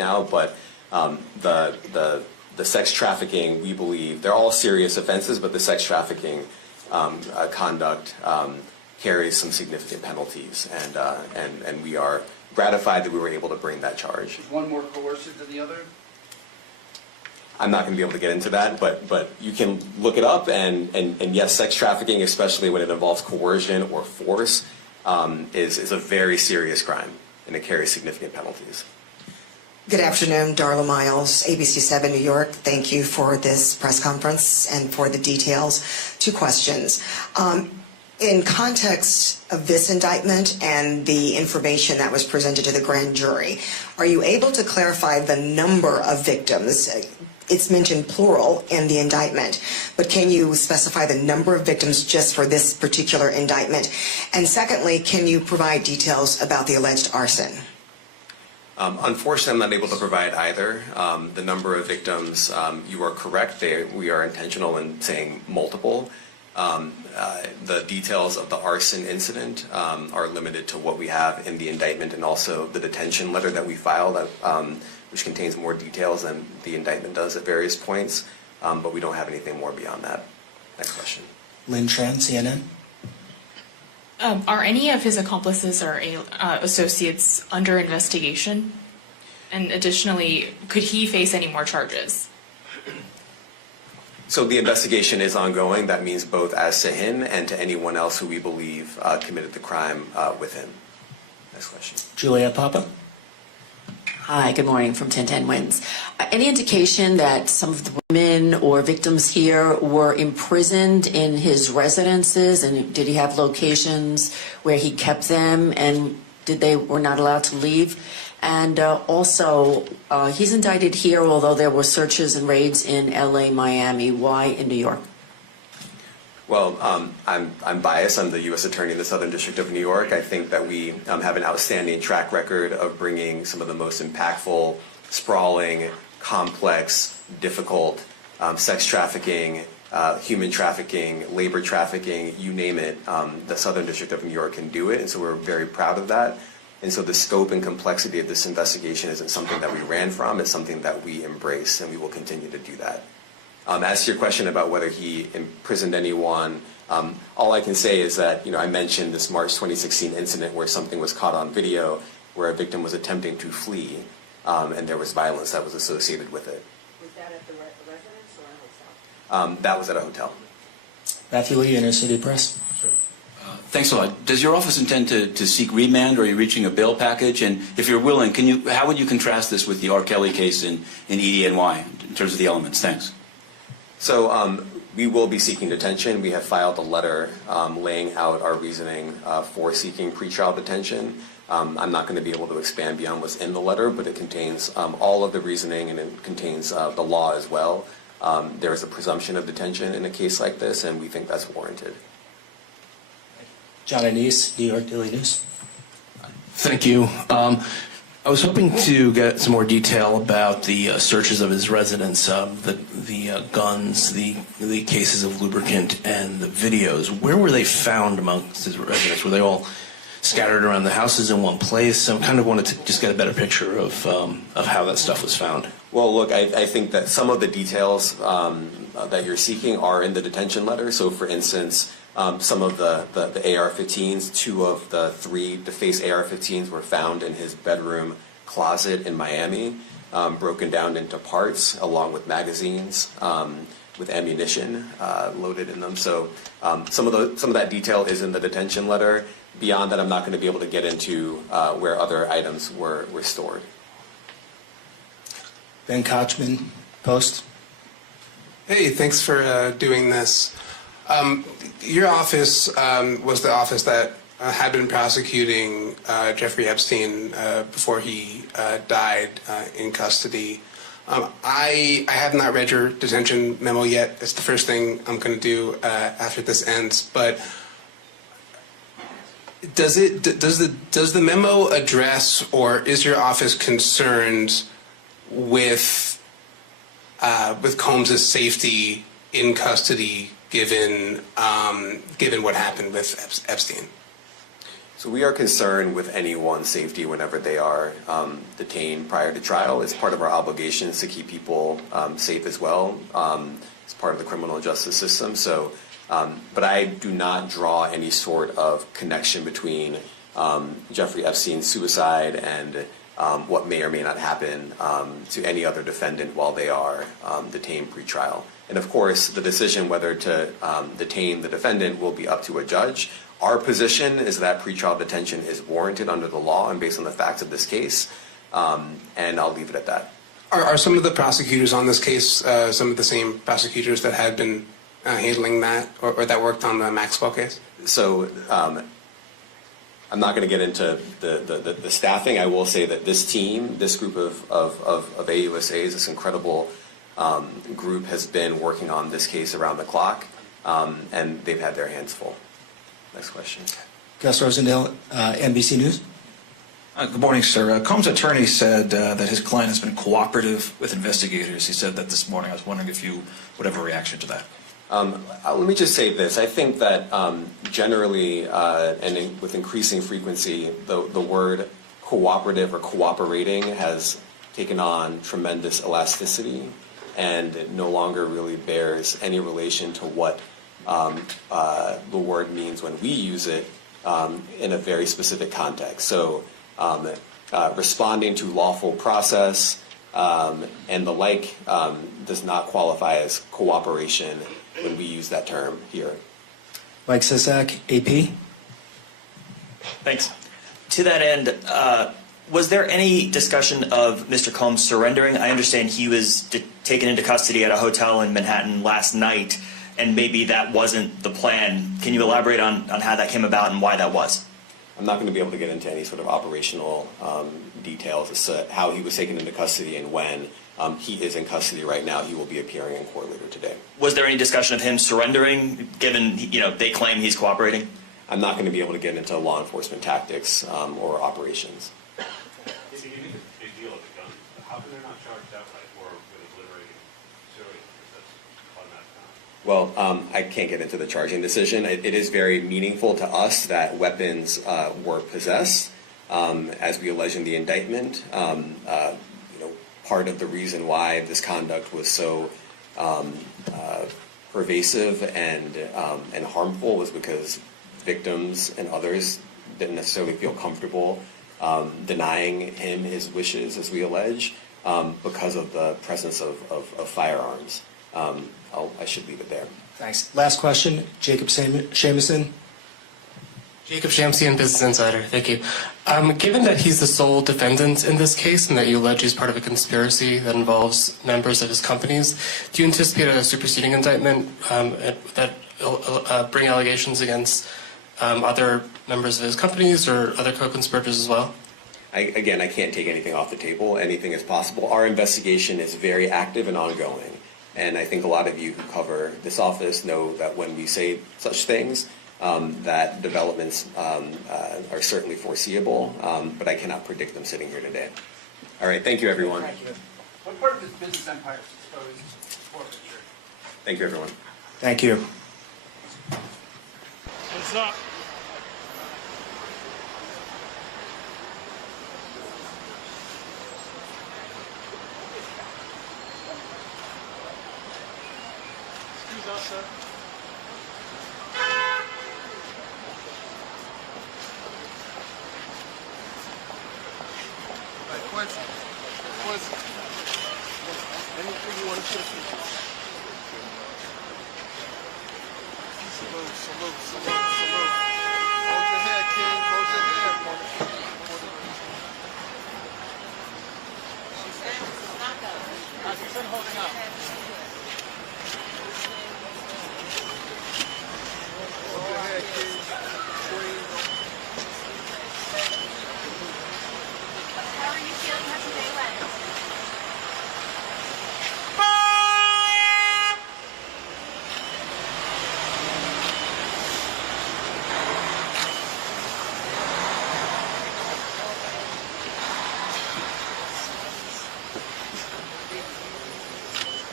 now, but the sex trafficking, we believe, they're all serious offenses, but the sex trafficking conduct carries some significant penalties, and we are gratified that we were able to bring that charge. Is one more coercive than the other? I'm not going to be able to get into that, but you can look it up, and yes, sex trafficking, especially when it involves coercion or force, is a very serious crime, and it carries significant penalties. Good afternoon, Darla Miles, ABC7 New York. Thank you for this press conference and for the details. Two questions. In context of this indictment and the information that was presented to the grand jury, are you able to clarify the number of victims? It's mentioned plural in the indictment, but can you specify the number of victims just for this particular indictment? And secondly, can you provide details about the alleged arson? Unfortunately, I'm not able to provide either. The number of victims, you are correct. We are intentional in saying multiple. The details of the arson incident are limited to what we have in the indictment and also the detention letter that we filed, which contains more details than the indictment does at various points, but we don't have anything more beyond that. Next question. Lynn Tran, CNN. Are any of his accomplices or associates under investigation? And additionally, could he face any more charges? So the investigation is ongoing. That means both as to him and to anyone else who we believe committed the crime with him. Next question. Juliet Papa. Hi, good morning from 1010 Wins. Any indication that some of the women or victims here were imprisoned in his residences, and did he have locations where he kept them, and were not allowed to leave? And also, he's indicted here, although there were searches and raids in LA, Miami. Why in New York? Well, I'm biased. I'm the U.S. Attorney in the Southern District of New York. I think that we have an outstanding track record of bringing some of the most impactful, sprawling, complex, difficult sex trafficking, human trafficking, labor trafficking, you name it. The Southern District of New York can do it, and so we're very proud of that. And so the scope and complexity of this investigation isn't something that we ran from. It's something that we embrace, and we will continue to do that. As to your question about whether he imprisoned anyone, all I can say is that, I mentioned this March 2016 incident where something was caught on video where a victim was attempting to flee, and there was violence that was associated with it. Was that at the residence or a hotel? That was at a hotel. Matthew Lee, Inner City Press. Thanks a lot. Does your office intend to seek remand, or are you reaching a bail package? And if you're willing, how would you contrast this with the R. Kelly case in EDNY in terms of the elements? Thanks. So we will be seeking detention. We have filed a letter laying out our reasoning for seeking pretrial detention. I'm not going to be able to expand beyond what's in the letter, but it contains all of the reasoning, and it contains the law as well. There is a presumption of detention in a case like this, and we think that's warranted. John Anise, New York Daily News. Thank you. I was hoping to get some more detail about the searches of his residence, the guns, the cases of lubricant, and the videos. Where were they found amongst his residence? Were they all scattered around the houses in one place? I kind of wanted to just get a better picture of how that stuff was found. Well, look, I think that some of the details that you're seeking are in the detention letter. So, for instance, some of the AR-15s, 2 of the 3 defaced AR-15s were found in his bedroom closet in Miami, broken down into parts along with magazines with ammunition loaded in them. So some of that detail is in the detention letter. Beyond that, I'm not going to be able to get into where other items were stored. Ben Kochman, Post. Hey, thanks for doing this. Your office was the office that had been prosecuting Jeffrey Epstein before he died in custody. I have not read your detention memo yet. It's the first thing I'm going to do after this ends. But does the memo address, or is your office concerned with Combs' safety in custody, given what happened with Epstein? So we are concerned with anyone's safety whenever they are detained prior to trial. It's part of our obligations to keep people safe as well. It's part of the criminal justice system. So, but I do not draw any sort of connection between Jeffrey Epstein's suicide and what may or may not happen to any other defendant while they are detained pretrial. And of course, the decision whether to detain the defendant will be up to a judge. Our position is that pretrial detention is warranted under the law and based on the facts of this case, and I'll leave it at that. Are some of the prosecutors on this case some of the same prosecutors that had been handling that or that worked on the Maxwell case? So I'm not going to get into the staffing. I will say that this team, this group of AUSAs, this incredible group has been working on this case around the clock, and they've had their hands full. Next question. Gus Rosendale, NBC News. Good morning, sir. Combs' attorney said that his client has been cooperative with investigators. He said that this morning. I was wondering if you would have a reaction to that. Let me just say this. I think that generally and with increasing frequency, the word cooperative or cooperating has taken on tremendous elasticity and it no longer really bears any relation to what the word means when we use it in a very specific context. So responding to lawful process and the like does not qualify as cooperation when we use that term here. Mike Sisak, AP. Thanks. To that end, was there any discussion of Mr. Combs surrendering? I understand he was taken into custody at a hotel in Manhattan last night, and maybe that wasn't the plan. Can you elaborate on how that came about and why that was? I'm not going to be able to get into any sort of operational details as to how he was taken into custody and when. He is in custody right now. He will be appearing in court later today. Was there any discussion of him surrendering, given they claim he's cooperating? I'm not going to be able to get into law enforcement tactics or operations. It's a big deal with the gun. How come they're not charged outright or with obliterating civilians? Because that's automatic. Well, I can't get into the charging decision. It is very meaningful to us that weapons were possessed, as we allege in the indictment. Part of the reason why this conduct was so pervasive and harmful was because victims and others didn't necessarily feel comfortable denying him his wishes, as we allege, because of the presence of firearms. I should leave it there. Thanks. Last question, Jacob Shamison. Jacob Shamsian, Business Insider. Thank you. Given that he's the sole defendant in this case and that you allege he's part of a conspiracy that involves members of his companies, do you anticipate a superseding indictment that bring allegations against other members of his companies or other co-conspirators as well? I can't take anything off the table. Anything is possible. Our investigation is very active and ongoing. And I think a lot of you who cover this office know that when we say such things, that developments are certainly foreseeable, but I cannot predict them sitting here today. All right, thank you, everyone. Thank you. What part of his business empire is exposed to forfeiture? Thank you, everyone. Thank you. What's up? Excuse us, sir. Anything you want to say? Salute. Hold your head, King. Hold your head, motherfucker. She's holding up. Hold your head, King. Queen. How are you feeling? How's your day went?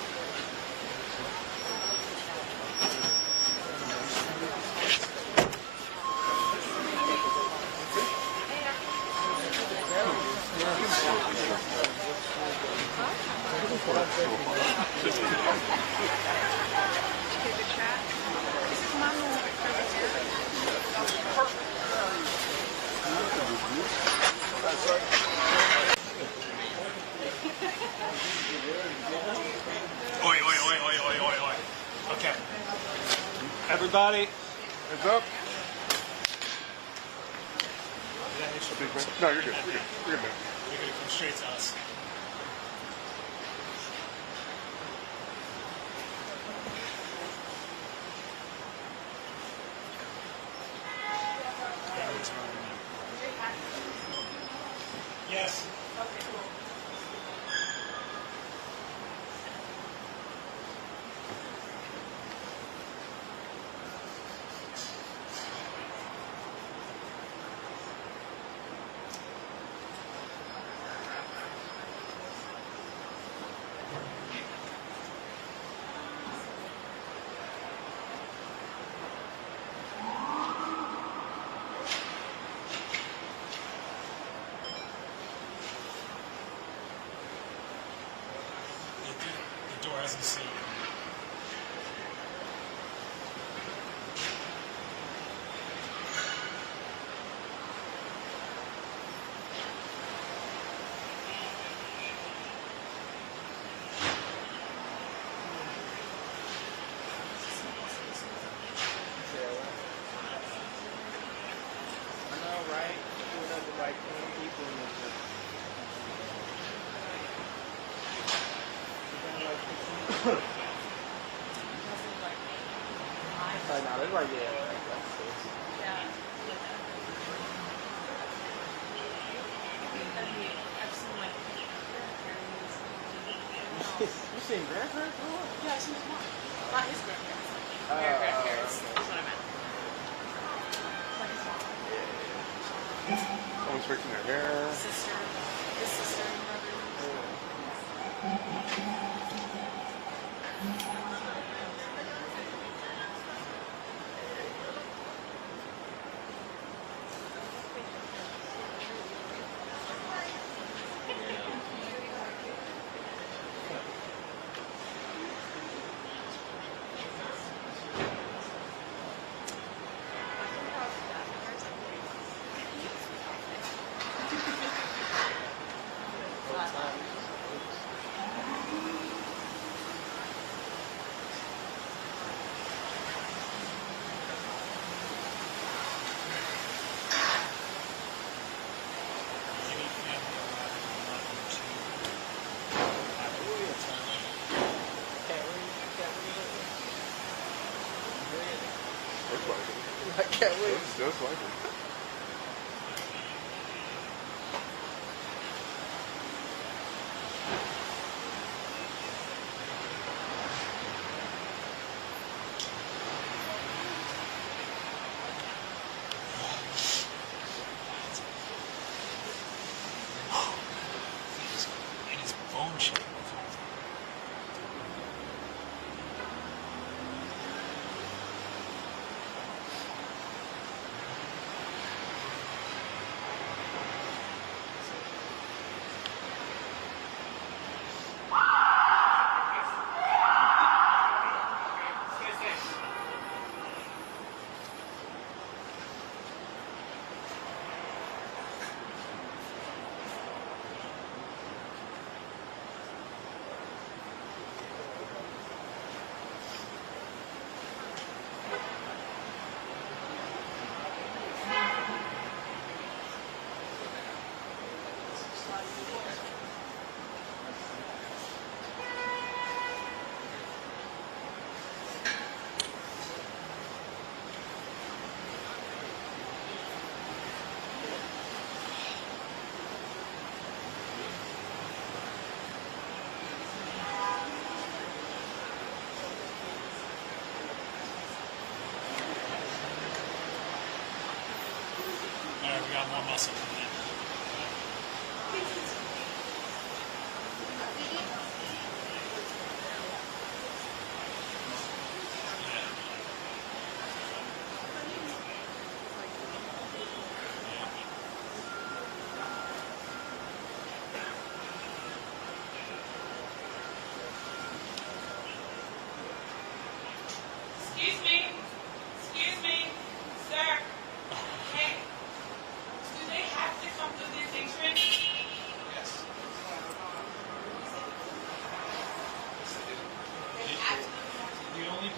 Oi, oi, oi, oi, oi, oi, oi. Okay. Everybody. Heads up. No, you're good. You're good. You're good, man. You're going to come straight to us. Yes. Okay, cool. The door hasn't seen. You seen grandparents? Yeah, I seen his mom. Not his grandparents. Their grandparents. That's what I meant. Like his mom. Someone's fixing their hair. Sister. His sister and brother. I can't wait. Just like it. And his bone shape.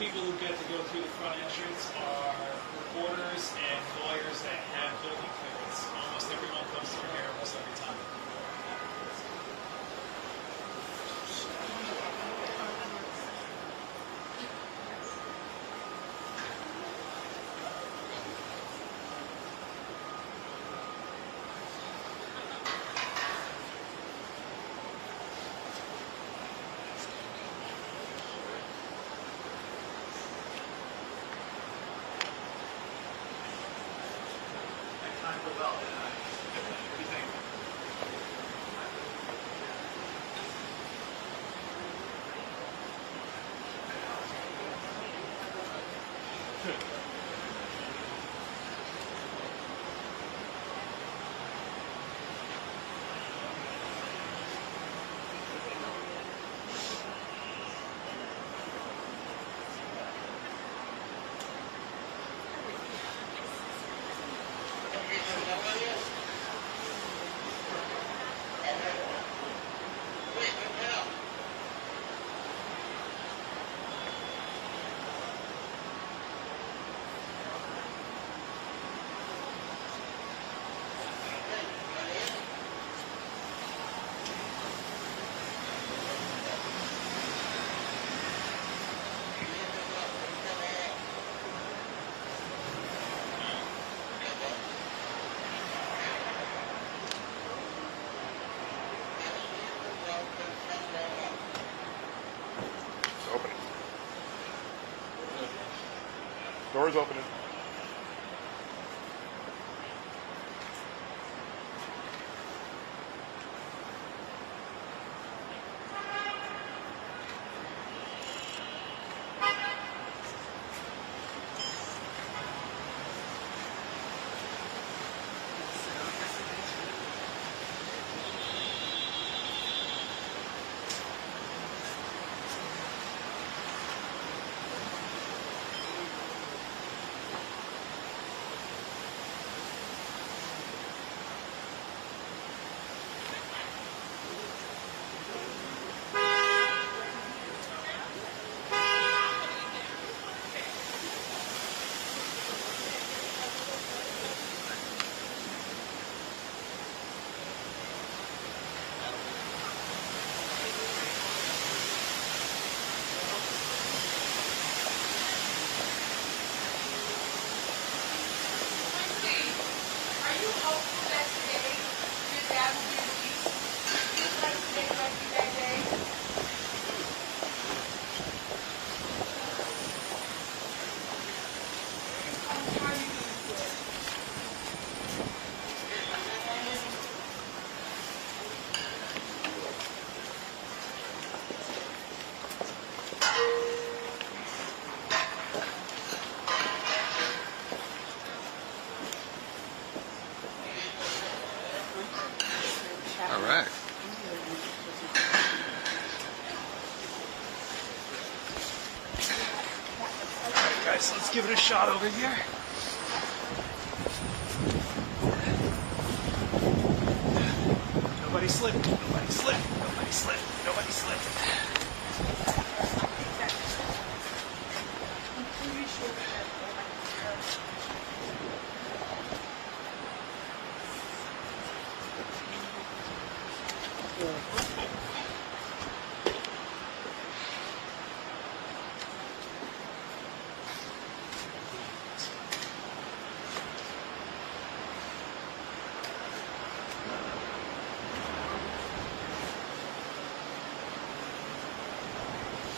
people who get to go through the front entrance are reporters and lawyers that have building clearance. Almost everyone comes through here almost every time. Doors opening. All right. Guys, let's give it a shot over here. Nobody slip. Nobody slip. Nobody slip. Nobody slip.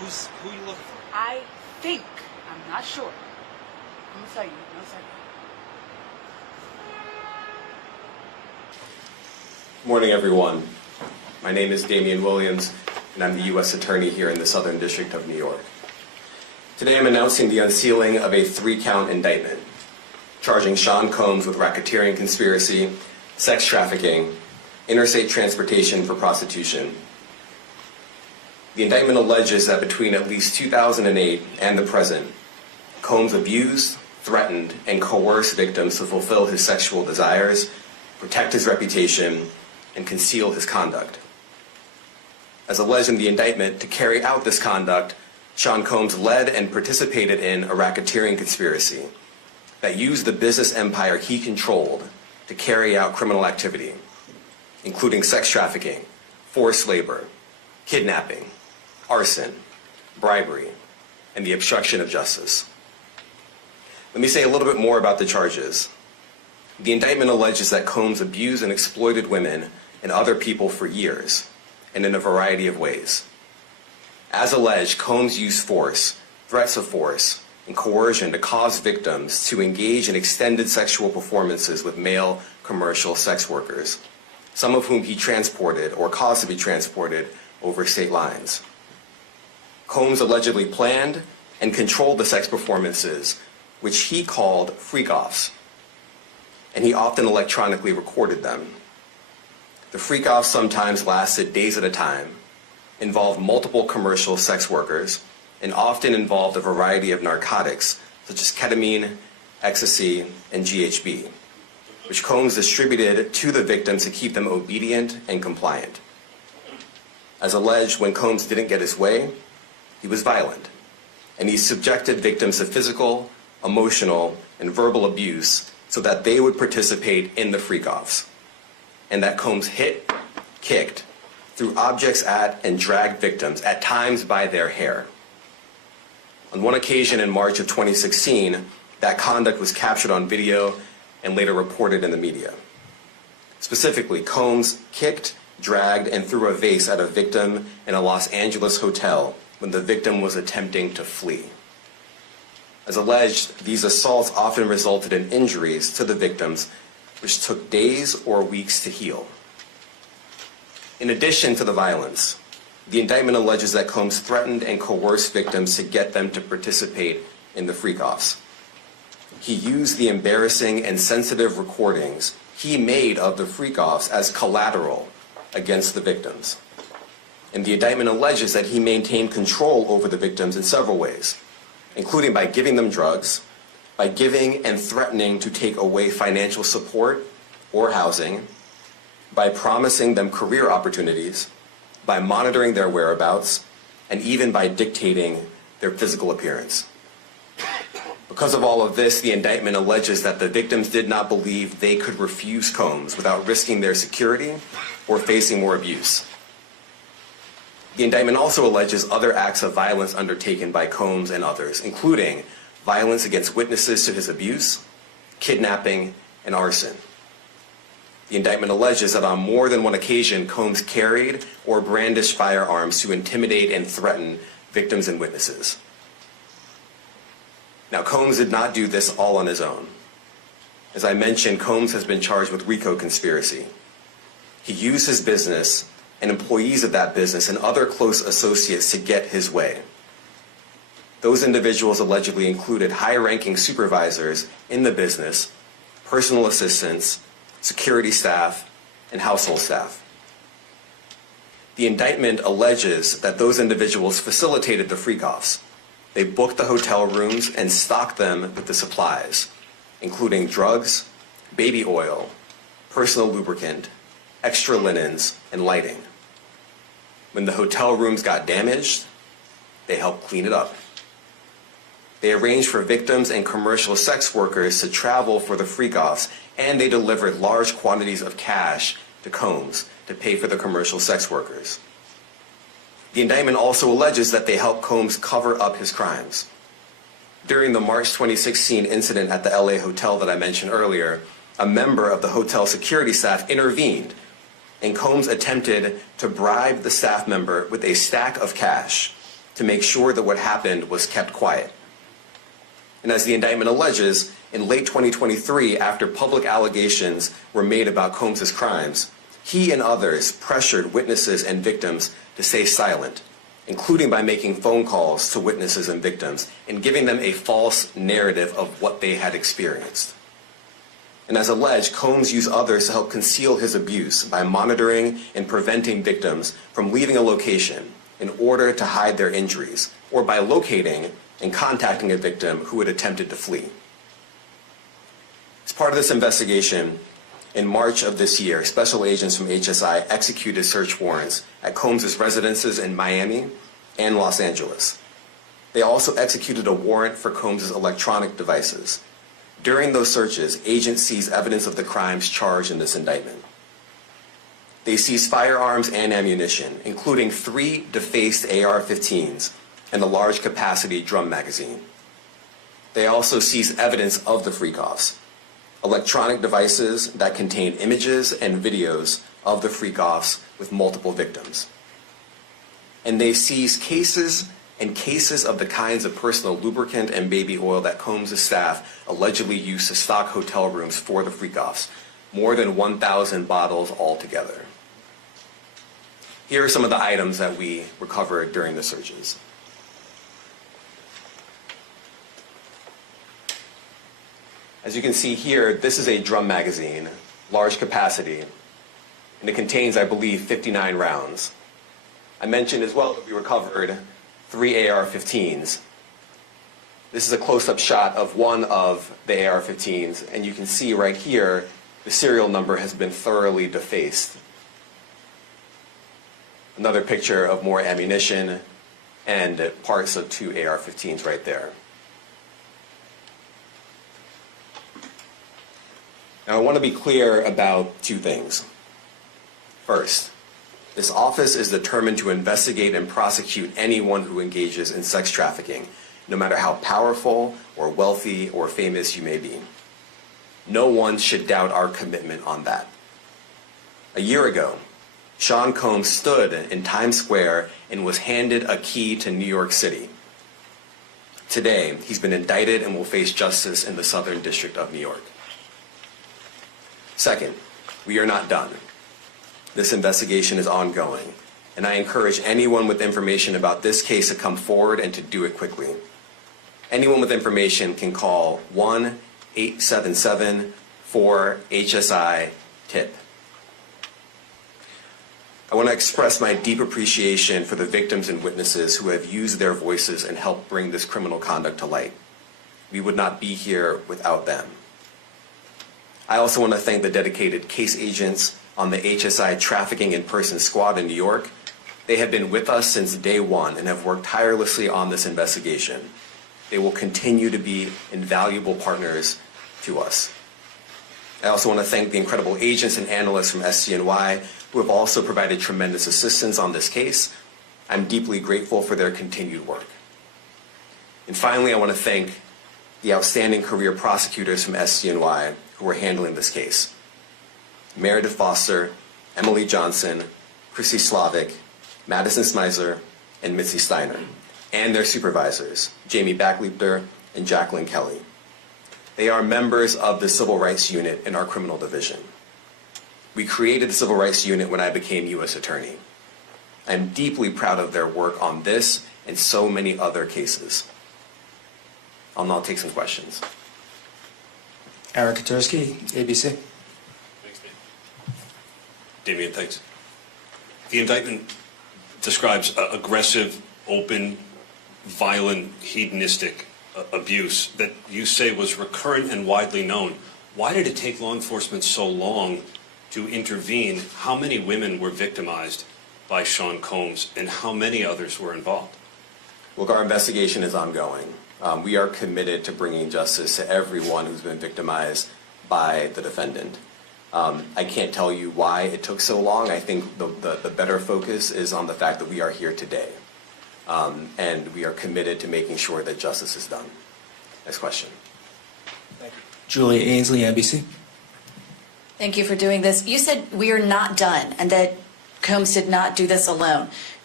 Who you looking for? I think. I'm not sure. I'm gonna tell you. No second. Morning, everyone. My name is Damian Williams, and I'm the U.S. Attorney here in the Southern District of New York. Today I'm announcing the unsealing of a 3-count indictment, charging Sean Combs with racketeering conspiracy, sex trafficking, interstate transportation for prostitution. The indictment alleges that between at least 2008 and the present, Combs abused, threatened, and coerced victims to fulfill his sexual desires, protect his reputation, and conceal his conduct. As alleged in the indictment, to carry out this conduct, Sean Combs led and participated in a racketeering conspiracy that used the business empire he controlled to carry out criminal activity, including sex trafficking, forced labor, kidnapping, arson, bribery, and the obstruction of justice. Let me say a little bit more about the charges. The indictment alleges that Combs abused and exploited women and other people for years, and in a variety of ways. As alleged, Combs used force, threats of force, and coercion to cause victims to engage in extended sexual performances with male commercial sex workers, some of whom he transported or caused to be transported over state lines. Combs allegedly planned and controlled the sex performances, which he called freak-offs, and he often electronically recorded them. The freak-offs sometimes lasted days at a time, involved multiple commercial sex workers, and often involved a variety of narcotics such as ketamine, ecstasy, and GHB, which Combs distributed to the victims to keep them obedient and compliant. As alleged, when Combs didn't get his way, he was violent, and he subjected victims to physical, emotional, and verbal abuse so that they would participate in the freak-offs, and that Combs hit, kicked, threw objects at, and dragged victims, at times by their hair. On one occasion in March of 2016, that conduct was captured on video and later reported in the media. Specifically, Combs kicked, dragged, and threw a vase at a victim in a Los Angeles hotel when the victim was attempting to flee. As alleged, these assaults often resulted in injuries to the victims, which took days or weeks to heal. In addition to the violence, the indictment alleges that Combs threatened and coerced victims to get them to participate in the freak-offs. He used the embarrassing and sensitive recordings he made of the freak-offs as collateral against the victims. And the indictment alleges that he maintained control over the victims in several ways, including by giving them drugs, by giving and threatening to take away financial support or housing, by promising them career opportunities, by monitoring their whereabouts, and even by dictating their physical appearance. Because of all of this, the indictment alleges that the victims did not believe they could refuse Combs without risking their security or facing more abuse. The indictment also alleges other acts of violence undertaken by Combs and others, including violence against witnesses to his abuse, kidnapping, and arson. The indictment alleges that on more than one occasion, Combs carried or brandished firearms to intimidate and threaten victims and witnesses. Now, Combs did not do this all on his own. As I mentioned, Combs has been charged with RICO conspiracy. He used his business and employees of that business and other close associates to get his way. Those individuals allegedly included high-ranking supervisors in the business, personal assistants, security staff, and household staff. The indictment alleges that those individuals facilitated the freak-offs. They booked the hotel rooms and stocked them with the supplies, including drugs, baby oil, personal lubricant, extra linens, and lighting. When the hotel rooms got damaged, they helped clean it up. They arranged for victims and commercial sex workers to travel for the freak-offs, and they delivered large quantities of cash to Combs to pay for the commercial sex workers. The indictment also alleges that they helped Combs cover up his crimes. During the March 2016 incident at the LA hotel that I mentioned earlier, a member of the hotel security staff intervened, and Combs attempted to bribe the staff member with a stack of cash to make sure that what happened was kept quiet. And as the indictment alleges, in late 2023, after public allegations were made about Combs' crimes, he and others pressured witnesses and victims to stay silent, including by making phone calls to witnesses and victims and giving them a false narrative of what they had experienced. And as alleged, Combs used others to help conceal his abuse by monitoring and preventing victims from leaving a location in order to hide their injuries, or by locating and contacting a victim who had attempted to flee. As part of this investigation, in March of this year, special agents from HSI executed search warrants at Combs' residences in Miami and Los Angeles. They also executed a warrant for Combs' electronic devices. During those searches, agents seized evidence of the crimes charged in this indictment. They seized firearms and ammunition, including 3 defaced AR-15s and a large capacity drum magazine. They also seized evidence of the freak-offs, electronic devices that contain images and videos of the freak-offs with multiple victims. And they seized cases and cases of the kinds of personal lubricant and baby oil that Combs' staff allegedly used to stock hotel rooms for the freak-offs, more than 1,000 bottles altogether. Here are some of the items that we recovered during the searches. As you can see here, this is a drum magazine, large capacity, and it contains, I believe, 59 rounds. I mentioned as well that we recovered 3 AR-15s. This is a close-up shot of one of the AR-15s, and you can see right here, the serial number has been thoroughly defaced. Another picture of more ammunition and parts of 2 AR-15s right there. Now, I want to be clear about 2 things. First, this office is determined to investigate and prosecute anyone who engages in sex trafficking, no matter how powerful or wealthy or famous you may be. No one should doubt our commitment on that. A year ago, Sean Combs stood in Times Square and was handed a key to New York City. Today, he's been indicted and will face justice in the Southern District of New York. Second, we are not done. This investigation is ongoing, and I encourage anyone with information about this case to come forward and to do it quickly. Anyone with information can call 1-877-4HSI-TIP. I want to express my deep appreciation for the victims and witnesses who have used their voices and helped bring this criminal conduct to light. We would not be here without them. I also want to thank the dedicated case agents on the HSI Trafficking in Person Squad in New York. They have been with us since day one and have worked tirelessly on this investigation. They will continue to be invaluable partners to us. I also want to thank the incredible agents and analysts from SCNY who have also provided tremendous assistance on this case. I'm deeply grateful for their continued work. And finally, I want to thank the outstanding career prosecutors from SCNY who are handling this case. Meredith Foster, Emily Johnson, Chrissy Slavic, Madison Smizer, and Mitzi Steiner, and their supervisors, Jamie Backleiter and Jacqueline Kelly. They are members of the Civil Rights Unit in our criminal division. We created the Civil Rights Unit when I became U.S. Attorney. I'm deeply proud of their work on this and so many other cases. I'll now take some questions. Eric Katursky, ABC. Thanks, Damian, thanks. The indictment describes aggressive, open, violent, hedonistic abuse that you say was recurrent and widely known. Why did it take law enforcement so long to intervene? How many women were victimized by Sean Combs, and how many others were involved? Look, our investigation is ongoing. We are committed to bringing justice to everyone who's been victimized by the defendant. I can't tell you why it took so long. I think the better focus is on the fact that we are here today. And we are committed to making sure that justice is done. Next question. Thank you. Julia Ainsley, NBC. Thank you for doing this. You said we are not done and that Combs did not do this alone.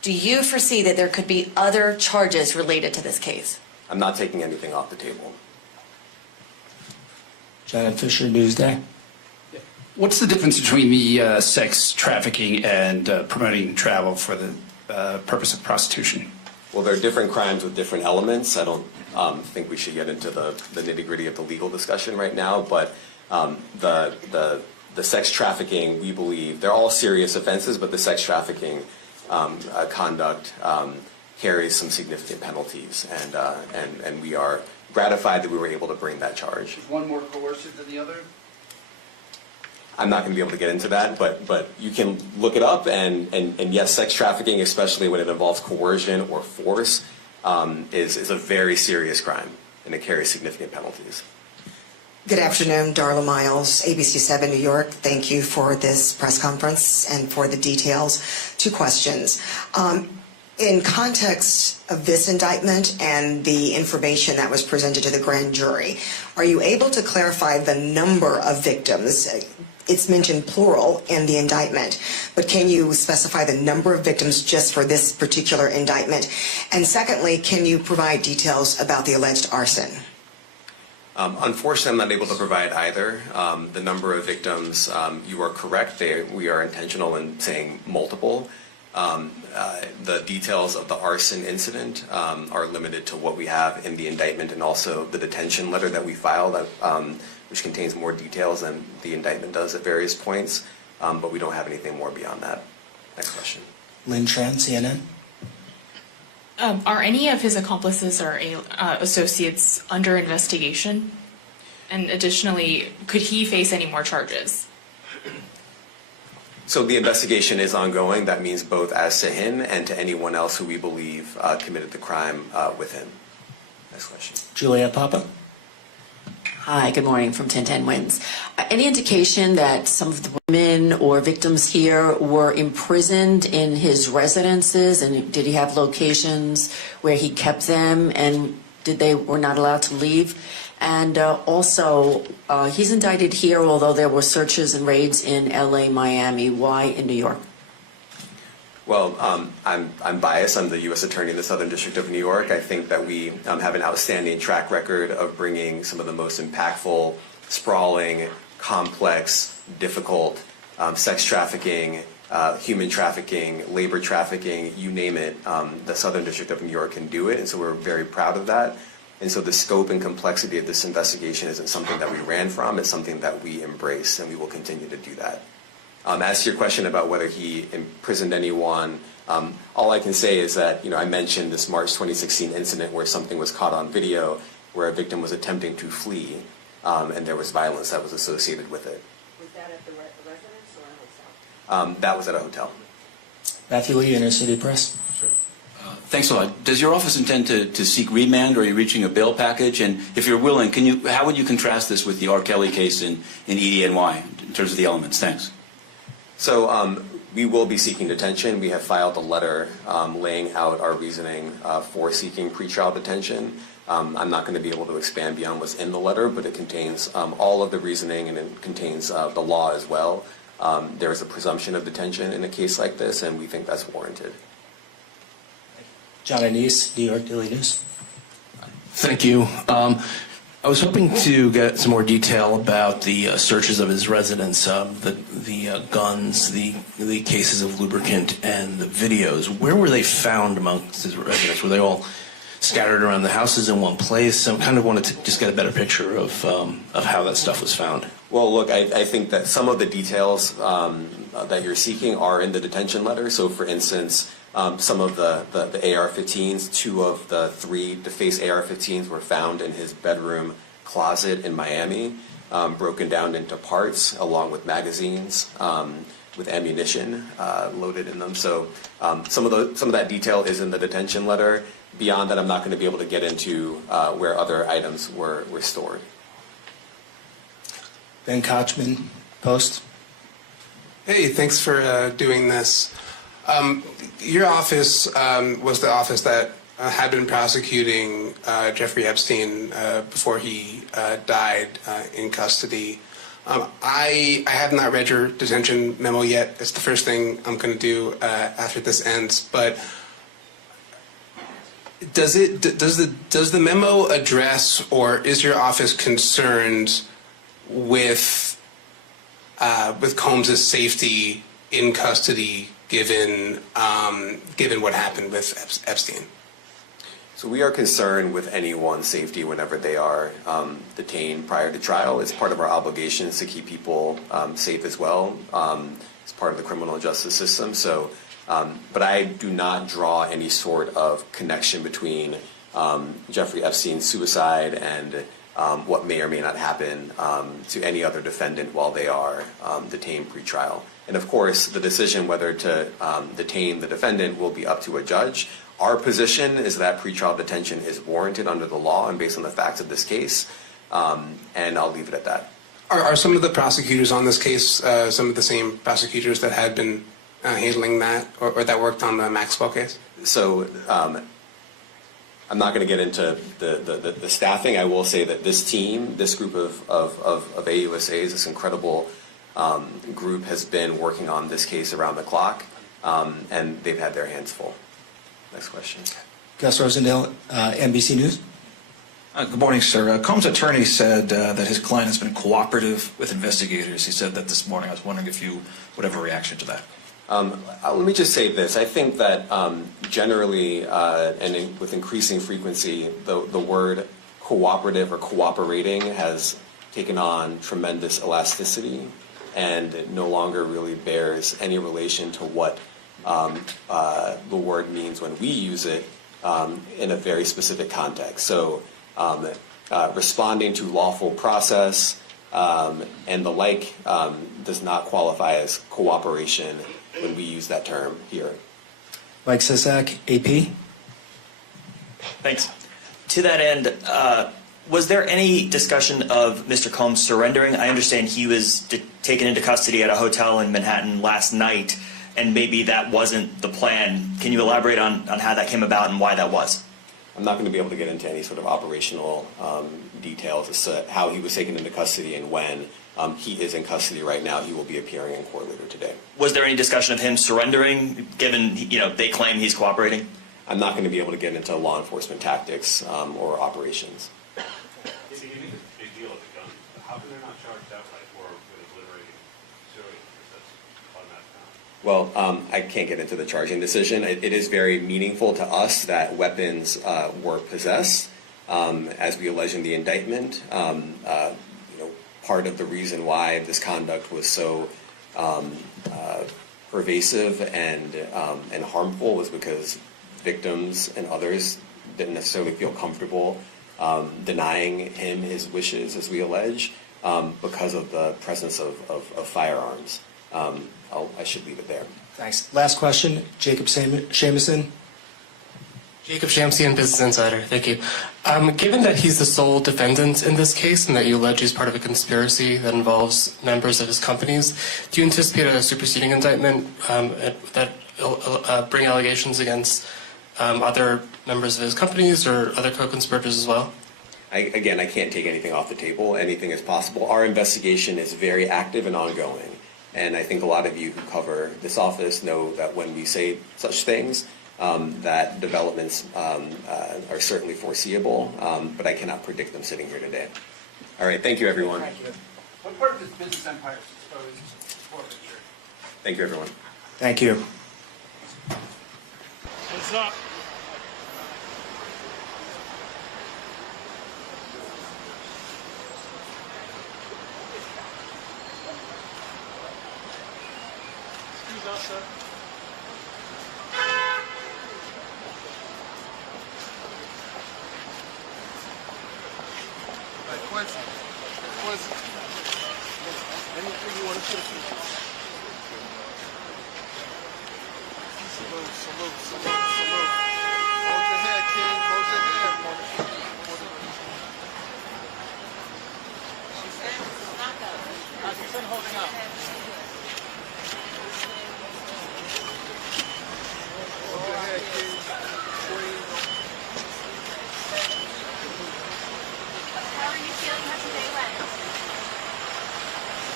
Do you foresee that there could be other charges related to this case? I'm not taking anything off the table. Janet Fisher, Newsday. What's the difference between the sex trafficking and promoting travel for the purpose of prostitution? Well, there are different crimes with different elements. I don't think we should get into the nitty-gritty of the legal discussion right now, but the sex trafficking, we believe, they're all serious offenses, but the sex trafficking conduct carries some significant penalties, and we are gratified that we were able to bring that charge. Is one more coercive than the other? I'm not going to be able to get into that, but you can look it up, and yes, sex trafficking, especially when it involves coercion or force, is a very serious crime, and it carries significant penalties. Good afternoon, Darla Miles, ABC 7 New York. Thank you for this press conference and for the details. 2 questions. In context of this indictment and the information that was presented to the grand jury, are you able to clarify the number of victims? It's mentioned plural in the indictment, but can you specify the number of victims just for this particular indictment? And secondly, can you provide details about the alleged arson? Unfortunately, I'm not able to provide either. The number of victims, you are correct. We are intentional in saying multiple. The details of the arson incident are limited to what we have in the indictment and also the detention letter that we filed, which contains more details than the indictment does at various points, but we don't have anything more beyond that. Next question. Lynn Tran, CNN. Are any of his accomplices or associates under investigation? And additionally, could he face any more charges? So the investigation is ongoing. That means both as to him and to anyone else who we believe committed the crime with him. Next question. Juliet Papa. Hi, good morning from 1010 Wins. Any indication that some of the women or victims here were imprisoned in his residences, and did he have locations where he kept them, and were not allowed to leave? And also, he's indicted here, although there were searches and raids in LA, Miami. Why in New York? Well, I'm biased. I'm the U.S. Attorney in the Southern District of New York. I think that we have an outstanding track record of bringing some of the most impactful, sprawling, complex, difficult sex trafficking, human trafficking, labor trafficking, you name it. The Southern District of New York can do it, and so we're very proud of that. And so the scope and complexity of this investigation isn't something that we ran from. It's something that we embrace, and we will continue to do that. As to your question about whether he imprisoned anyone, all I can say is that, I mentioned this March 2016 incident where something was caught on video where a victim was attempting to flee, and there was violence that was associated with it. Was that at the residence or a hotel? That was at a hotel. Matthew Lee, Inner City Press. Thanks a lot. Does your office intend to seek remand, or are you reaching a bail package? And if you're willing, how would you contrast this with the R. Kelly case in EDNY in terms of the elements? Thanks. So we will be seeking detention. We have filed a letter laying out our reasoning for seeking pretrial detention. I'm not going to be able to expand beyond what's in the letter, but it contains all of the reasoning, and it contains the law as well. There is a presumption of detention in a case like this, and we think that's warranted. John Anise, New York Daily News. Thank you. I was hoping to get some more detail about the searches of his residence, the guns, the cases of lubricant, and the videos. Where were they found amongst his residence? Were they all scattered around the houses in one place? I kind of wanted to just get a better picture of how that stuff was found. Well, look, I think that some of the details that you're seeking are in the detention letter. So, for instance, some of the AR-15s, 2 of the 3 defaced AR-15s were found in his bedroom closet in Miami, broken down into parts, along with magazines, with ammunition loaded in them. So some of that detail is in the detention letter. Beyond that, I'm not going to be able to get into where other items were stored. Ben Kochman, Post. Hey, thanks for doing this. Your office was the office that had been prosecuting Jeffrey Epstein before he died in custody. I have not read your detention memo yet. It's the first thing I'm going to do after this ends. But does the memo address, or is your office concerned with Combs' safety in custody, given what happened with Epstein? So we are concerned with anyone's safety whenever they are detained prior to trial. It's part of our obligations to keep people safe as well. It's part of the criminal justice system. So, but I do not draw any sort of connection between Jeffrey Epstein's suicide and what may or may not happen to any other defendant while they are detained pre-trial. And of course, the decision whether to detain the defendant will be up to a judge. Our position is that pretrial detention is warranted under the law and based on the facts of this case, and I'll leave it at that. Are some of the prosecutors on this case some of the same prosecutors that had been handling that, or that worked on the Maxwell case? So I'm not going to get into the staffing. I will say that this team, this group of AUSAs, this incredible group has been working on this case around the clock, and they've had their hands full. Next question. Gus Rosendale, NBC News. Good morning, sir. Combs' attorney said that his client has been cooperative with investigators. He said that this morning. I was wondering if you would have a reaction to that. Let me just say this. I think that generally and with increasing frequency, the word cooperative or cooperating has taken on tremendous elasticity and it no longer really bears any relation to what the word means when we use it in a very specific context. So responding to lawful process and the like does not qualify as cooperation when we use that term here. Mike Sisak, AP. Thanks. To that end, was there any discussion of Mr. Combs surrendering? I understand he was taken into custody at a hotel in Manhattan last night, and maybe that wasn't the plan. Can you elaborate on how that came about and why that was? I'm not going to be able to get into any sort of operational details as to how he was taken into custody and when. He is in custody right now. He will be appearing in court later today. Was there any discussion of him surrendering, given they claim he's cooperating? I'm not going to be able to get into law enforcement tactics or operations. If you make a big deal of the gun, how come they're not charged outright or with obliterating civilians? That's automatic. Well, I can't get into the charging decision. It is very meaningful to us that weapons were possessed, as we allege in the indictment. Part of the reason why this conduct was so pervasive and harmful was because victims and others didn't necessarily feel comfortable denying him his wishes, as we allege, because of the presence of firearms. I should leave it there. Thanks. Last question, Jacob Shamison. Jacob Shamsian, Business Insider. Thank you. Given that he's the sole defendant in this case and that you allege he's part of a conspiracy that involves members of his companies, do you anticipate a superseding indictment that bring allegations against other members of his companies or other co-conspirators as well? I can't take anything off the table. Anything is possible. Our investigation is very active and ongoing. And I think a lot of you who cover this office know that when we say such things, that developments are certainly foreseeable, but I cannot predict them sitting here today. All right, thank you, everyone. Thank you. What part of his business empire is exposed forfeiture? Thank you, everyone. Thank you. What's up? Excuse us, sir. Quincy. Anything you want to say? Salute. Hold your head, King. Hold your head. She's been holding up. Hold your head, King. Queen. How are you feeling? How's your day went?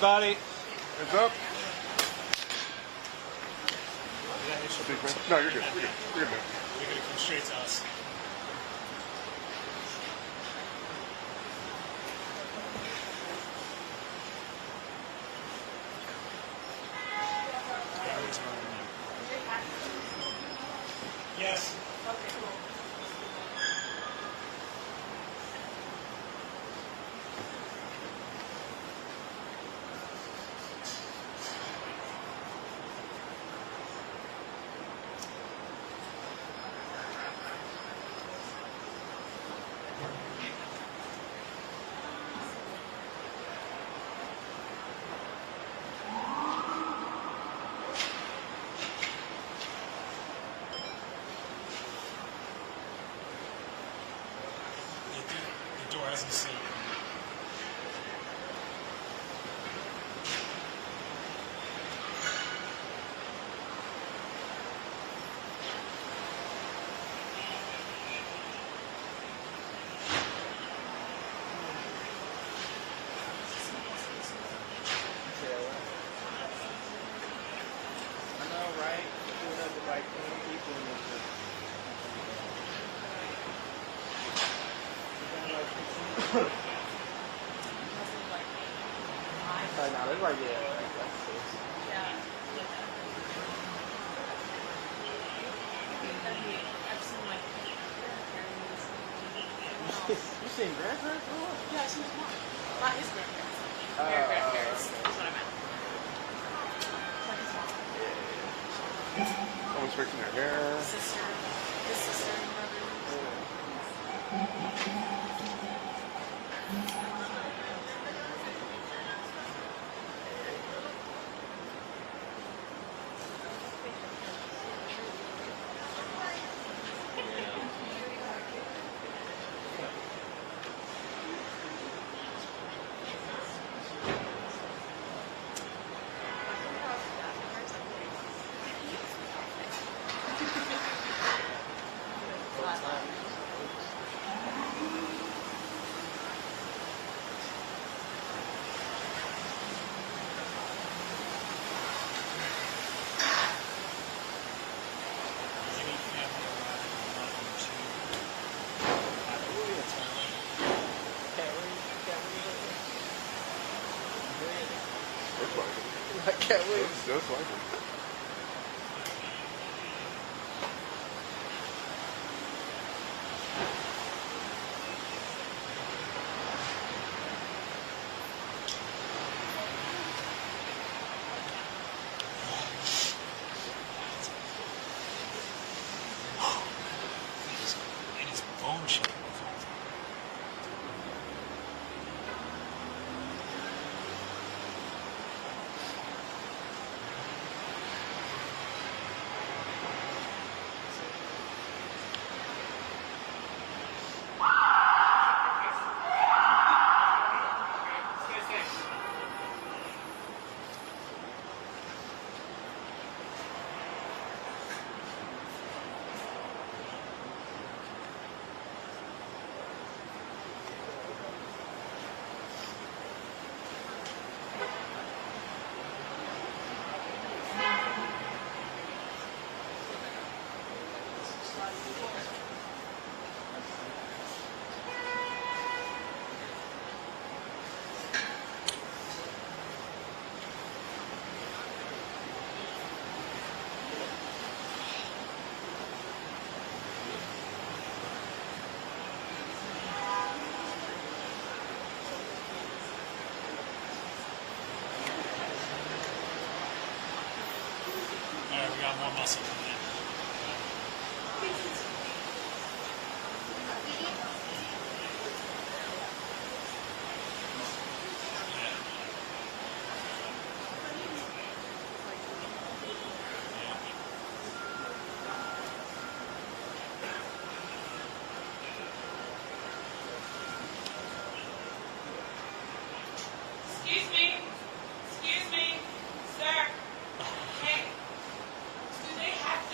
everybody. Hands up. No, you're good. You're good. You're good, man. You're gonna come straight to us. Yes. Okay, cool. The door hasn't sealed. I know, right? Doing up to like 20 people in this shit. Nah, that's like, yeah, that's six. You seen grandparents? Yeah, she was mine. Not his grandparents. Their grandparents. That's what I meant. It's like his mom. Someone's fixing their hair. Sister. His sister and brother. I can't wait. Just like it. And it's bone shit. All right, we got more muscle coming in. Excuse me, sir. Hey, do they have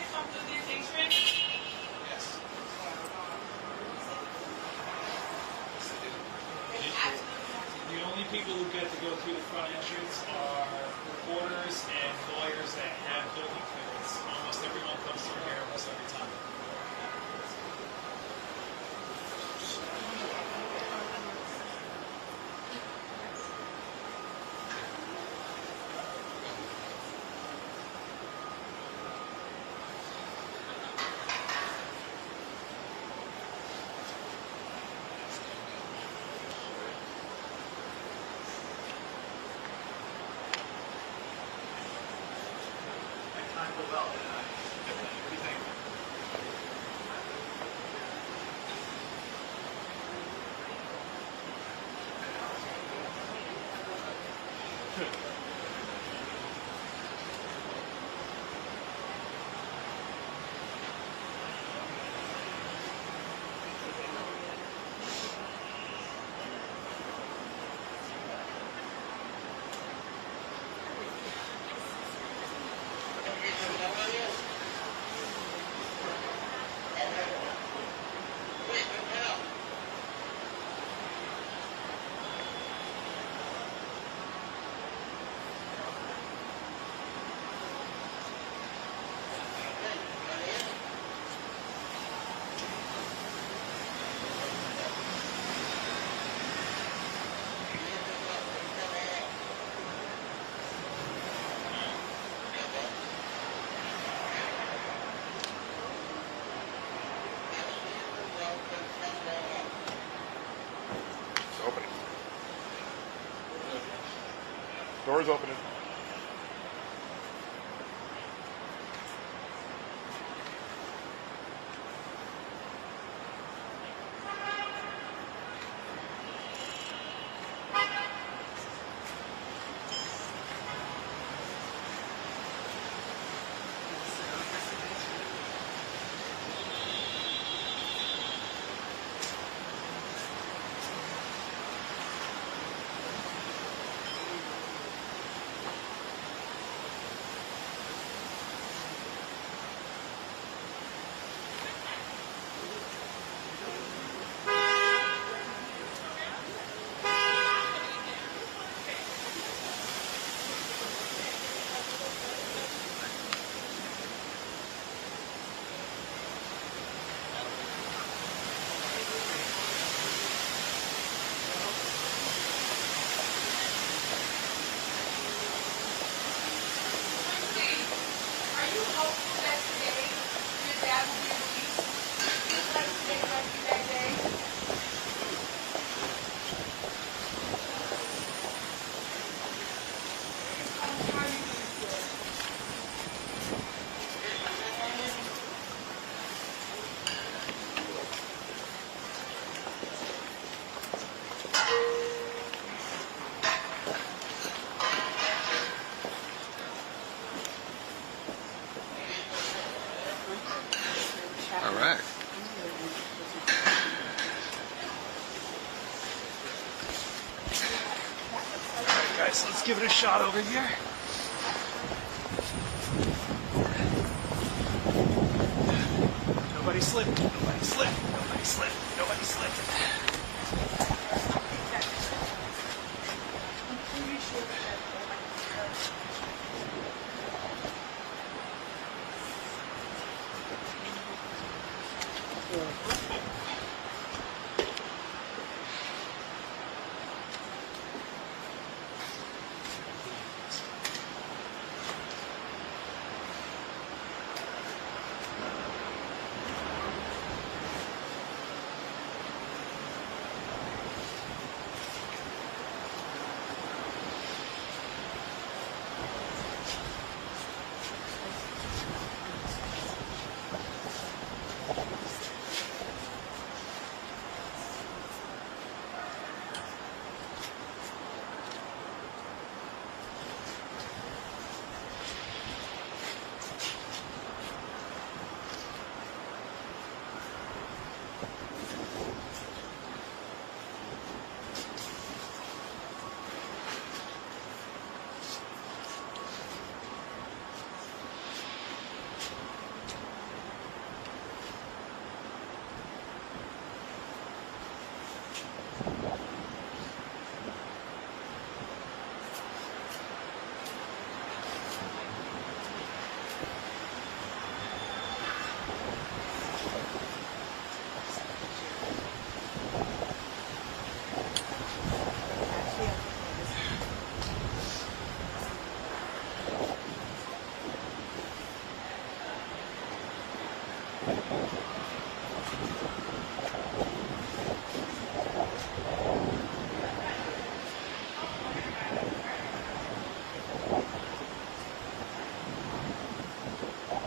Doors opening. All right. Guys, let's give it a shot over here. Nobody slip. Nobody slip. Nobody slip. Nobody slip.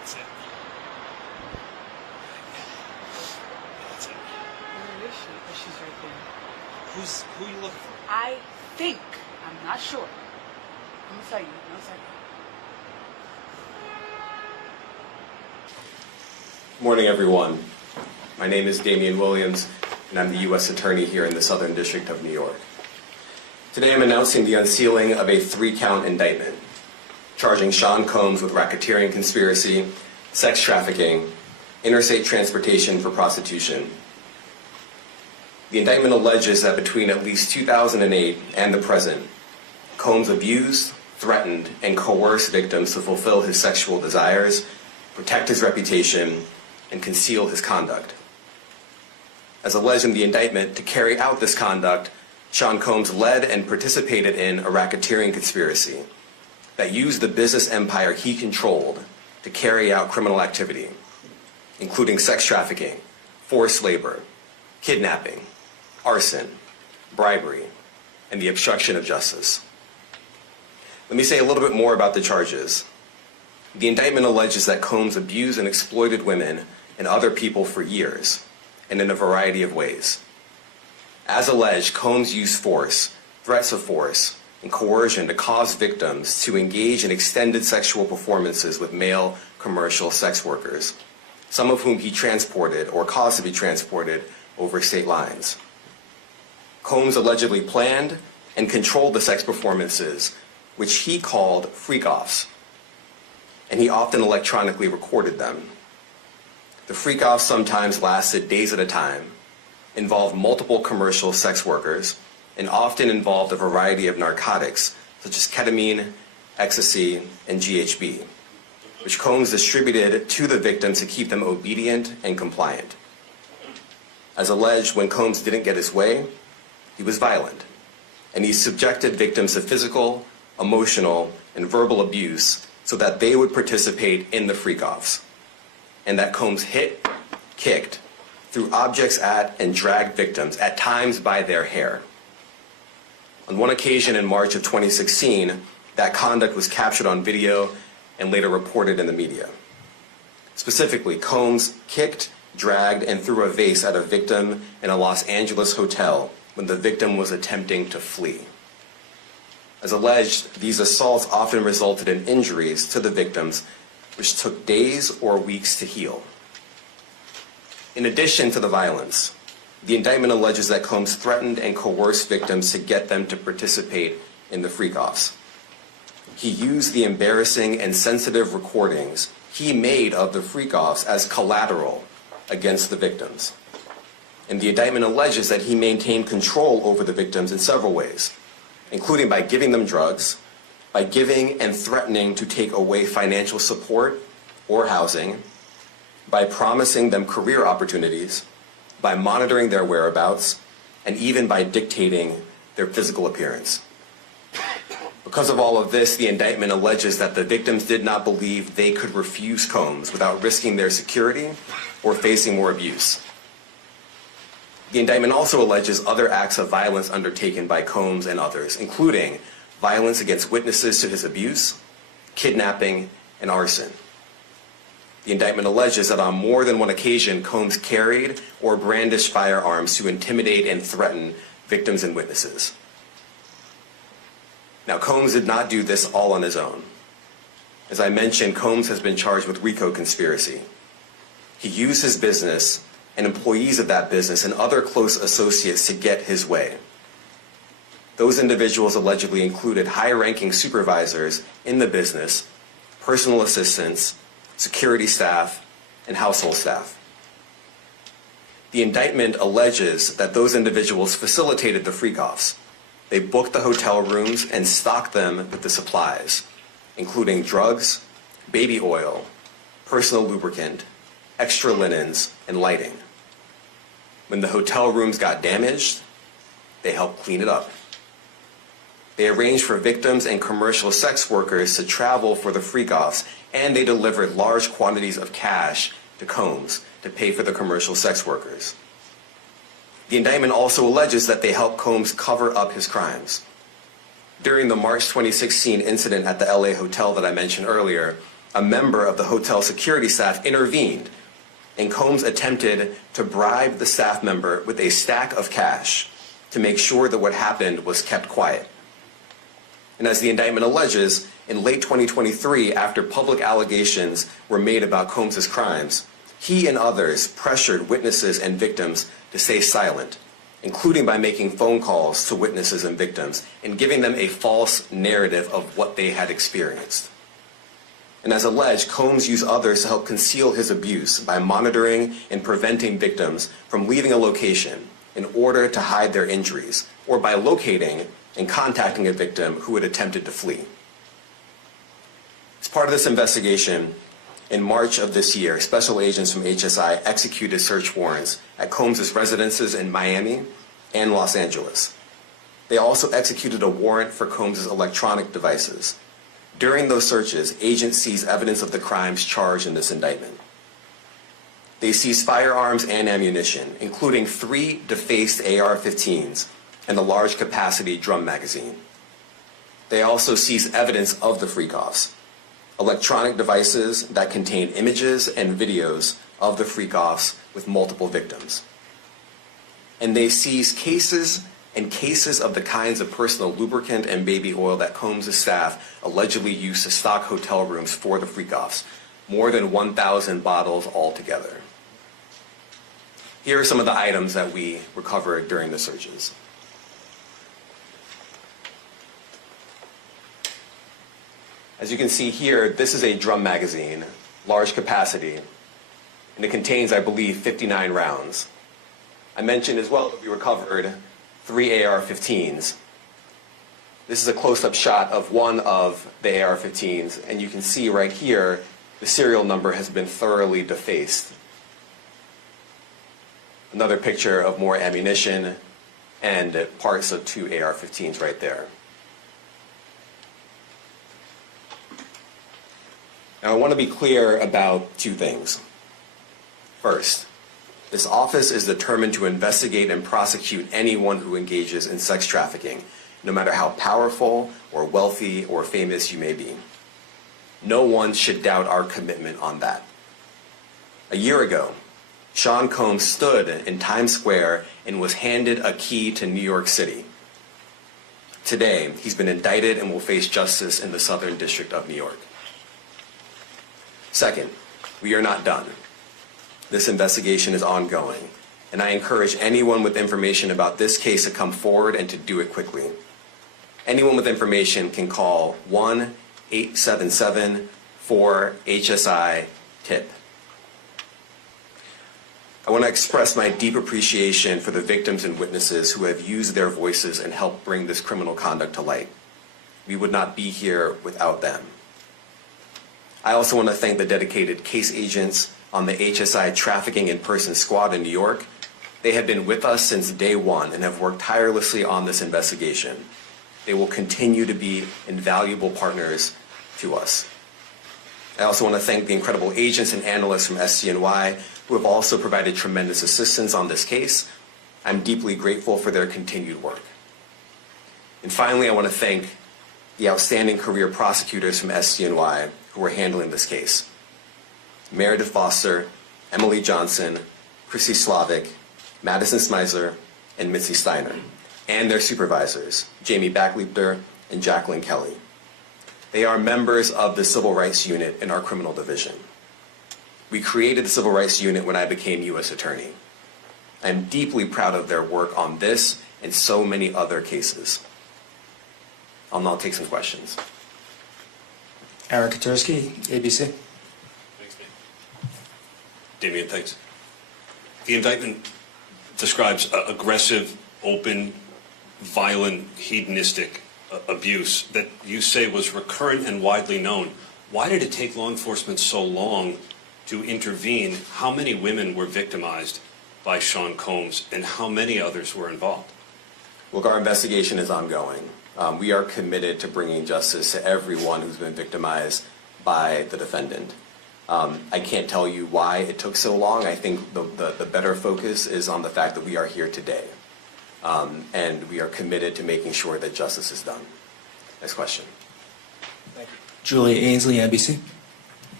That's it. That's it. Where is she? Oh, she's right there. Who are you looking for? I think, I'm not sure. I'm gonna tell you. No second. Morning, everyone. My name is Damian Williams, and I'm the U.S. Attorney here in the Southern District of New York. Today I'm announcing the unsealing of a 3-count indictment, charging Sean Combs with racketeering conspiracy, sex trafficking, interstate transportation for prostitution. The indictment alleges that between at least 2008 and the present, Combs abused, threatened, and coerced victims to fulfill his sexual desires, protect his reputation, and conceal his conduct. As alleged in the indictment, to carry out this conduct, Sean Combs led and participated in a racketeering conspiracy that used the business empire he controlled to carry out criminal activity, including sex trafficking, forced labor, kidnapping, arson, bribery, and the obstruction of justice. Let me say a little bit more about the charges. The indictment alleges that Combs abused and exploited women and other people for years, and in a variety of ways. As alleged, Combs used force, threats of force, and coercion to cause victims to engage in extended sexual performances with male commercial sex workers, some of whom he transported or caused to be transported over state lines. Combs allegedly planned and controlled the sex performances, which he called freak-offs, and he often electronically recorded them. The freak-offs sometimes lasted days at a time, involved multiple commercial sex workers, and often involved a variety of narcotics such as ketamine, ecstasy, and GHB, which Combs distributed to the victims to keep them obedient and compliant. As alleged, when Combs didn't get his way, he was violent, and he subjected victims to physical, emotional, and verbal abuse so that they would participate in the freak-offs, and that Combs hit, kicked, threw objects at, and dragged victims, at times by their hair. On one occasion in March of 2016, that conduct was captured on video and later reported in the media. Specifically, Combs kicked, dragged, and threw a vase at a victim in a Los Angeles hotel when the victim was attempting to flee. As alleged, these assaults often resulted in injuries to the victims, which took days or weeks to heal. In addition to the violence, the indictment alleges that Combs threatened and coerced victims to get them to participate in the freak-offs. He used the embarrassing and sensitive recordings he made of the freak-offs as collateral against the victims. And the indictment alleges that he maintained control over the victims in several ways, including by giving them drugs, by giving and threatening to take away financial support or housing, by promising them career opportunities, by monitoring their whereabouts, and even by dictating their physical appearance. Because of all of this, the indictment alleges that the victims did not believe they could refuse Combs without risking their security or facing more abuse. The indictment also alleges other acts of violence undertaken by Combs and others, including violence against witnesses to his abuse, kidnapping, and arson. The indictment alleges that on more than one occasion, Combs carried or brandished firearms to intimidate and threaten victims and witnesses. Now, Combs did not do this all on his own. As I mentioned, Combs has been charged with RICO conspiracy. He used his business and employees of that business and other close associates to get his way. Those individuals allegedly included high-ranking supervisors in the business, personal assistants, security staff, and household staff. The indictment alleges that those individuals facilitated the freak-offs. They booked the hotel rooms and stocked them with the supplies, including drugs, baby oil, personal lubricant, extra linens, and lighting. When the hotel rooms got damaged, they helped clean it up. They arranged for victims and commercial sex workers to travel for the freak-offs, and they delivered large quantities of cash to Combs to pay for the commercial sex workers. The indictment also alleges that they helped Combs cover up his crimes. During the March 2016 incident at the LA hotel that I mentioned earlier, a member of the hotel security staff intervened, and Combs attempted to bribe the staff member with a stack of cash to make sure that what happened was kept quiet. And as the indictment alleges, in late 2023, after public allegations were made about Combs' crimes, he and others pressured witnesses and victims to stay silent, including by making phone calls to witnesses and victims and giving them a false narrative of what they had experienced. And as alleged, Combs used others to help conceal his abuse by monitoring and preventing victims from leaving a location in order to hide their injuries, or by locating and contacting a victim who had attempted to flee. As part of this investigation, in March of this year, special agents from HSI executed search warrants at Combs' residences in Miami and Los Angeles. They also executed a warrant for Combs' electronic devices. During those searches, agents seized evidence of the crimes charged in this indictment. They seized firearms and ammunition, including 3 defaced AR-15s and a large capacity drum magazine. They also seized evidence of the freak-offs, electronic devices that contained images and videos of the freak-offs with multiple victims. And they seized cases and cases of the kinds of personal lubricant and baby oil that Combs' staff allegedly used to stock hotel rooms for the freak-offs, more than 1,000 bottles altogether. Here are some of the items that we recovered during the searches. As you can see here, this is a drum magazine, large capacity, and it contains, I believe, 59 rounds. I mentioned as well that we recovered 3 AR-15s. This is a close-up shot of one of the AR-15s, and you can see right here the serial number has been thoroughly defaced. Another picture of more ammunition and parts of 2 AR-15s right there. Now, I want to be clear about 2 things. First, this office is determined to investigate and prosecute anyone who engages in sex trafficking, no matter how powerful or wealthy or famous you may be. No one should doubt our commitment on that. A year ago, Sean Combs stood in Times Square and was handed a key to New York City. Today, he's been indicted and will face justice in the Southern District of New York. Second, we are not done. This investigation is ongoing, and I encourage anyone with information about this case to come forward and to do it quickly. Anyone with information can call 1-877-4HSI-TIP. I want to express my deep appreciation for the victims and witnesses who have used their voices and helped bring this criminal conduct to light. We would not be here without them. I also want to thank the dedicated case agents on the HSI Trafficking in Person Squad in New York. They have been with us since day one and have worked tirelessly on this investigation. They will continue to be invaluable partners to us. I also want to thank the incredible agents and analysts from SCNY who have also provided tremendous assistance on this case. I'm deeply grateful for their continued work. And finally, I want to thank the outstanding career prosecutors from SCNY who are handling this case. Meredith Foster, Emily Johnson, Chrissy Slavic, Madison Smeisler, and Mitzi Steiner, and their supervisors, Jamie Backleiter and Jacqueline Kelly. They are members of the Civil Rights Unit in our criminal division. We created the Civil Rights Unit when I became U.S. Attorney. I'm deeply proud of their work on this and so many other cases. I'll now take some questions. Eric Katursky, ABC. Thanks, Damian, thanks. The indictment describes aggressive, open, violent, hedonistic abuse that you say was recurrent and widely known. Why did it take law enforcement so long to intervene? How many women were victimized by Sean Combs, and how many others were involved? Look, our investigation is ongoing. We are committed to bringing justice to everyone who's been victimized by the defendant. I can't tell you why it took so long. I think the better focus is on the fact that we are here today. And we are committed to making sure that justice is done. Next question. Julia Ainsley, NBC.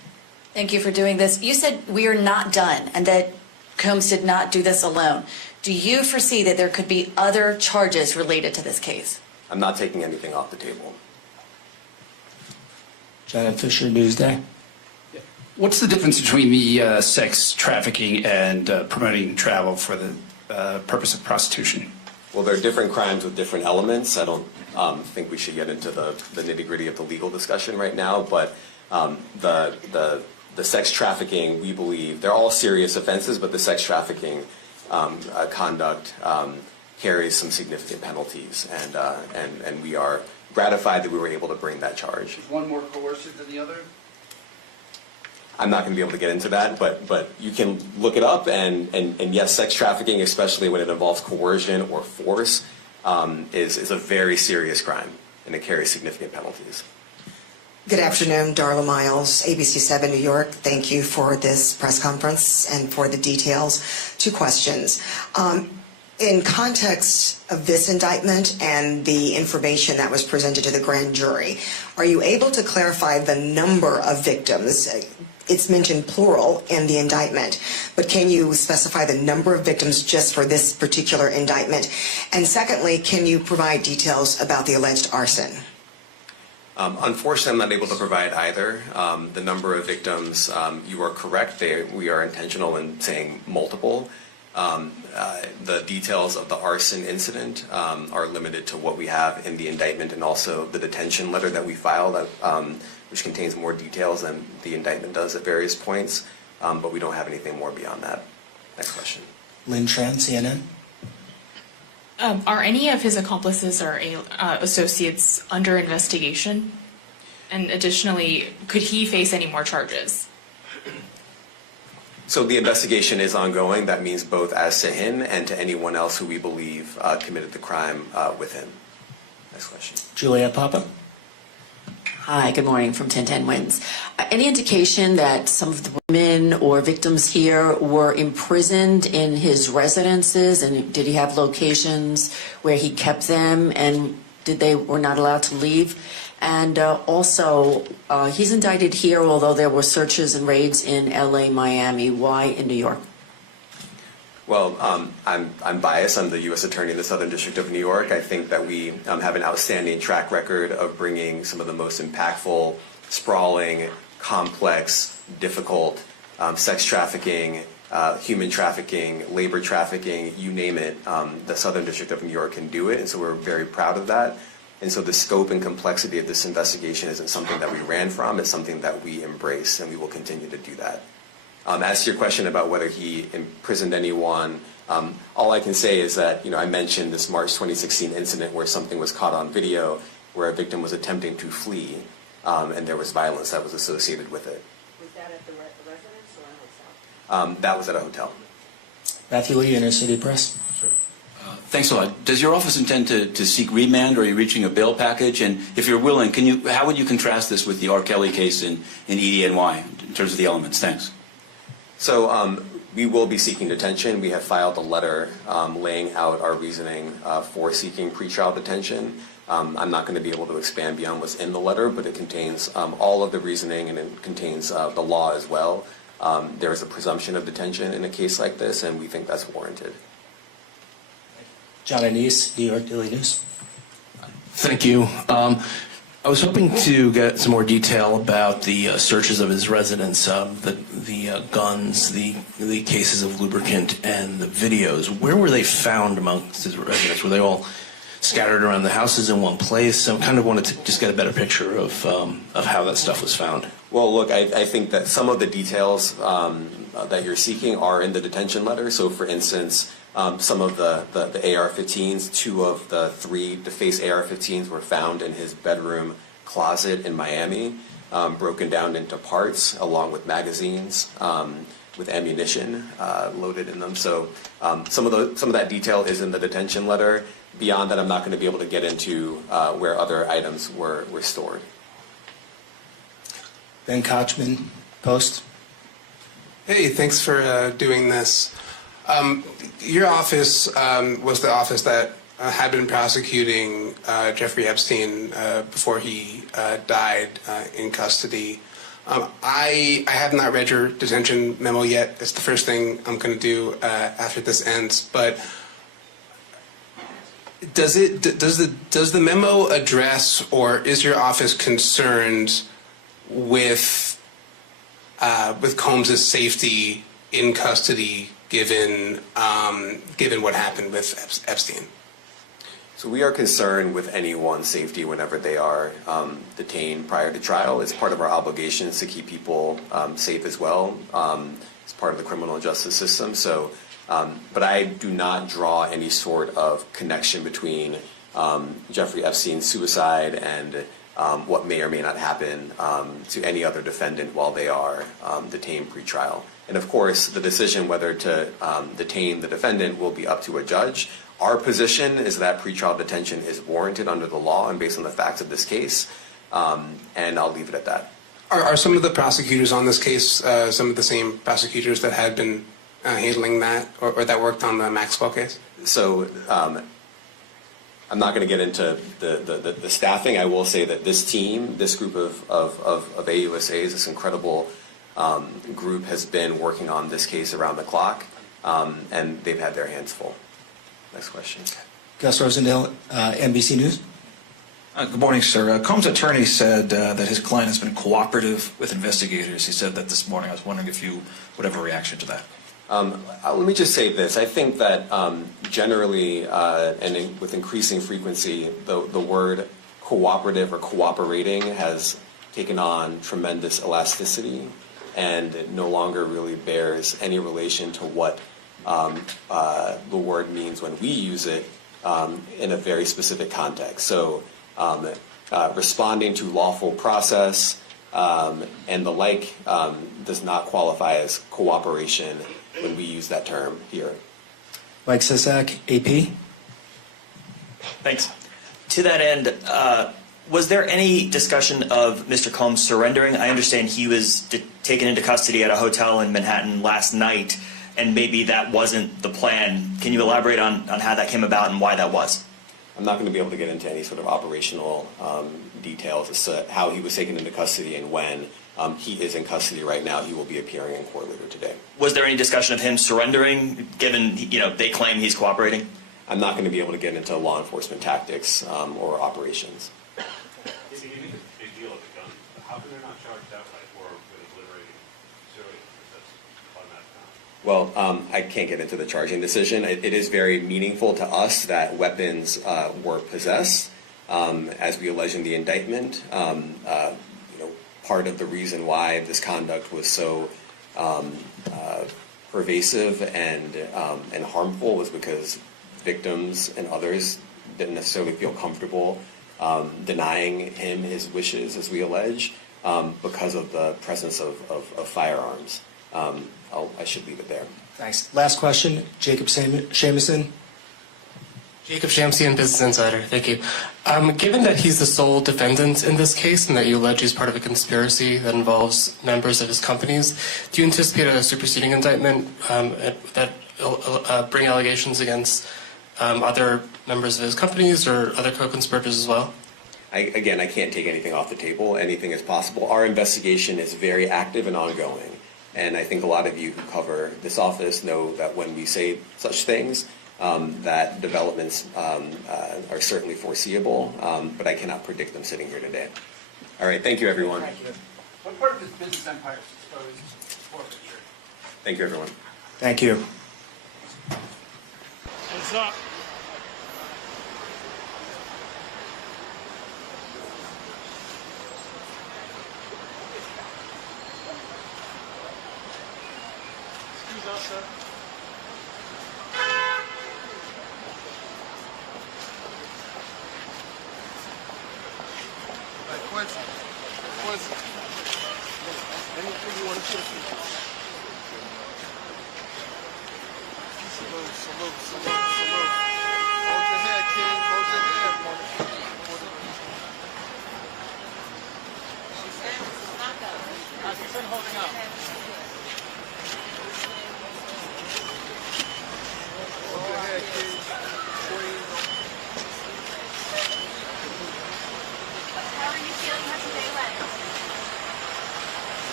Thank you for doing this. You said we are not done and that Combs did not do this alone. Do you foresee that there could be other charges related to this case? I'm not taking anything off the table. Janet Fisher, Newsday. What's the difference between the sex trafficking and promoting travel for the purpose of prostitution? Well, there are different crimes with different elements. I don't think we should get into the nitty-gritty of the legal discussion right now, but the sex trafficking, we believe, they're all serious offenses, but the sex trafficking conduct carries some significant penalties, and we are gratified that we were able to bring that charge. Is one more coercive than the other? I'm not going to be able to get into that, but you can look it up, and yes, sex trafficking, especially when it involves coercion or force, is a very serious crime, and it carries significant penalties. Good afternoon, Darla Miles, ABC 7 New York. Thank you for this press conference and for the details. 2 questions. In context of this indictment and the information that was presented to the grand jury, are you able to clarify the number of victims? It's mentioned plural in the indictment, but can you specify the number of victims just for this particular indictment? And secondly, can you provide details about the alleged arson? Unfortunately, I'm not able to provide either. The number of victims, you are correct. We are intentional in saying multiple. The details of the arson incident are limited to what we have in the indictment and also the detention letter that we filed, which contains more details than the indictment does at various points, but we don't have anything more beyond that. Next question. Lynn Tran, CNN. Are any of his accomplices or associates under investigation? And additionally, could he face any more charges? So the investigation is ongoing. That means both as to him and to anyone else who we believe committed the crime with him. Next question. Juliet Papa. Hi, good morning from 1010 Wins. Any indication that some of the women or victims here were imprisoned in his residences, and did he have locations where he kept them, and were not allowed to leave? And also, he's indicted here, although there were searches and raids in LA, Miami. Why in New York? Well, I'm biased. I'm the U.S. Attorney in the Southern District of New York. I think that we have an outstanding track record of bringing some of the most impactful, sprawling, complex, difficult sex trafficking, human trafficking, labor trafficking, you name it. The Southern District of New York can do it, and so we're very proud of that. And so the scope and complexity of this investigation isn't something that we ran from. It's something that we embrace, and we will continue to do that. As to your question about whether he imprisoned anyone, all I can say is that, I mentioned this March 2016 incident where something was caught on video where a victim was attempting to flee, and there was violence that was associated with it. Was that at the residence or a hotel? That was at a hotel. Matthew Lee, Inner City Press. Thanks a lot. Does your office intend to seek remand, or are you reaching a bail package? And if you're willing, how would you contrast this with the R. Kelly case in EDNY in terms of the elements? Thanks. So we will be seeking detention. We have filed a letter laying out our reasoning for seeking pretrial detention. I'm not going to be able to expand beyond what's in the letter, but it contains all of the reasoning, and it contains the law as well. There is a presumption of detention in a case like this, and we think that's warranted. John Anise, New York Daily News. Thank you. I was hoping to get some more detail about the searches of his residence, the guns, the cases of lubricant, and the videos. Where were they found amongst his residence? Were they all scattered around the houses in one place? I kind of wanted to just get a better picture of how that stuff was found. Well, look, I think that some of the details that you're seeking are in the detention letter. So, for instance, some of the AR-15s, 2 of the 3 defaced AR-15s were found in his bedroom closet in Miami, broken down into parts along with magazines with ammunition loaded in them. So some of that detail is in the detention letter. Beyond that, I'm not going to be able to get into where other items were stored. Ben Kochman, Post. Hey, thanks for doing this. Your office was the office that had been prosecuting Jeffrey Epstein before he died in custody. I have not read your detention memo yet. It's the first thing I'm going to do after this ends. But does the memo address, or is your office concerned with Combs' safety in custody, given what happened with Epstein? So we are concerned with anyone's safety whenever they are detained prior to trial. It's part of our obligations to keep people safe as well. It's part of the criminal justice system. So, but I do not draw any sort of connection between Jeffrey Epstein's suicide and what may or may not happen to any other defendant while they are detained pretrial. And of course, the decision whether to detain the defendant will be up to a judge. Our position is that pretrial detention is warranted under the law and based on the facts of this case, and I'll leave it at that. Are some of the prosecutors on this case some of the same prosecutors that had been handling that, or that worked on the Maxwell case? So I'm not going to get into the staffing. I will say that this team, this group of AUSAs, this incredible group has been working on this case around the clock, and they've had their hands full. Next question. Gus Rosendale, NBC News. Good morning, sir. Combs' attorney said that his client has been cooperative with investigators. He said that this morning. I was wondering if you would have a reaction to that. Let me just say this. I think that generally and with increasing frequency, the word cooperative or cooperating has taken on tremendous elasticity and it no longer really bears any relation to what the word means when we use it in a very specific context. So responding to lawful process and the like does not qualify as cooperation when we use that term here. Mike Sisak, AP. Thanks. To that end, was there any discussion of Mr. Combs surrendering? I understand he was taken into custody at a hotel in Manhattan last night, and maybe that wasn't the plan. Can you elaborate on how that came about and why that was? I'm not going to be able to get into any sort of operational details as to how he was taken into custody and when. He is in custody right now. He will be appearing in court later today. Was there any discussion of him surrendering, given they claim he's cooperating? I'm not going to be able to get into law enforcement tactics or operations. It's a big deal at the gun. How can they not charge outright or with liberating civilians? That's automatic. Well, I can't get into the charging decision. It is very meaningful to us that weapons were possessed, as we allege in the indictment. Part of the reason why this conduct was so pervasive and harmful was because victims and others didn't necessarily feel comfortable denying him his wishes, as we allege, because of the presence of firearms. I should leave it there. Thanks. Last question, Jacob Shamison. Jacob Shamsian, Business Insider. Thank you. Given that he's the sole defendant in this case and that you allege he's part of a conspiracy that involves members of his companies, do you anticipate a superseding indictment that bring allegations against other members of his companies or other co-conspirators as well? I can't take anything off the table. Anything is possible. Our investigation is very active and ongoing. And I think a lot of you who cover this office know that when we say such things, that developments are certainly foreseeable, but I cannot predict them sitting here today. All right, thank you, everyone. Thank you. What part of his business empire is exposed to forfeiture? Thank you, everyone. Thank you. What's up? Excuse us, sir. Quincy, anything you want to say? Salute. Hold your head, King. Hold your head, She's been holding up. Hold your head, King. Queen. How are you feeling? How's your day went?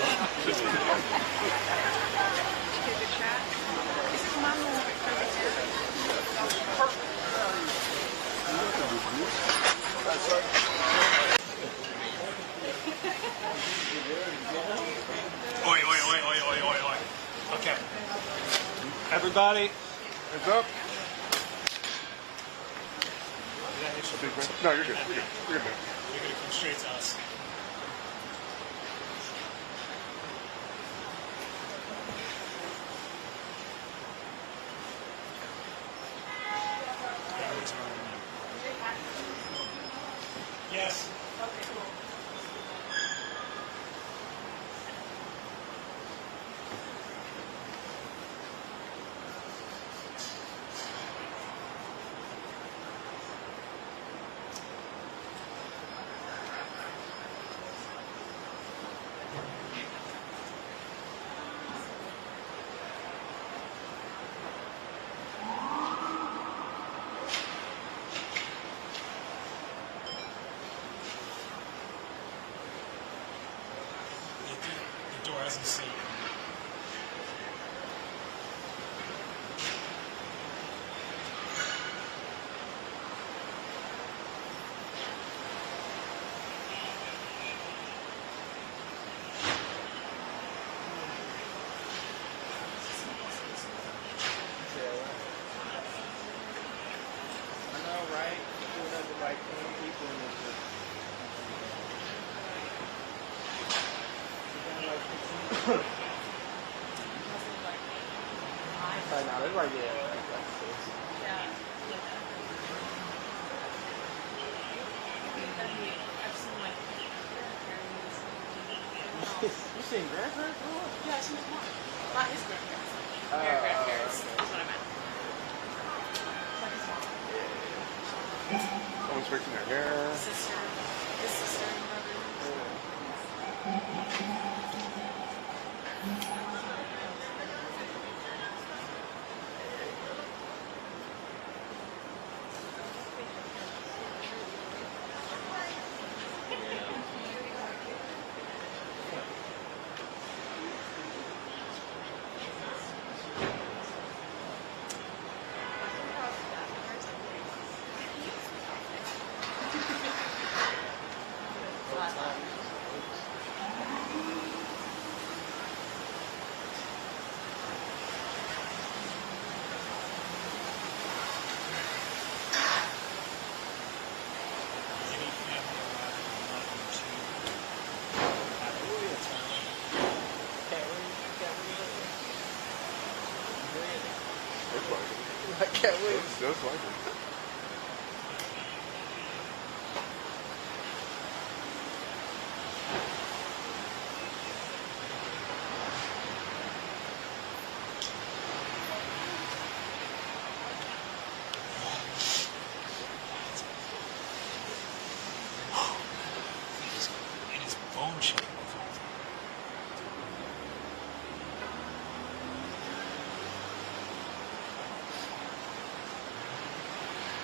Oi, oi, oi, oi, oi, oi, oi. Okay. Everybody. Hands up. No, you're good. You're good. You're good, man. You're gonna come straight to us. Yes. Okay, cool. The door hasn't seen you. I know, right? Doing that the right thing, people in this shit. Right now, they're like, yeah, that's You seen grandparents? Yeah, I seen his mom. Not his grandparents. Your grandparents. That's what I meant. It's like his mom. Someone's fixing their hair. Sister. His sister and brother. I can't wait. That's like it. And his bone chip.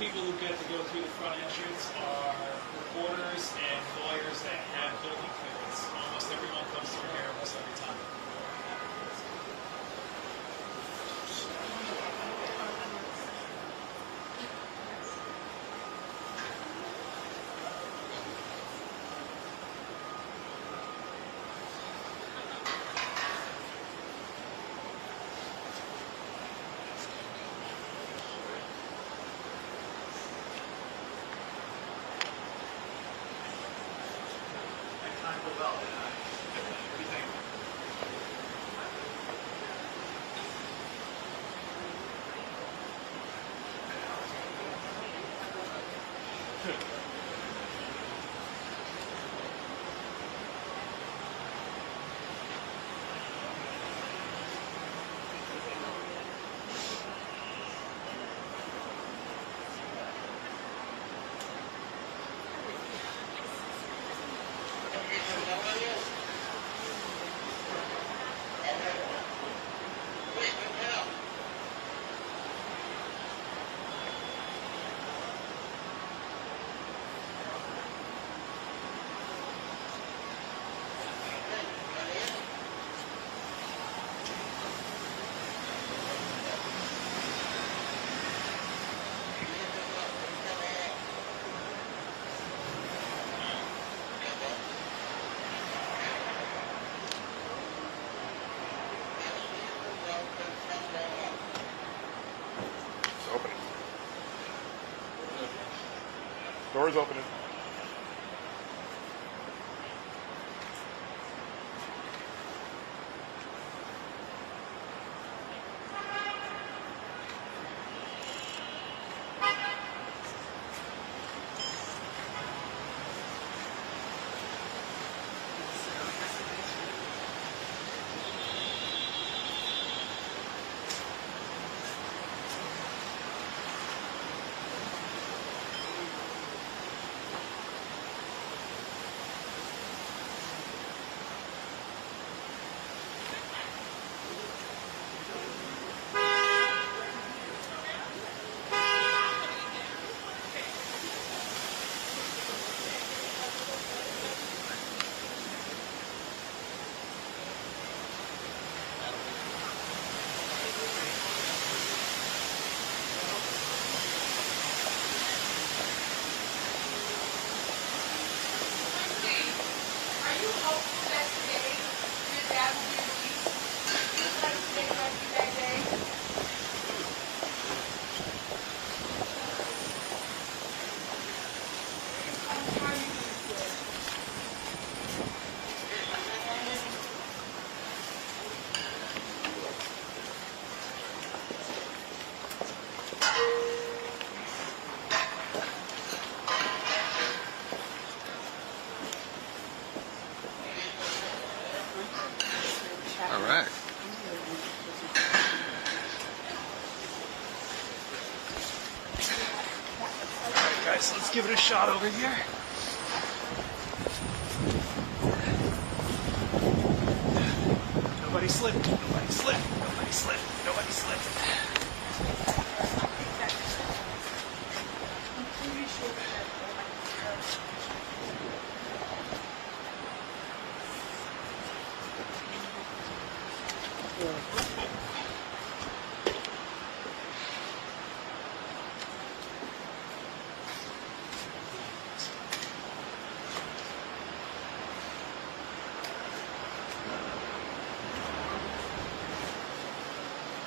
people who get to go through the front entrance are reporters and lawyers that have building permits. Almost everyone comes through here almost every time. Doors opening. All right. Guys, let's give it a shot over here. Nobody slipped. Nobody slipped. Nobody slipped. Nobody slipped.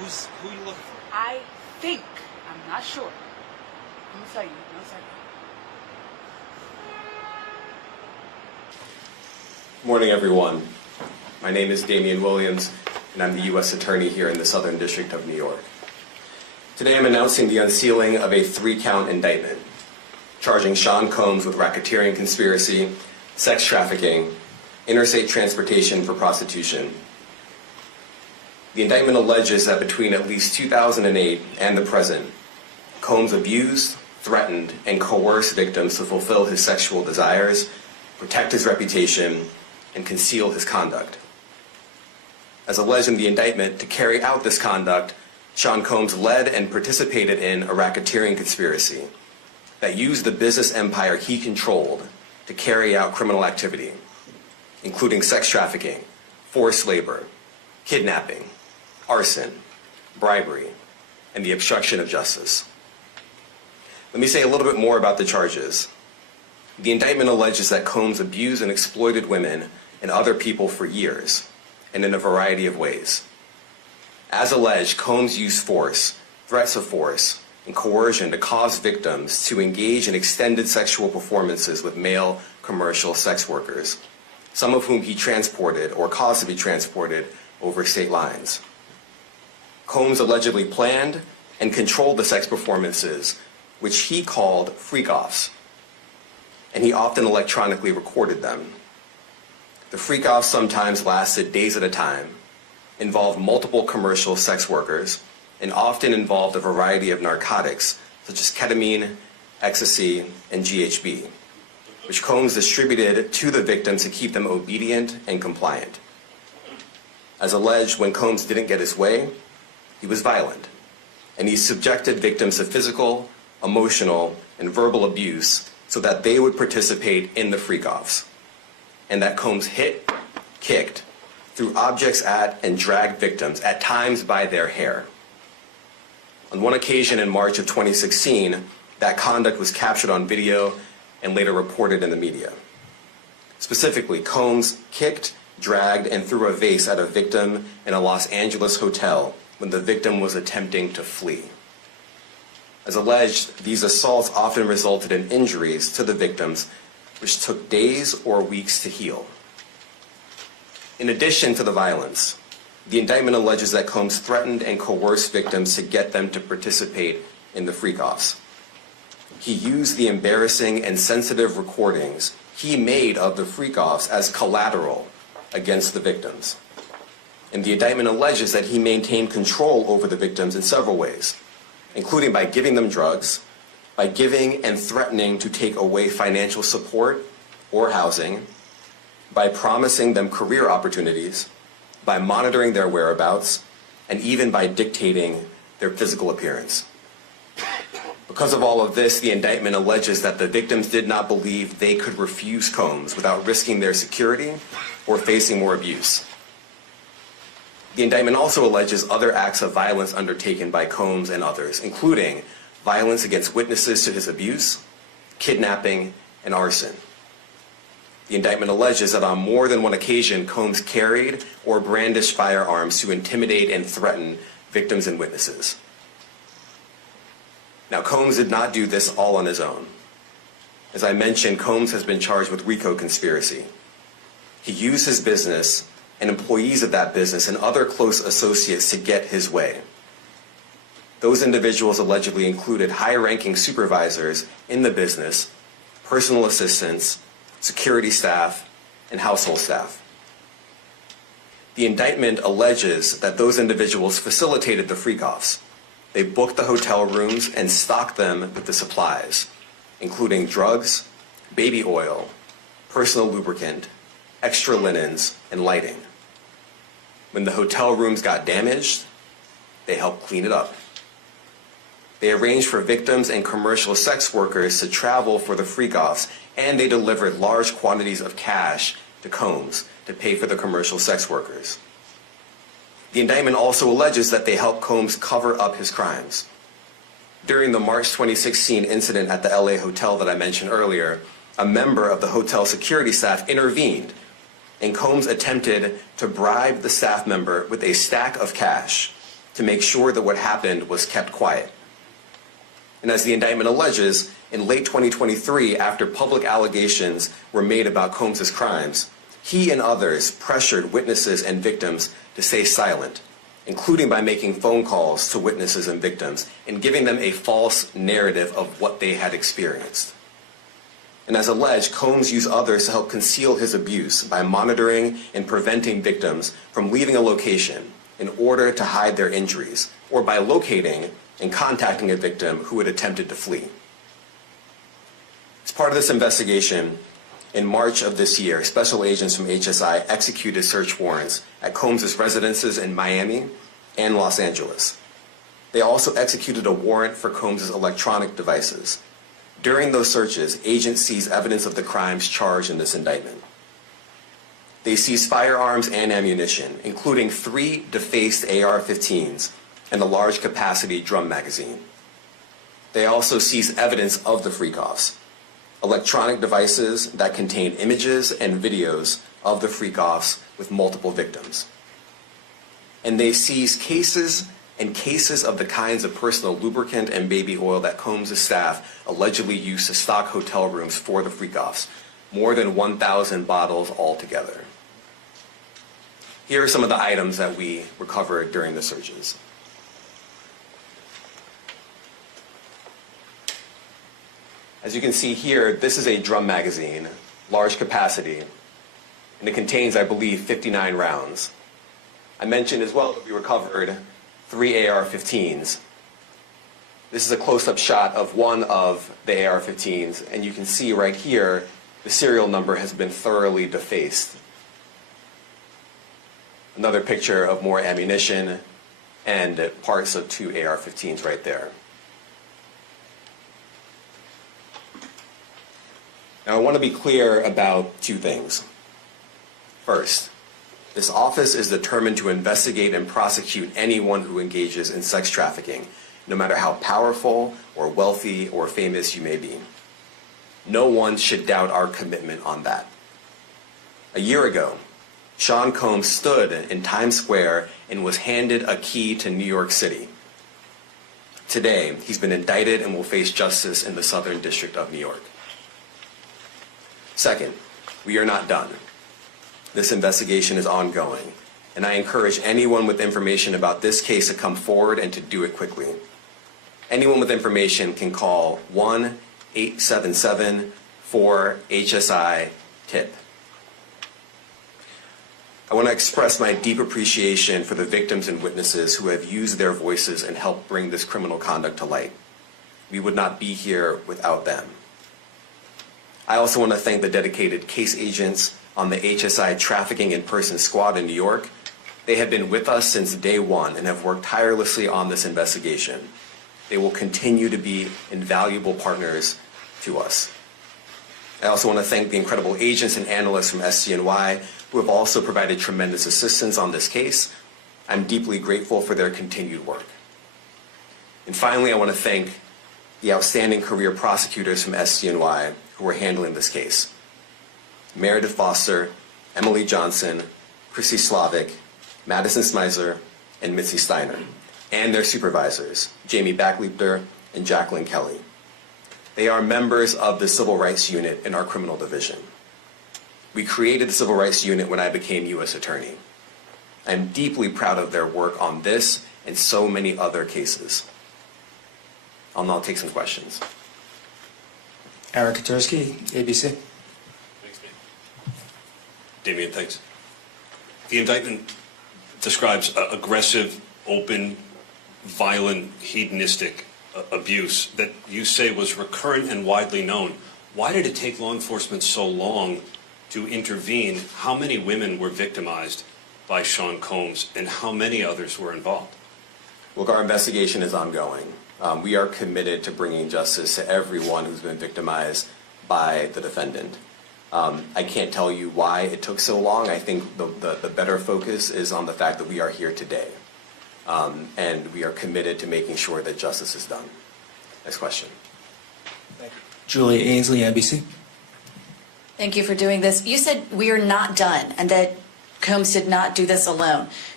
Who you looking for? I think, I'm not sure. I'm gonna tell you, no second. Morning, everyone. My name is Damian Williams, and I'm the U.S. Attorney here in the Southern District of New York. Today I'm announcing the unsealing of a 3-count indictment, charging Sean Combs with racketeering conspiracy, sex trafficking, interstate transportation for prostitution. The indictment alleges that between at least 2008 and the present, Combs abused, threatened, and coerced victims to fulfill his sexual desires, protect his reputation, and conceal his conduct. As alleged in the indictment, to carry out this conduct, Sean Combs led and participated in a racketeering conspiracy that used the business empire he controlled to carry out criminal activity, including sex trafficking, forced labor, kidnapping, arson, bribery, and the obstruction of justice. Let me say a little bit more about the charges. The indictment alleges that Combs abused and exploited women and other people for years, and in a variety of ways. As alleged, Combs used force, threats of force, and coercion to cause victims to engage in extended sexual performances with male commercial sex workers, some of whom he transported or caused to be transported over state lines. Combs allegedly planned and controlled the sex performances, which he called freak-offs, and he often electronically recorded them. The freak-offs sometimes lasted days at a time, involved multiple commercial sex workers, and often involved a variety of narcotics such as ketamine, ecstasy, and GHB, which Combs distributed to the victims to keep them obedient and compliant. As alleged, when Combs didn't get his way, he was violent, and he subjected victims to physical, emotional, and verbal abuse so that they would participate in the freak-offs, and that Combs hit, kicked, threw objects at, and dragged victims, at times by their hair. On one occasion in March of 2016, that conduct was captured on video and later reported in the media. Specifically, Combs kicked, dragged, and threw a vase at a victim in a Los Angeles hotel when the victim was attempting to flee. As alleged, these assaults often resulted in injuries to the victims, which took days or weeks to heal. In addition to the violence, the indictment alleges that Combs threatened and coerced victims to get them to participate in the freak-offs. He used the embarrassing and sensitive recordings he made of the freak-offs as collateral against the victims. And the indictment alleges that he maintained control over the victims in several ways, including by giving them drugs, by giving and threatening to take away financial support or housing, by promising them career opportunities, by monitoring their whereabouts, and even by dictating their physical appearance. Because of all of this, the indictment alleges that the victims did not believe they could refuse Combs without risking their security or facing more abuse. The indictment also alleges other acts of violence undertaken by Combs and others, including violence against witnesses to his abuse, kidnapping, and arson. The indictment alleges that on more than one occasion, Combs carried or brandished firearms to intimidate and threaten victims and witnesses. Now, Combs did not do this all on his own. As I mentioned, Combs has been charged with RICO conspiracy. He used his business and employees of that business and other close associates to get his way. Those individuals allegedly included high-ranking supervisors in the business, personal assistants, security staff, and household staff. The indictment alleges that those individuals facilitated the freak-offs. They booked the hotel rooms and stocked them with the supplies, including drugs, baby oil, personal lubricant, extra linens, and lighting. When the hotel rooms got damaged, they helped clean it up. They arranged for victims and commercial sex workers to travel for the freak-offs, and they delivered large quantities of cash to Combs to pay for the commercial sex workers. The indictment also alleges that they helped Combs cover up his crimes. During the March 2016 incident at the LA hotel that I mentioned earlier, a member of the hotel security staff intervened, and Combs attempted to bribe the staff member with a stack of cash to make sure that what happened was kept quiet. And as the indictment alleges, in late 2023, after public allegations were made about Combs' crimes, he and others pressured witnesses and victims to stay silent, including by making phone calls to witnesses and victims and giving them a false narrative of what they had experienced. And as alleged, Combs used others to help conceal his abuse by monitoring and preventing victims from leaving a location in order to hide their injuries, or by locating and contacting a victim who had attempted to flee. As part of this investigation, in March of this year, special agents from HSI executed search warrants at Combs' residences in Miami and Los Angeles. They also executed a warrant for Combs' electronic devices. During those searches, agents seized evidence of the crimes charged in this indictment. They seized firearms and ammunition, including 3 defaced AR-15s and a large capacity drum magazine. They also seized evidence of the freak-offs, electronic devices that contain images and videos of the freak-offs with multiple victims. And they seized cases and cases of the kinds of personal lubricant and baby oil that Combs' staff allegedly used to stock hotel rooms for the freak-offs, more than 1,000 bottles altogether. Here are some of the items that we recovered during the searches. As you can see here, this is a drum magazine, large capacity, and it contains, I believe, 59 rounds. I mentioned as well that we recovered 3 AR-15s. This is a close-up shot of one of the AR-15s, and you can see right here, the serial number has been thoroughly defaced. Another picture of more ammunition and parts of 2 AR-15s right there. Now, I want to be clear about 2 things. First, this office is determined to investigate and prosecute anyone who engages in sex trafficking, no matter how powerful or wealthy or famous you may be. No one should doubt our commitment on that. A year ago, Sean Combs stood in Times Square and was handed a key to New York City. Today, he's been indicted and will face justice in the Southern District of New York. Second, we are not done. This investigation is ongoing, and I encourage anyone with information about this case to come forward and to do it quickly. Anyone with information can call 1-877-4HSI-TIP. I want to express my deep appreciation for the victims and witnesses who have used their voices and helped bring this criminal conduct to light. We would not be here without them. I also want to thank the dedicated case agents on the HSI Trafficking in Person Squad in New York. They have been with us since day one and have worked tirelessly on this investigation. They will continue to be invaluable partners to us. I also want to thank the incredible agents and analysts from SCNY who have also provided tremendous assistance on this case. I'm deeply grateful for their continued work. And finally, I want to thank the outstanding career prosecutors from SCNY who are handling this case. Meredith Foster, Emily Johnson, Chrissy Slavic, Madison Smizer, and Mitzi Steiner, and their supervisors, Jamie Backleiter and Jacqueline Kelly. They are members of the Civil Rights Unit in our criminal division. We created the Civil Rights Unit when I became U.S. Attorney. I'm deeply proud of their work on this and so many other cases. I'll now take some questions. Eric Katursky, ABC. Thanks, man. Damian, thanks. The indictment describes aggressive, open, violent, hedonistic abuse that you say was recurrent and widely known. Why did it take law enforcement so long to intervene? How many women were victimized by Sean Combs, and how many others were involved? Look, our investigation is ongoing. We are committed to bringing justice to everyone who's been victimized by the defendant. I can't tell you why it took so long. I think the better focus is on the fact that we are here today. And we are committed to making sure that justice is done. Next question. Thank you. Julia Ainsley, NBC. Thank you for doing this. You said we are not done and that Combs did not do this alone.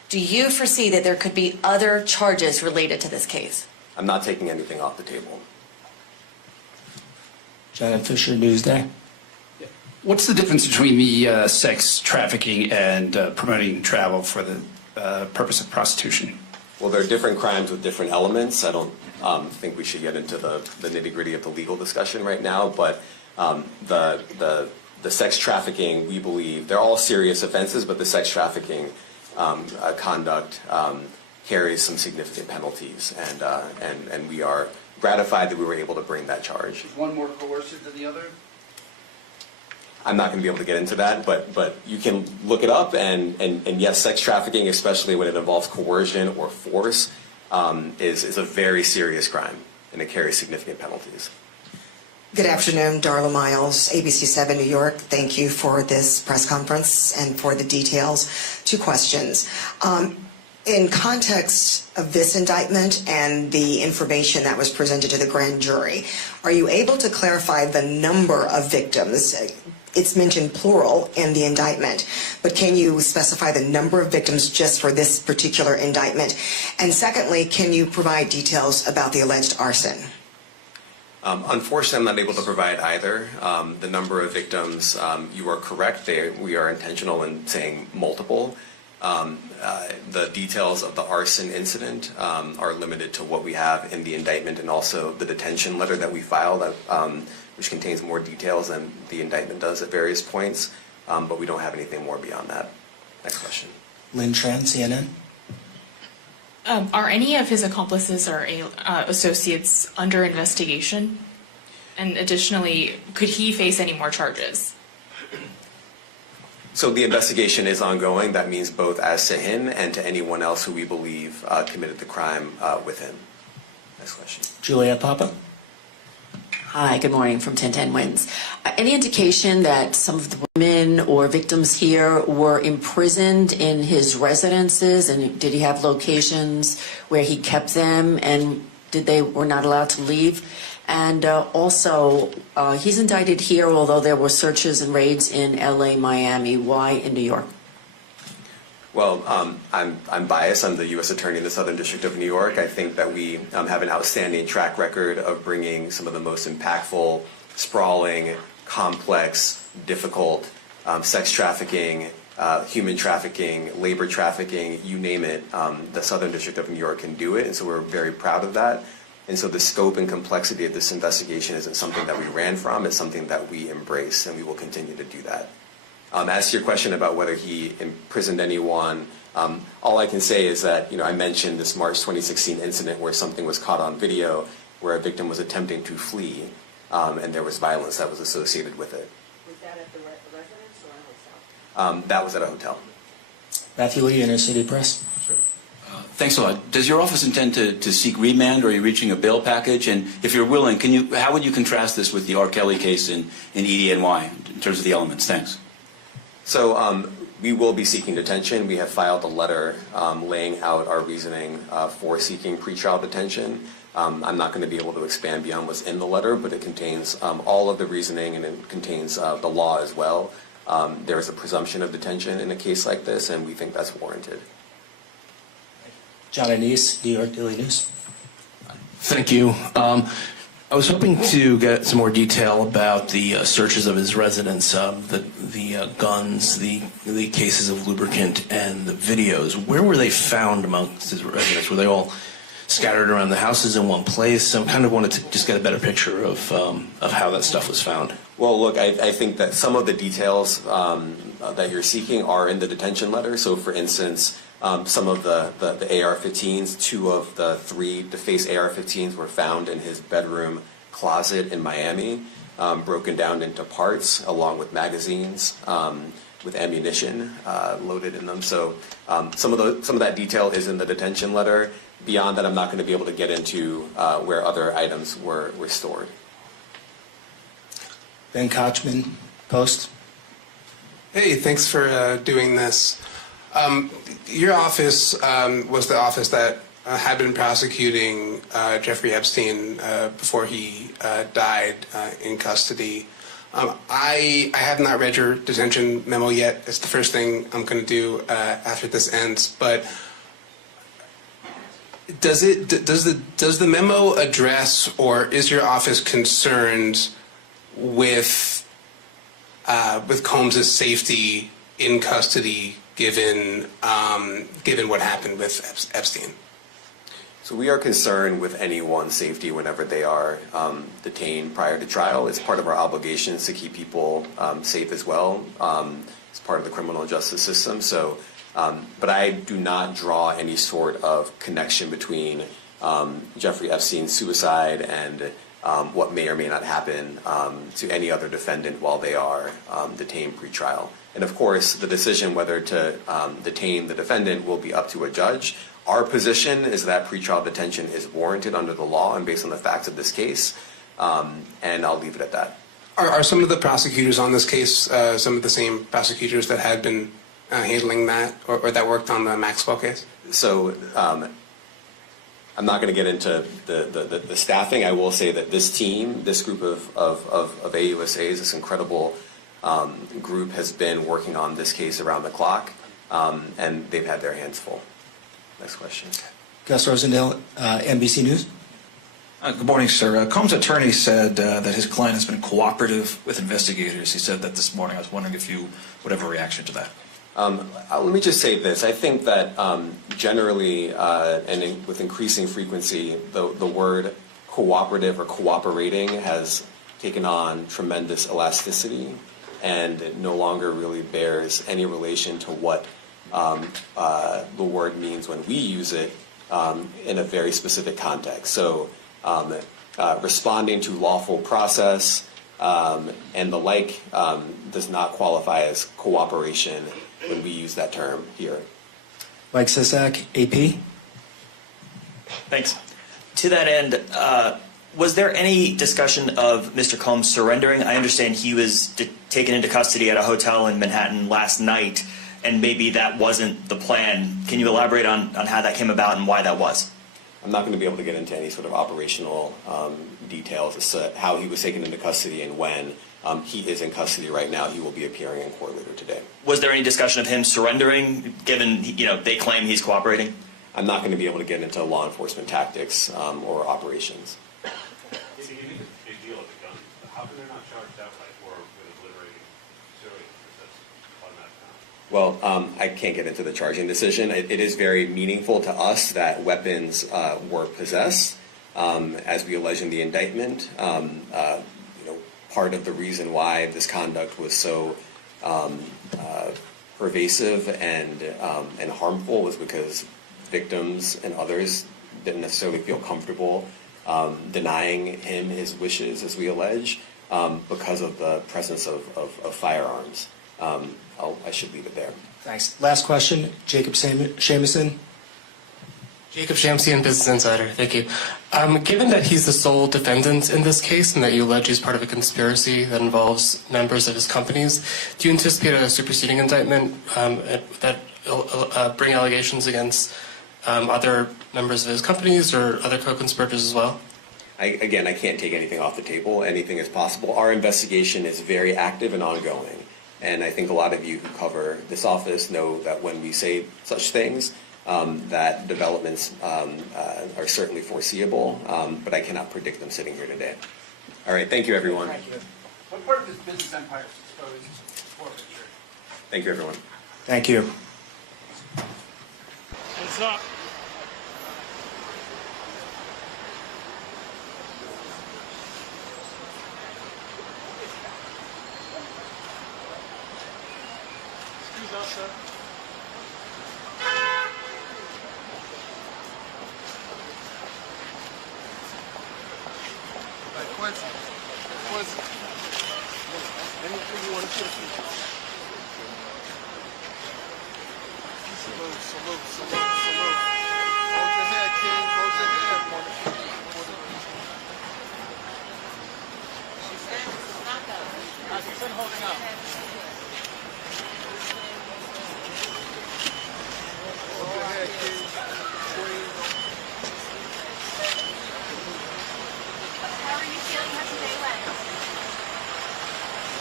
Do you foresee that there could be other charges related to this case? I'm not taking anything off the table. John Fisher, Newsday. What's the difference between the sex trafficking and promoting travel for the purpose of prostitution? Well, there are different crimes with different elements. I don't think we should get into the nitty-gritty of the legal discussion right now, but the sex trafficking, we believe, they're all serious offenses, but the sex trafficking conduct carries some significant penalties, and we are gratified that we were able to bring that charge. Is one more coercive than the other? I'm not going to be able to get into that, but you can look it up, and yes, sex trafficking, especially when it involves coercion or force, is a very serious crime, and it carries significant penalties. Good afternoon, Darla Miles, ABC 7 New York. Thank you for this press conference and for the details. 2 questions. In context of this indictment and the information that was presented to the grand jury, are you able to clarify the number of victims? It's mentioned plural in the indictment, but can you specify the number of victims just for this particular indictment? And secondly, can you provide details about the alleged arson? Unfortunately, I'm not able to provide either. The number of victims, you are correct. We are intentional in saying multiple. The details of the arson incident are limited to what we have in the indictment and also the detention letter that we filed, which contains more details than the indictment does at various points, but we don't have anything more beyond that. Next question. Lynn Tran, CNN. Are any of his accomplices or associates under investigation? And additionally, could he face any more charges? So the investigation is ongoing. That means both as to him and to anyone else who we believe committed the crime with him. Next question. Juliet Papa. Hi, good morning from 1010 Wins. Any indication that some of the women or victims here were imprisoned in his residences, and did he have locations where he kept them, and were not allowed to leave? And also, he's indicted here, although there were searches and raids in LA, Miami. Why in New York? Well, I'm biased. I'm the U.S. Attorney in the Southern District of New York. I think that we have an outstanding track record of bringing some of the most impactful, sprawling, complex, difficult sex trafficking, human trafficking, labor trafficking, you name it. The Southern District of New York can do it, and so we're very proud of that. And so the scope and complexity of this investigation isn't something that we ran from. It's something that we embrace, and we will continue to do that. As to your question about whether he imprisoned anyone, all I can say is that, I mentioned this March 2016 incident where something was caught on video where a victim was attempting to flee, and there was violence that was associated with it. Was that at the residence or a hotel? That was at a hotel. Matthew Lee, Inner City Press. Thanks a lot. Does your office intend to seek remand, or are you reaching a bail package? And if you're willing, how would you contrast this with the R. Kelly case in EDNY in terms of the elements? Thanks. So we will be seeking detention. We have filed a letter laying out our reasoning for seeking pretrial detention. I'm not going to be able to expand beyond what's in the letter, but it contains all of the reasoning, and it contains the law as well. There is a presumption of detention in a case like this, and we think that's warranted. John Anise, New York Daily News. Thank you. I was hoping to get some more detail about the searches of his residence, the guns, the cases of lubricant, and the videos. Where were they found amongst his residence? Were they all scattered around the houses in one place? I kind of wanted to just get a better picture of how that stuff was found. Well, look, I think that some of the details that you're seeking are in the detention letter. So, for instance, some of the AR-15s, 2 of the 3 defaced AR-15s were found in his bedroom closet in Miami, broken down into parts, along with magazines with ammunition loaded in them. So some of that detail is in the detention letter. Beyond that, I'm not going to be able to get into where other items were stored. Ben Kochman, Post. Hey, thanks for doing this. Your office was the office that had been prosecuting Jeffrey Epstein before he died in custody. I have not read your detention memo yet. It's the first thing I'm going to do after this ends. But does the memo address, or is your office concerned with Combs' safety in custody, given what happened with Epstein? So we are concerned with anyone's safety whenever they are detained prior to trial. It's part of our obligations to keep people safe as well. It's part of the criminal justice system. So, but I do not draw any sort of connection between Jeffrey Epstein's suicide and what may or may not happen to any other defendant while they are detained pre-trial. And of course, the decision whether to detain the defendant will be up to a judge. Our position is that pretrial detention is warranted under the law and based on the facts of this case, and I'll leave it at that. Are some of the prosecutors on this case some of the same prosecutors that had been handling that, or that worked on the Maxwell case? So I'm not going to get into the staffing. I will say that this team, this group of AUSAs, this incredible group has been working on this case around the clock, and they've had their hands full. Next question. Gus Rosendale, NBC News. Good morning, sir. Combs' attorney said that his client has been cooperative with investigators. He said that this morning. I was wondering if you would have a reaction to that. Let me just say this. I think that generally and with increasing frequency, the word cooperative or cooperating has taken on tremendous elasticity and it no longer really bears any relation to what the word means when we use it in a very specific context. So responding to lawful process and the like does not qualify as cooperation when we use that term here. Mike Sisak, AP. Thanks. To that end, was there any discussion of Mr. Combs surrendering? I understand he was taken into custody at a hotel in Manhattan last night, and maybe that wasn't the plan. Can you elaborate on how that came about and why that was? I'm not going to be able to get into any sort of operational details as to how he was taken into custody and when. He is in custody right now. He will be appearing in court later today. Was there any discussion of him surrendering, given they claim he's cooperating? I'm not going to be able to get into law enforcement tactics or operations. It's a big deal with the gun. How come they're not charged outright or with a deliberating civilian? Because that's automatic now. Well, I can't get into the charging decision. It is very meaningful to us that weapons were possessed, as we allege in the indictment. Part of the reason why this conduct was so pervasive and harmful was because victims and others didn't necessarily feel comfortable denying him his wishes, as we allege, because of the presence of firearms. I should leave it there. Thanks. Last question, Jacob Shamison. Jacob Shamsian, Business Insider. Thank you. Given that he's the sole defendant in this case and that you allege he's part of a conspiracy that involves members of his companies, do you anticipate a superseding indictment that bring allegations against other members of his companies or other co-conspirators as well? I can't take anything off the table. Anything is possible. Our investigation is very active and ongoing. And I think a lot of you who cover this office know that when we say such things, that developments are certainly foreseeable, but I cannot predict them sitting here today. All right, thank you, everyone. Thank you. What part of his business empire is exposed forfeiture? Thank you, everyone. Thank you. What's up? Excuse us, sir. Quincy. Anything you want to say? Salute. Hold your head, King. Hold your head. She said not though. She said holding up. Hold your head, King. Queen. How are you feeling? How's your day went?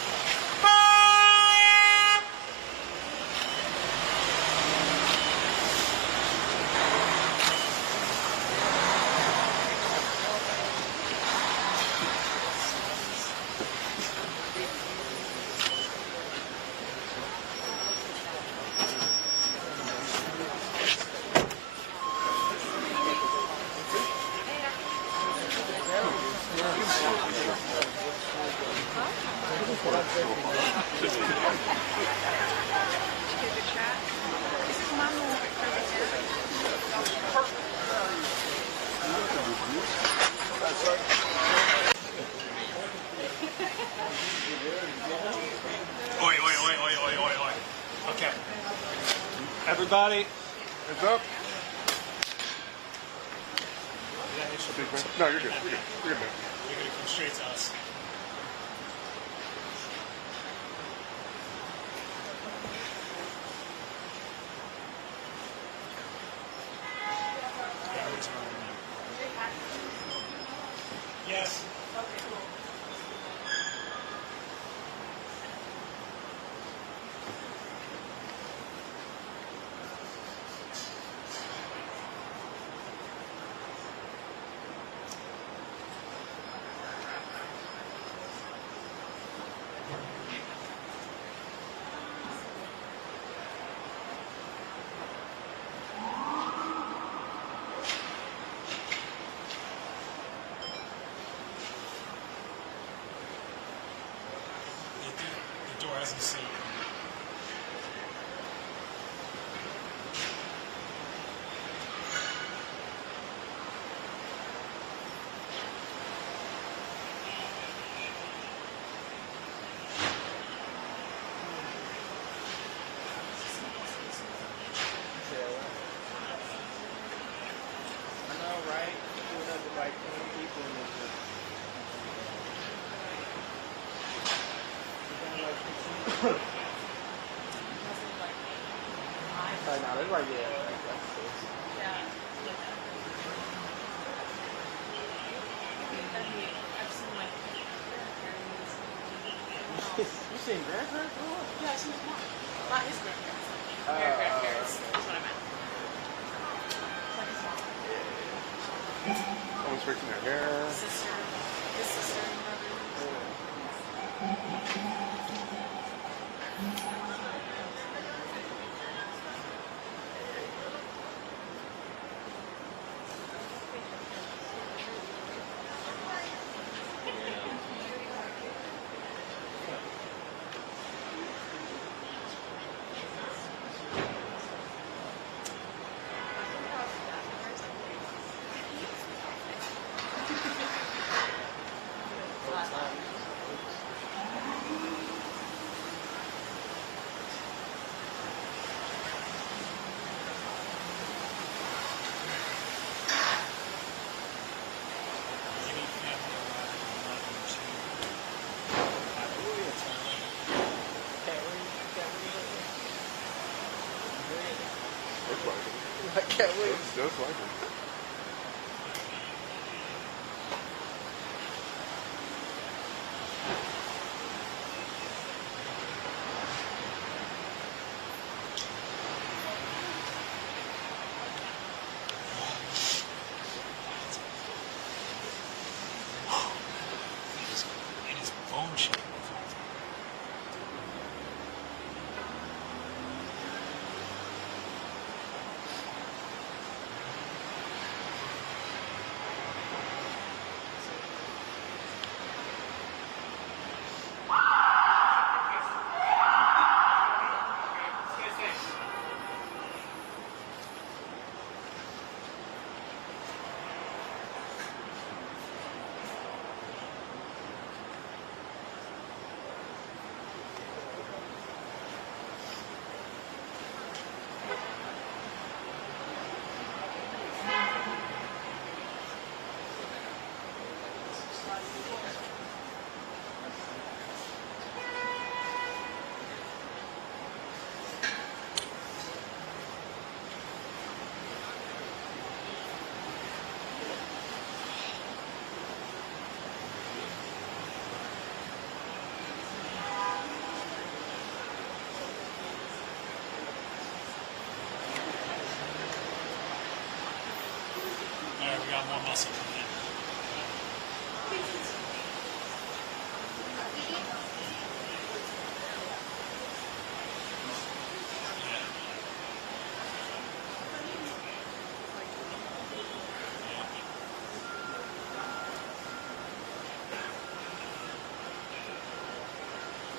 Oi, oi, oi, oi, oi, oi, oi. Okay. Everybody. Hands up. No, you're good. You're good. You're good, man. You're going to come straight to us. Yes. Okay, cool. The door hasn't seen. I know, right? Doing up with like 10 people in this room. Nah, that's right there. That's You seen grandparents? Yeah, I seen his mom. Not his grandparents. Their grandparents. That's what I meant. It's like his mom. Someone's fixing their hair. Sister. His sister and brother. I can't wait. Just like it. It is bone shaking. All right, we got more muscle coming in.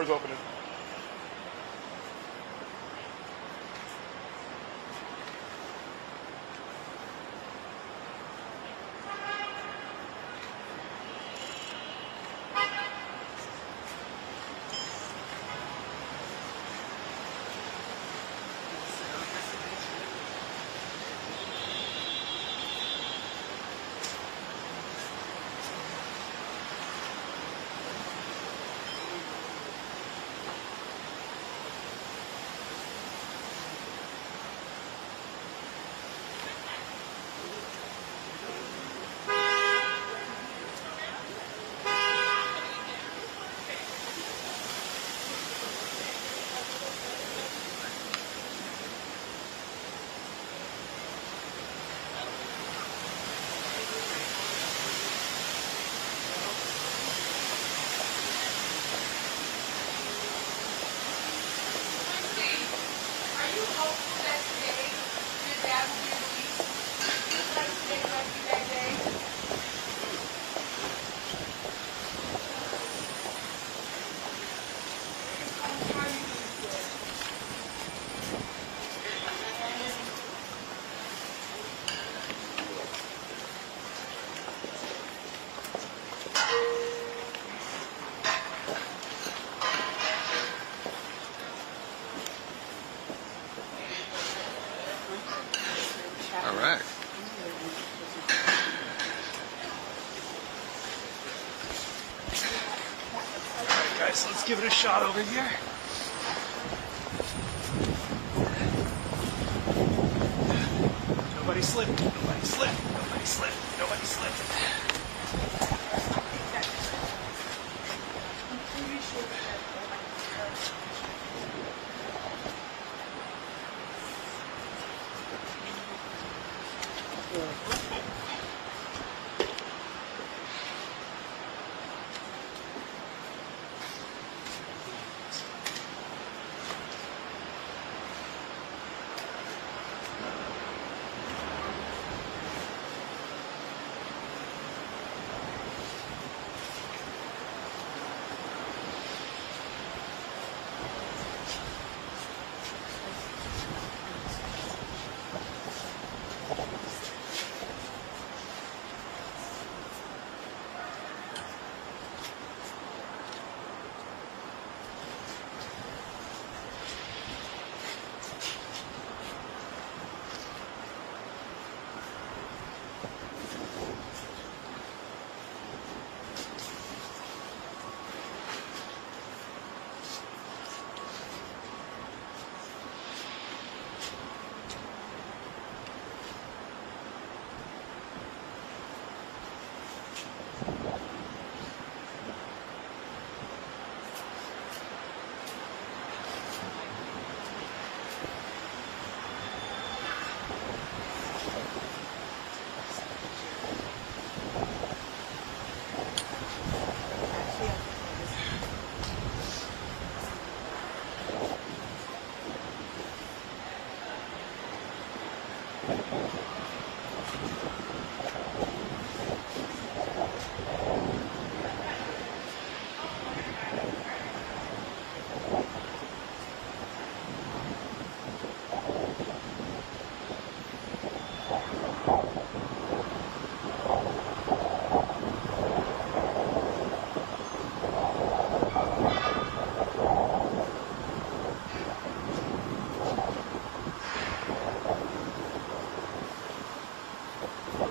Doors opening. All right. Guys, let's give it a shot over here. Nobody slip. Nobody slip. Nobody slip. Nobody slip.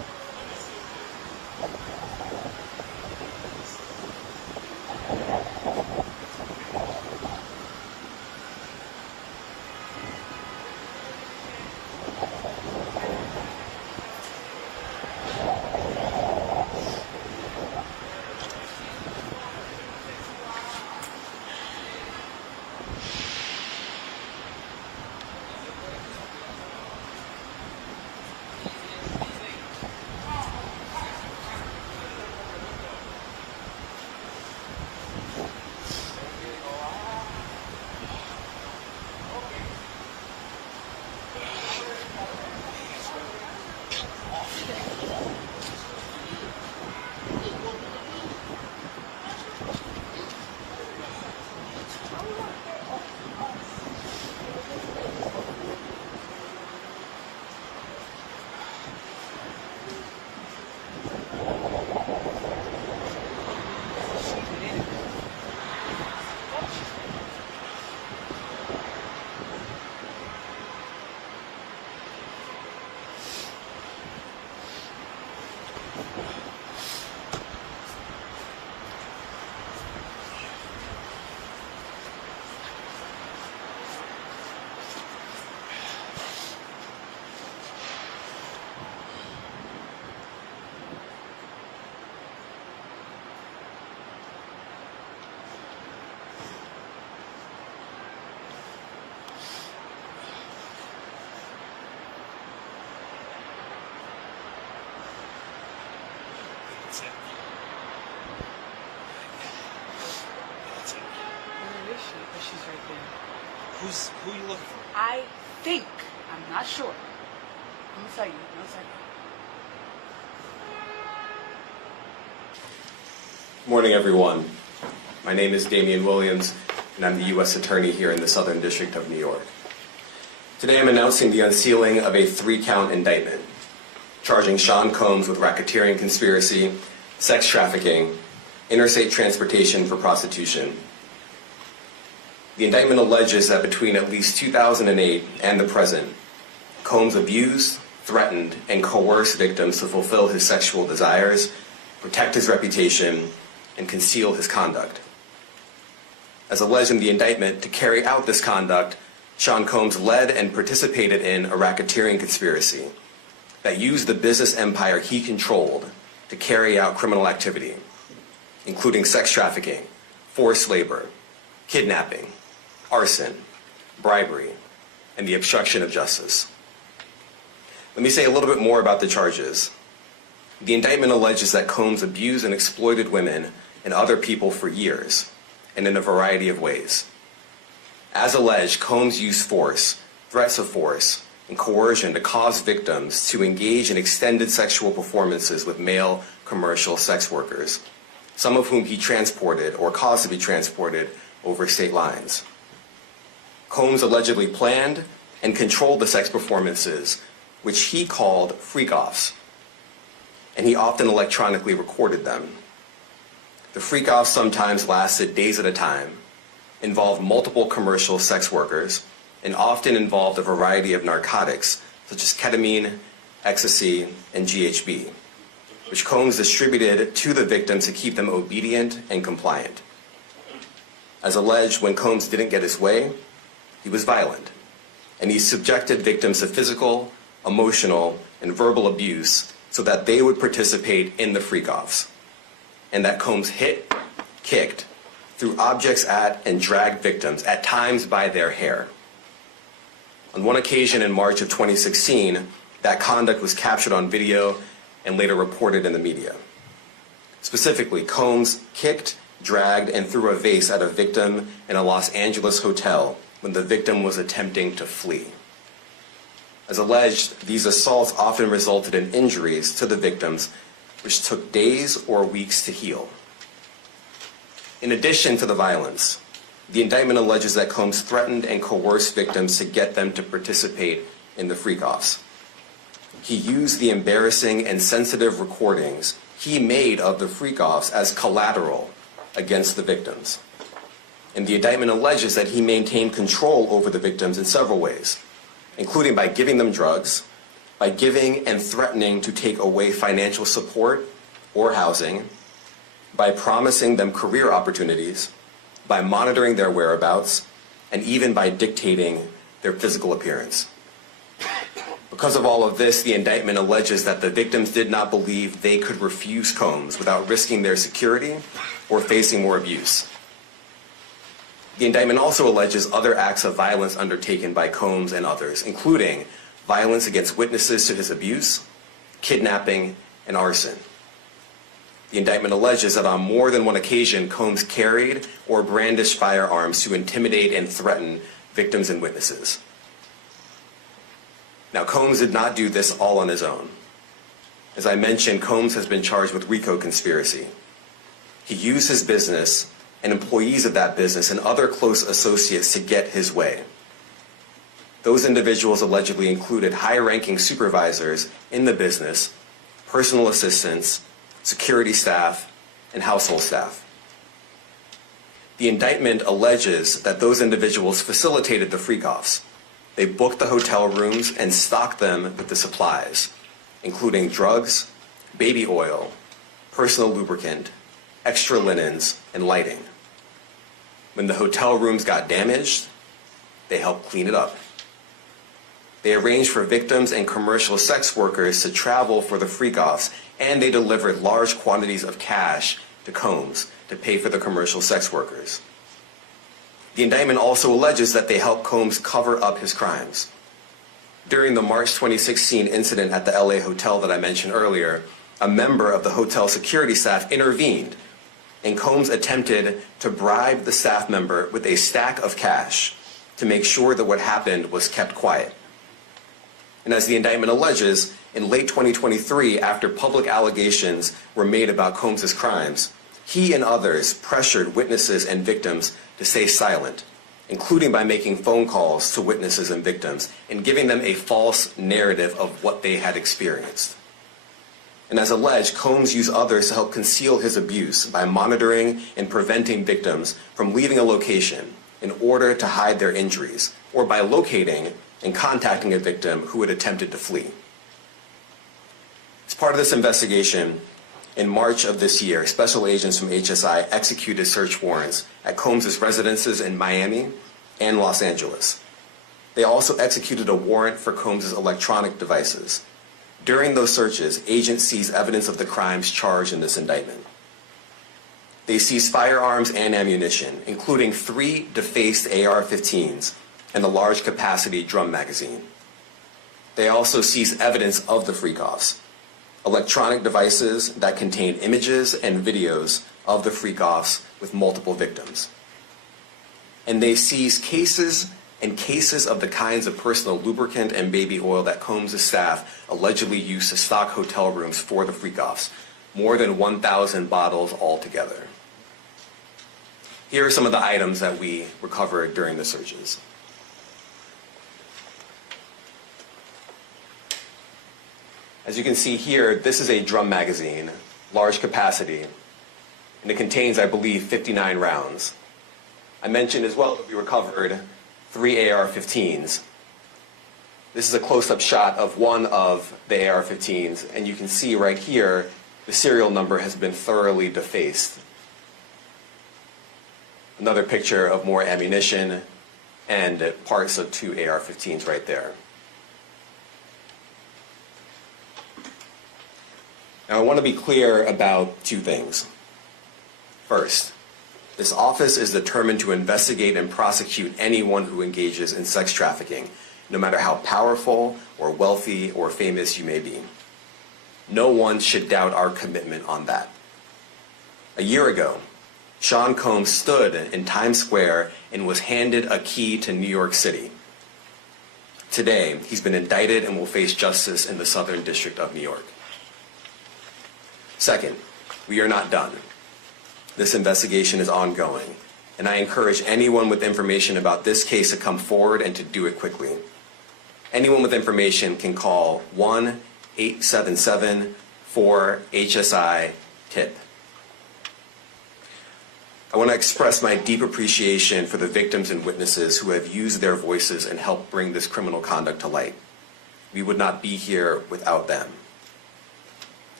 Where is she? Oh, she's right there. Who are you looking for? I think. I'm not sure. Let me tell you. No second. Morning, everyone. My name is Damian Williams, and I'm the U.S. Attorney here in the Southern District of New York. Today I'm announcing the unsealing of a 3-count indictment, charging Sean Combs with racketeering conspiracy, sex trafficking, interstate transportation for prostitution. The indictment alleges that between at least 2008 and the present, Combs abused, threatened, and coerced victims to fulfill his sexual desires, protect his reputation, and conceal his conduct. As alleged in the indictment, to carry out this conduct, Sean Combs led and participated in a racketeering conspiracy that used the business empire he controlled to carry out criminal activity, including sex trafficking, forced labor, kidnapping, arson, bribery, and the obstruction of justice. Let me say a little bit more about the charges. The indictment alleges that Combs abused and exploited women and other people for years, and in a variety of ways. As alleged, Combs used force, threats of force, and coercion to cause victims to engage in extended sexual performances with male commercial sex workers, some of whom he transported or caused to be transported over state lines. Combs allegedly planned and controlled the sex performances, which he called freak-offs, and he often electronically recorded them. The freak-offs sometimes lasted days at a time, involved multiple commercial sex workers, and often involved a variety of narcotics such as ketamine, ecstasy, and GHB, which Combs distributed to the victims to keep them obedient and compliant. As alleged, when Combs didn't get his way, he was violent, and he subjected victims to physical, emotional, and verbal abuse so that they would participate in the freak-offs, and that Combs hit, kicked, threw objects at, and dragged victims, at times by their hair. On one occasion in March of 2016, that conduct was captured on video and later reported in the media. Specifically, Combs kicked, dragged, and threw a vase at a victim in a Los Angeles hotel when the victim was attempting to flee. As alleged, these assaults often resulted in injuries to the victims, which took days or weeks to heal. In addition to the violence, the indictment alleges that Combs threatened and coerced victims to get them to participate in the freak-offs. He used the embarrassing and sensitive recordings he made of the freak-offs as collateral against the victims. And the indictment alleges that he maintained control over the victims in several ways, including by giving them drugs, by giving and threatening to take away financial support, or housing, by promising them career opportunities, by monitoring their whereabouts, and even by dictating their physical appearance. Because of all of this, the indictment alleges that the victims did not believe they could refuse Combs without risking their security or facing more abuse. The indictment also alleges other acts of violence undertaken by Combs and others, including violence against witnesses to his abuse, kidnapping, and arson. The indictment alleges that on more than one occasion, Combs carried or brandished firearms to intimidate and threaten victims and witnesses. Now, Combs did not do this all on his own. As I mentioned, Combs has been charged with RICO conspiracy. He used his business and employees of that business and other close associates to get his way. Those individuals allegedly included high-ranking supervisors in the business, personal assistants, security staff, and household staff. The indictment alleges that those individuals facilitated the freak-offs. They booked the hotel rooms and stocked them with the supplies, including drugs, baby oil, personal lubricant, extra linens, and lighting. When the hotel rooms got damaged, they helped clean it up. They arranged for victims and commercial sex workers to travel for the freak-offs, and they delivered large quantities of cash to Combs to pay for the commercial sex workers. The indictment also alleges that they helped Combs cover up his crimes. During the March 2016 incident at the LA hotel that I mentioned earlier, a member of the hotel security staff intervened, and Combs attempted to bribe the staff member with a stack of cash to make sure that what happened was kept quiet. And as the indictment alleges, in late 2023, after public allegations were made about Combs' crimes, he and others pressured witnesses and victims to stay silent, including by making phone calls to witnesses and victims and giving them a false narrative of what they had experienced. And as alleged, Combs used others to help conceal his abuse by monitoring and preventing victims from leaving a location in order to hide their injuries, or by locating and contacting a victim who had attempted to flee. As part of this investigation, in March of this year, special agents from HSI executed search warrants at Combs' residences in Miami and Los Angeles. They also executed a warrant for Combs' electronic devices. During those searches, agents seized evidence of the crimes charged in this indictment. They seized firearms and ammunition, including 3 defaced AR-15s and a large capacity drum magazine. They also seized evidence of the freak-offs, electronic devices that contained images and videos of the freak-offs with multiple victims. And they seized cases and cases of the kinds of personal lubricant and baby oil that Combs' staff allegedly used to stock hotel rooms for the freak-offs, more than 1,000 bottles altogether. Here are some of the items that we recovered during the searches. As you can see here, this is a drum magazine, large capacity, and it contains, I believe, 59 rounds. I mentioned as well that we recovered 3 AR-15s. This is a close-up shot of one of the AR-15s, and you can see right here the serial number has been thoroughly defaced. Another picture of more ammunition and parts of 2 AR-15s right there. Now, I want to be clear about 2 things. First, this office is determined to investigate and prosecute anyone who engages in sex trafficking, no matter how powerful or wealthy or famous you may be. No one should doubt our commitment on that. A year ago, Sean Combs stood in Times Square and was handed a key to New York City. Today, he's been indicted and will face justice in the Southern District of New York. Second, we are not done. This investigation is ongoing, and I encourage anyone with information about this case to come forward and to do it quickly. Anyone with information can call 1-877-4-HSI-TIP. I want to express my deep appreciation for the victims and witnesses who have used their voices and helped bring this criminal conduct to light. We would not be here without them.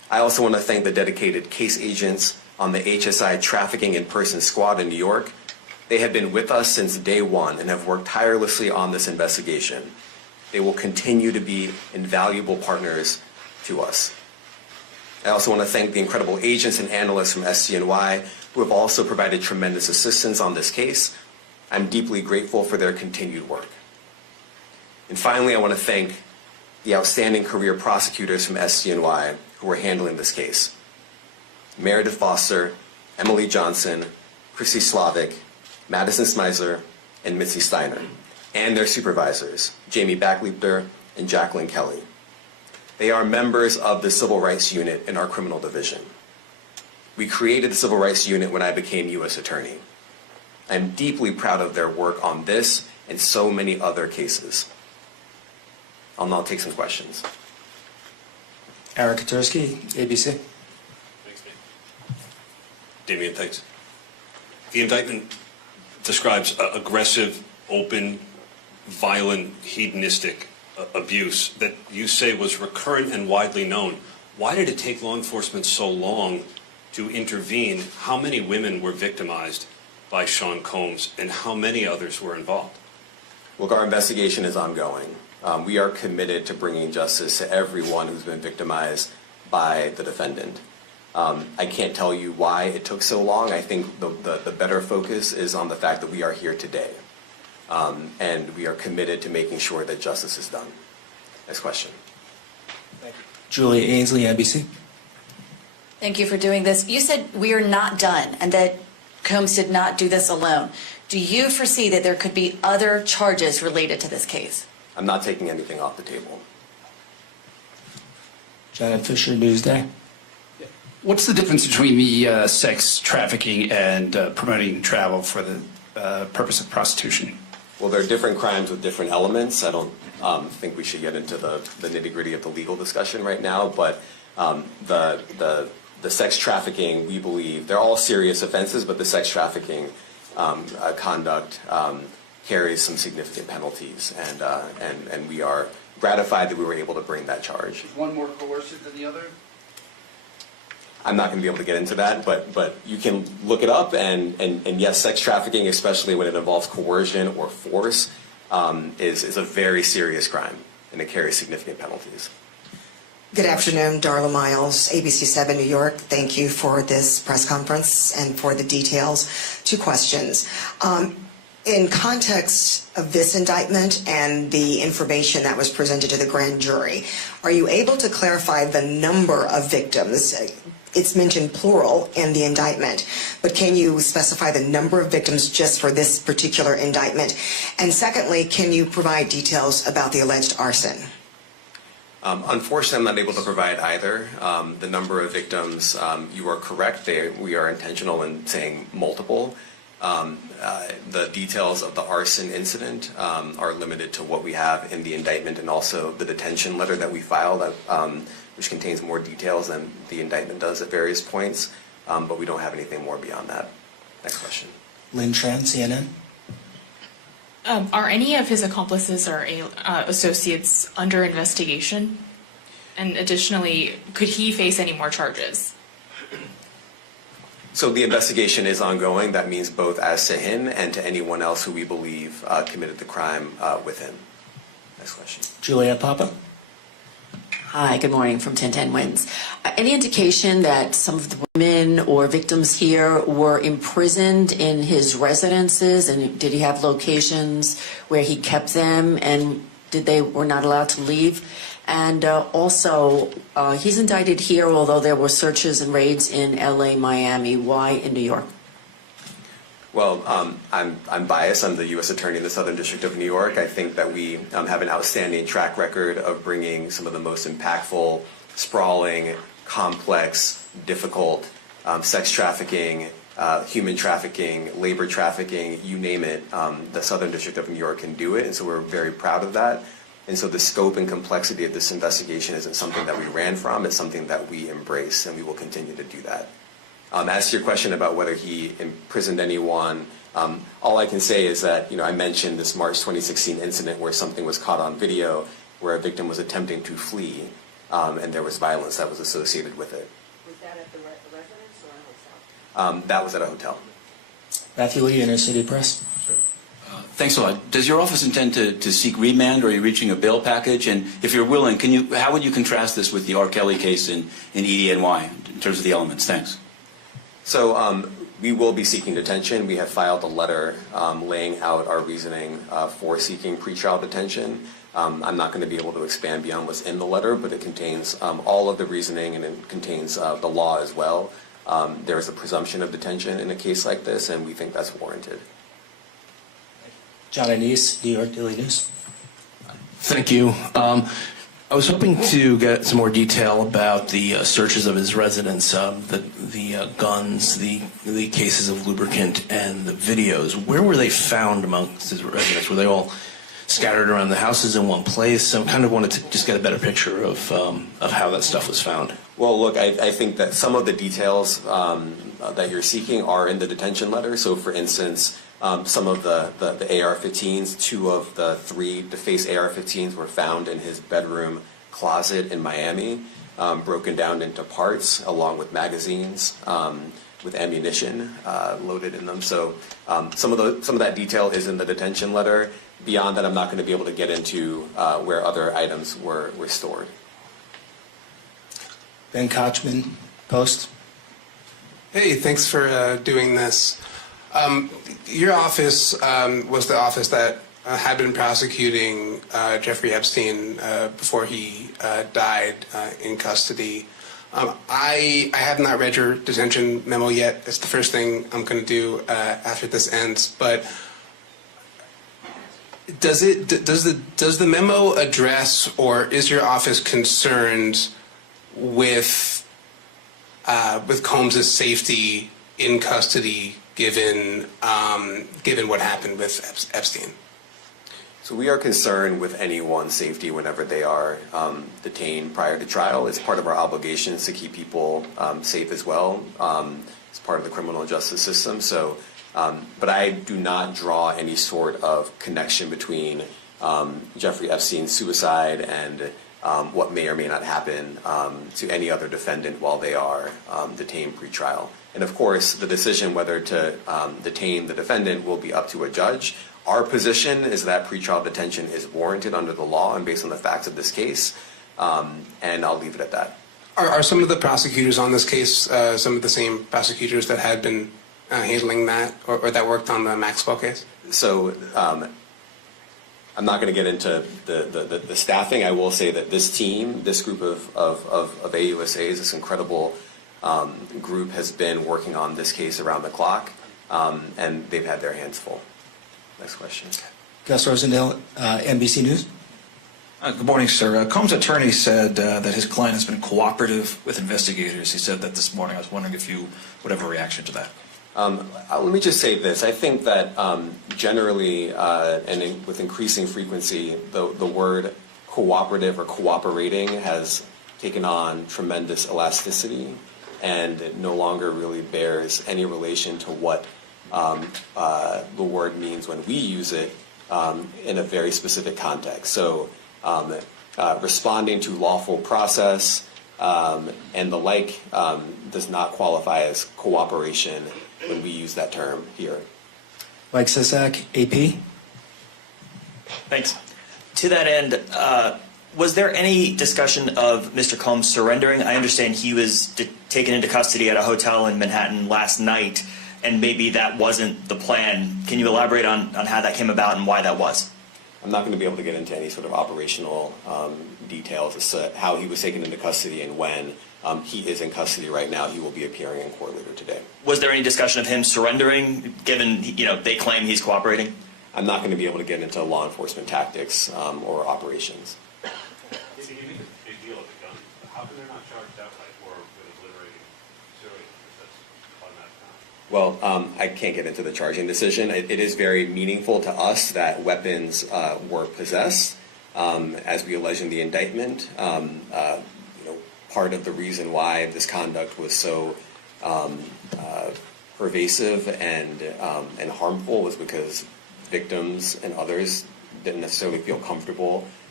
I also want to thank the dedicated case agents on the HSI Trafficking in Person Squad in New York. They have been with us since day one and have worked tirelessly on this investigation. They will continue to be invaluable partners to us. I also want to thank the incredible agents and analysts from SCNY who have also provided tremendous assistance on this case. I'm deeply grateful for their continued work. And finally, I want to thank the outstanding career prosecutors from SCNY who are handling this case. Meredith Foster, Emily Johnson, Chrissy Slavic, Madison Smeisler, and Mitzi Steiner, and their supervisors, Jamie Backleiter and Jacqueline Kelly. They are members of the Civil Rights Unit in our criminal division. We created the Civil Rights Unit when I became U.S. Attorney. I'm deeply proud of their work on this and so many other cases. I'll now take some questions. Eric Katursky, ABC. Thanks, Damian, thanks. The indictment describes aggressive, open, violent, hedonistic abuse that you say was recurrent and widely known. Why did it take law enforcement so long to intervene? How many women were victimized by Sean Combs, and how many others were involved? Look, our investigation is ongoing. We are committed to bringing justice to everyone who's been victimized by the defendant. I can't tell you why it took so long. I think the better focus is on the fact that we are here today. And we are committed to making sure that justice is done. Next question. Thank you. Julia Ainsley, NBC. Thank you for doing this. You said we are not done and that Combs did not do this alone. Do you foresee that there could be other charges related to this case? I'm not taking anything off the table. Janet Fisher, Newsday. What's the difference between the sex trafficking and promoting travel for the purpose of prostitution? Well, there are different crimes with different elements. I don't think we should get into the nitty-gritty of the legal discussion right now, but the sex trafficking, we believe, they're all serious offenses, but the sex trafficking conduct carries some significant penalties, and we are gratified that we were able to bring that charge. Is one more coercive than the other? I'm not going to be able to get into that, but you can look it up, and yes, sex trafficking, especially when it involves coercion or force, is a very serious crime, and it carries significant penalties. Good afternoon, Darla Miles, ABC 7 New York. Thank you for this press conference and for the details. Two questions. In context of this indictment and the information that was presented to the grand jury, are you able to clarify the number of victims? It's mentioned plural in the indictment, but can you specify the number of victims just for this particular indictment? And secondly, can you provide details about the alleged arson? Unfortunately, I'm not able to provide either. The number of victims, you are correct. We are intentional in saying multiple. The details of the arson incident are limited to what we have in the indictment and also the detention letter that we filed, which contains more details than the indictment does at various points, but we don't have anything more beyond that. Next question. Lynn Tran, CNN. Are any of his accomplices or associates under investigation? And additionally, could he face any more charges? So the investigation is ongoing. That means both as to him and to anyone else who we believe committed the crime with him. Next question. Juliet Papa. Hi, good morning from 1010 Wins. Any indication that some of the women or victims here were imprisoned in his residences, and did he have locations where he kept them, and were not allowed to leave? And also, he's indicted here, although there were searches and raids in LA, Miami. Why in New York? Well, I'm biased. I'm the U.S. Attorney in the Southern District of New York. I think that we have an outstanding track record of bringing some of the most impactful, sprawling, complex, difficult sex trafficking, human trafficking, labor trafficking, you name it. The Southern District of New York can do it, and so we're very proud of that. And so the scope and complexity of this investigation isn't something that we ran from. It's something that we embrace, and we will continue to do that. As to your question about whether he imprisoned anyone, all I can say is that, I mentioned this March 2016 incident where something was caught on video where a victim was attempting to flee. and there was violence that was associated with it. Was that at the residence or a hotel? That was at a hotel. Matthew Lee, Inner City Press. Thanks a lot. Does your office intend to seek remand, or are you reaching a bail package? And if you're willing, how would you contrast this with the R. Kelly case in EDNY in terms of the elements? Thanks. So we will be seeking detention. We have filed a letter laying out our reasoning for seeking pretrial detention. I'm not going to be able to expand beyond what's in the letter, but it contains all of the reasoning, and it contains the law as well. There is a presumption of detention in a case like this, and we think that's warranted. John Anise, New York Daily News. Thank you. I was hoping to get some more detail about the searches of his residence, the guns, the cases of lubricant, and the videos. Where were they found amongst his residence? Were they all scattered around the houses in one place? I kind of wanted to just get a better picture of how that stuff was found. Well, look, I think that some of the details that you're seeking are in the detention letter. So, for instance, some of the AR-15s, 2 of the 3 defaced AR-15s were found in his bedroom closet in Miami, broken down into parts along with magazines with ammunition loaded in them. So some of that detail is in the detention letter. Beyond that, I'm not going to be able to get into where other items were stored. Ben Kochman, Post. Hey, thanks for doing this. Your office was the office that had been prosecuting Jeffrey Epstein before he died in custody. I have not read your detention memo yet. It's the first thing I'm going to do after this ends. But does the memo address, or is your office concerned with Combs' safety in custody, given what happened with Epstein? So we are concerned with anyone's safety whenever they are detained prior to trial. It's part of our obligations to keep people safe as well. It's part of the criminal justice system. So, but I do not draw any sort of connection between Jeffrey Epstein's suicide and what may or may not happen to any other defendant while they are detained pre-trial. And of course, the decision whether to detain the defendant will be up to a judge. Our position is that pretrial detention is warranted under the law and based on the facts of this case, and I'll leave it at that. Are some of the prosecutors on this case some of the same prosecutors that had been handling that, or that worked on the Maxwell case? So I'm not going to get into the staffing. I will say that this team, this group of AUSAs, this incredible group has been working on this case around the clock, and they've had their hands full. Next question. Gus Rosendale, NBC News. Good morning, sir. Combs' attorney said that his client has been cooperative with investigators. He said that this morning. I was wondering if you would have a reaction to that. Let me just say this. I think that generally and with increasing frequency, the word cooperative or cooperating has taken on tremendous elasticity, and it no longer really bears any relation to what the word means when we use it in a very specific context. So responding to lawful process and the like does not qualify as cooperation when we use that term here. Mike Sisak, AP. Thanks. To that end, was there any discussion of Mr. Combs surrendering? I understand he was taken into custody at a hotel in Manhattan last night, and maybe that wasn't the plan. Can you elaborate on how that came about and why that was? I'm not going to be able to get into any sort of operational details as to how he was taken into custody and when. He is in custody right now. He will be appearing in court later today. Was there any discussion of him surrendering, given they claim he's cooperating? I'm not going to be able to get into law enforcement tactics or operations. You make a big deal of the gun. How come they're not charged outright or with liberating Syria? Because that's automatic. Well, I can't get into the charging decision. It is very meaningful to us that weapons were possessed, as we allege in the indictment. Part of the reason why this conduct was so pervasive and harmful was because victims and others didn't necessarily feel comfortable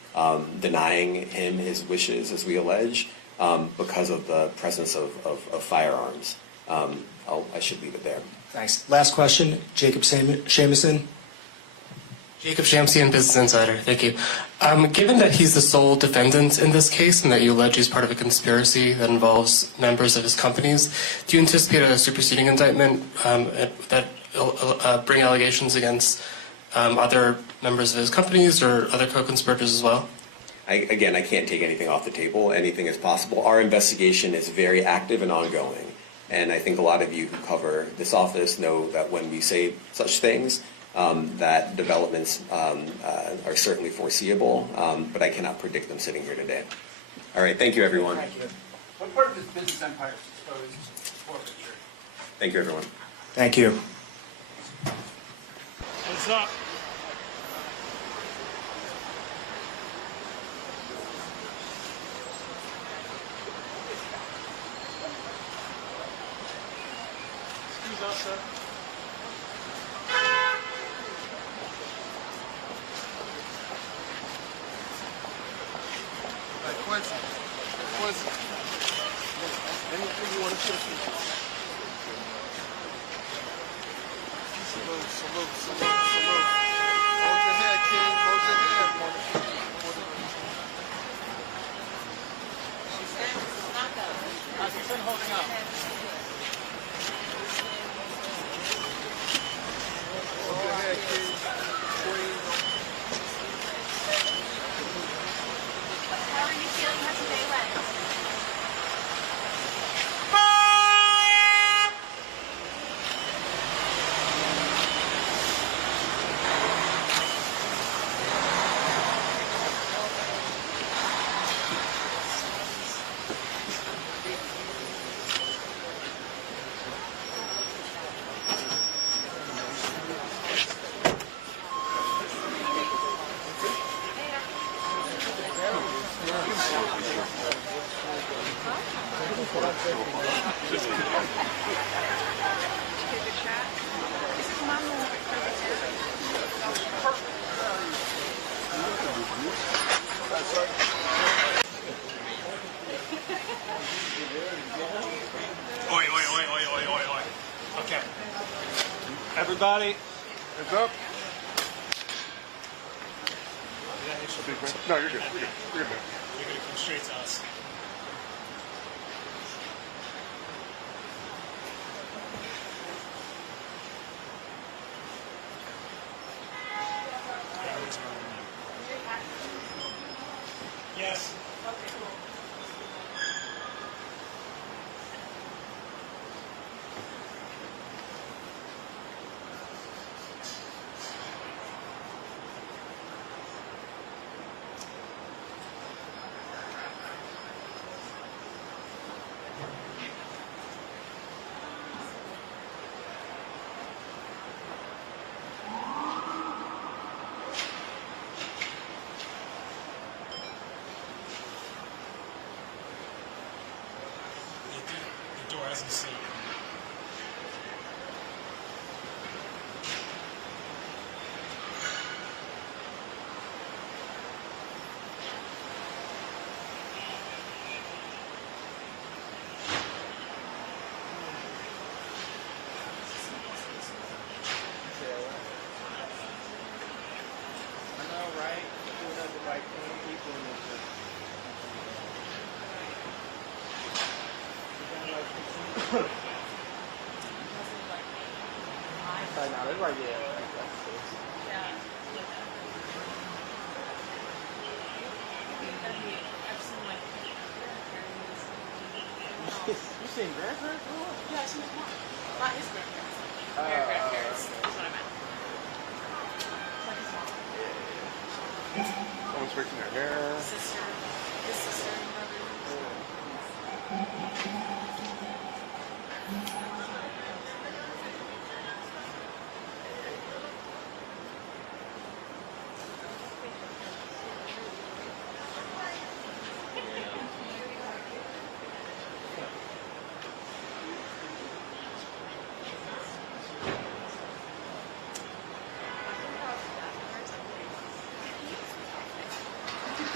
denying him his wishes, as we allege, because of the presence of firearms. I should leave it there. Thanks. Last question, Jacob Shamison. Jacob Shamsian, Business Insider. Thank you. Given that he's the sole defendant in this case and that you allege he's part of a conspiracy that involves members of his companies, do you anticipate a superseding indictment that bring allegations against other members of his companies or other co-conspirators as well? I can't take anything off the table. Anything is possible. Our investigation is very active and ongoing. And I think a lot of you who cover this office know that when we say such things, that developments are certainly foreseeable, but I cannot predict them sitting here today. All right, thank you, everyone. Thank you. What part of his business empire is exposed to forfeiture? Thank you, everyone. Thank you. What's up? Excuse us, sir. Hey, Quincy. Quincy. Anything you want to say? Salute, salute, salute, salute. Hold your head, King. Hold your head. She's in holding up. Hold your head, King. Queen. How are you feeling? How's your day went? Oi, oi, oi, oi, oi, oi, oi. Okay. Everybody. Hands up. No, you're good. You're good. You're good, man. You're going to come straight to us. Yes. The door hasn't seen. I know, right? Doing that to like 20 people in this shit. Right now, they're like, yeah, that's six. You seen grandparents? Yeah, I seen his mom. Not his grandparents. Your grandparents. That's what I meant. It's like his mom. Someone's fixing their hair. Sister. His sister and brother.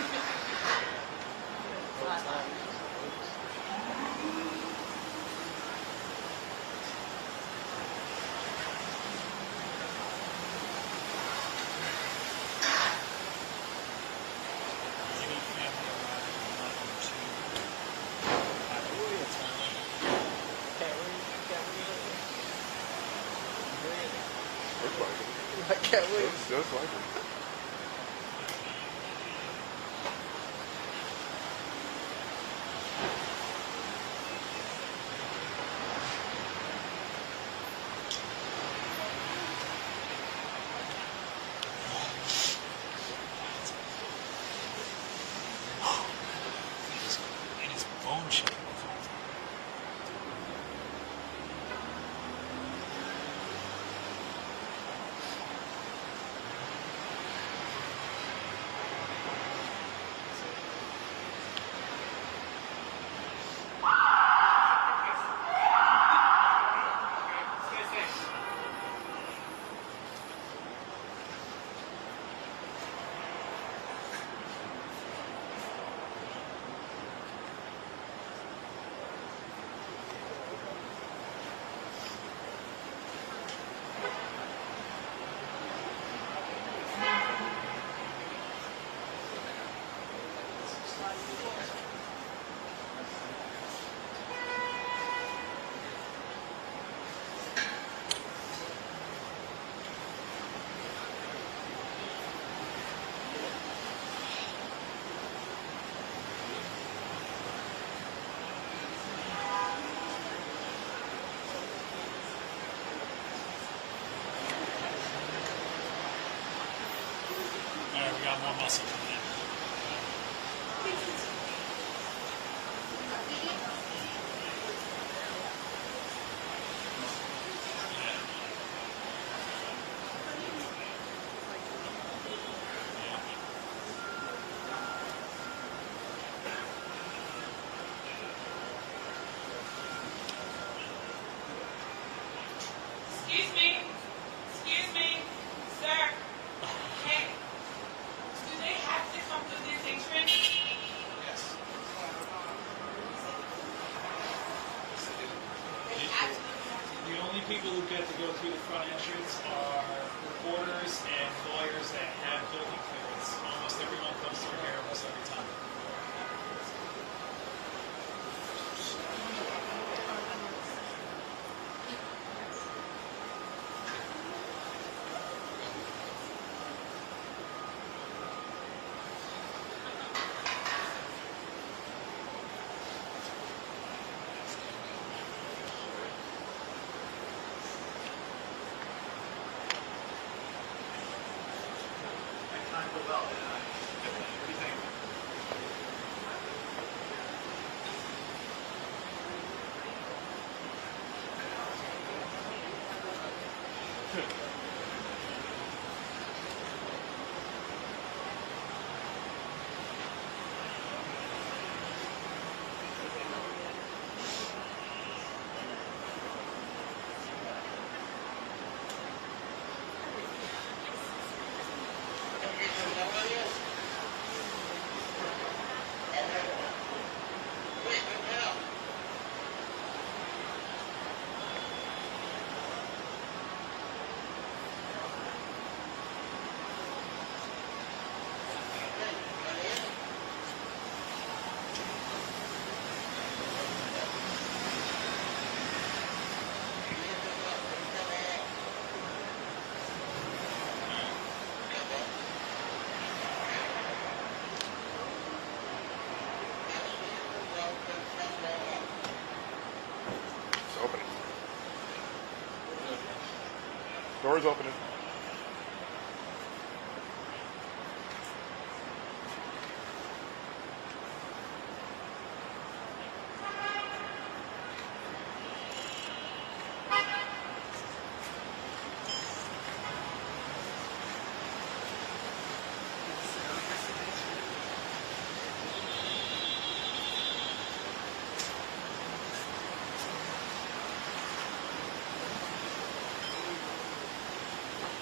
just like him. I can't wait. Looks just like him. And it's bone chilling. All right, we got more muscle coming in. Excuse me, sir. Hey, do they have to come through this entrance? Yes. The only people who get to go through the front entrance are reporters and lawyers that have building clearance. Almost everyone comes through here almost every time. It's opening. Door's opening.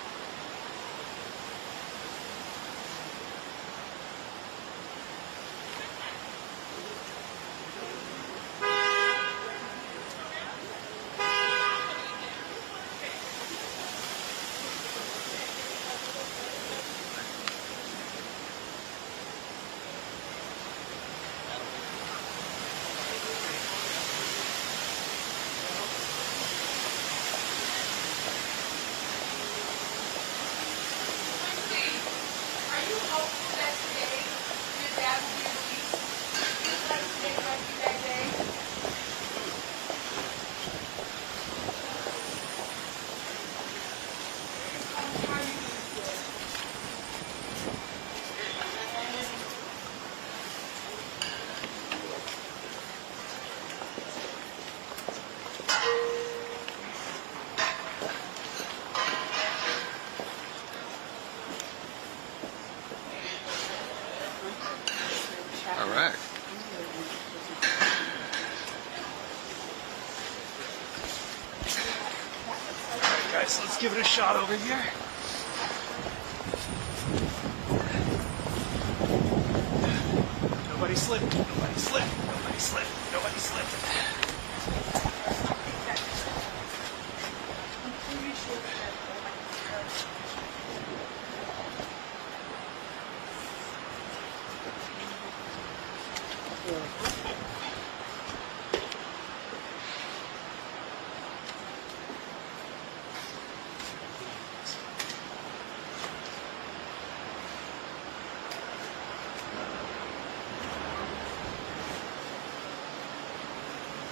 All right. Guys, let's give it a shot over here. Nobody slip. Nobody slip. Nobody slip. Nobody slip.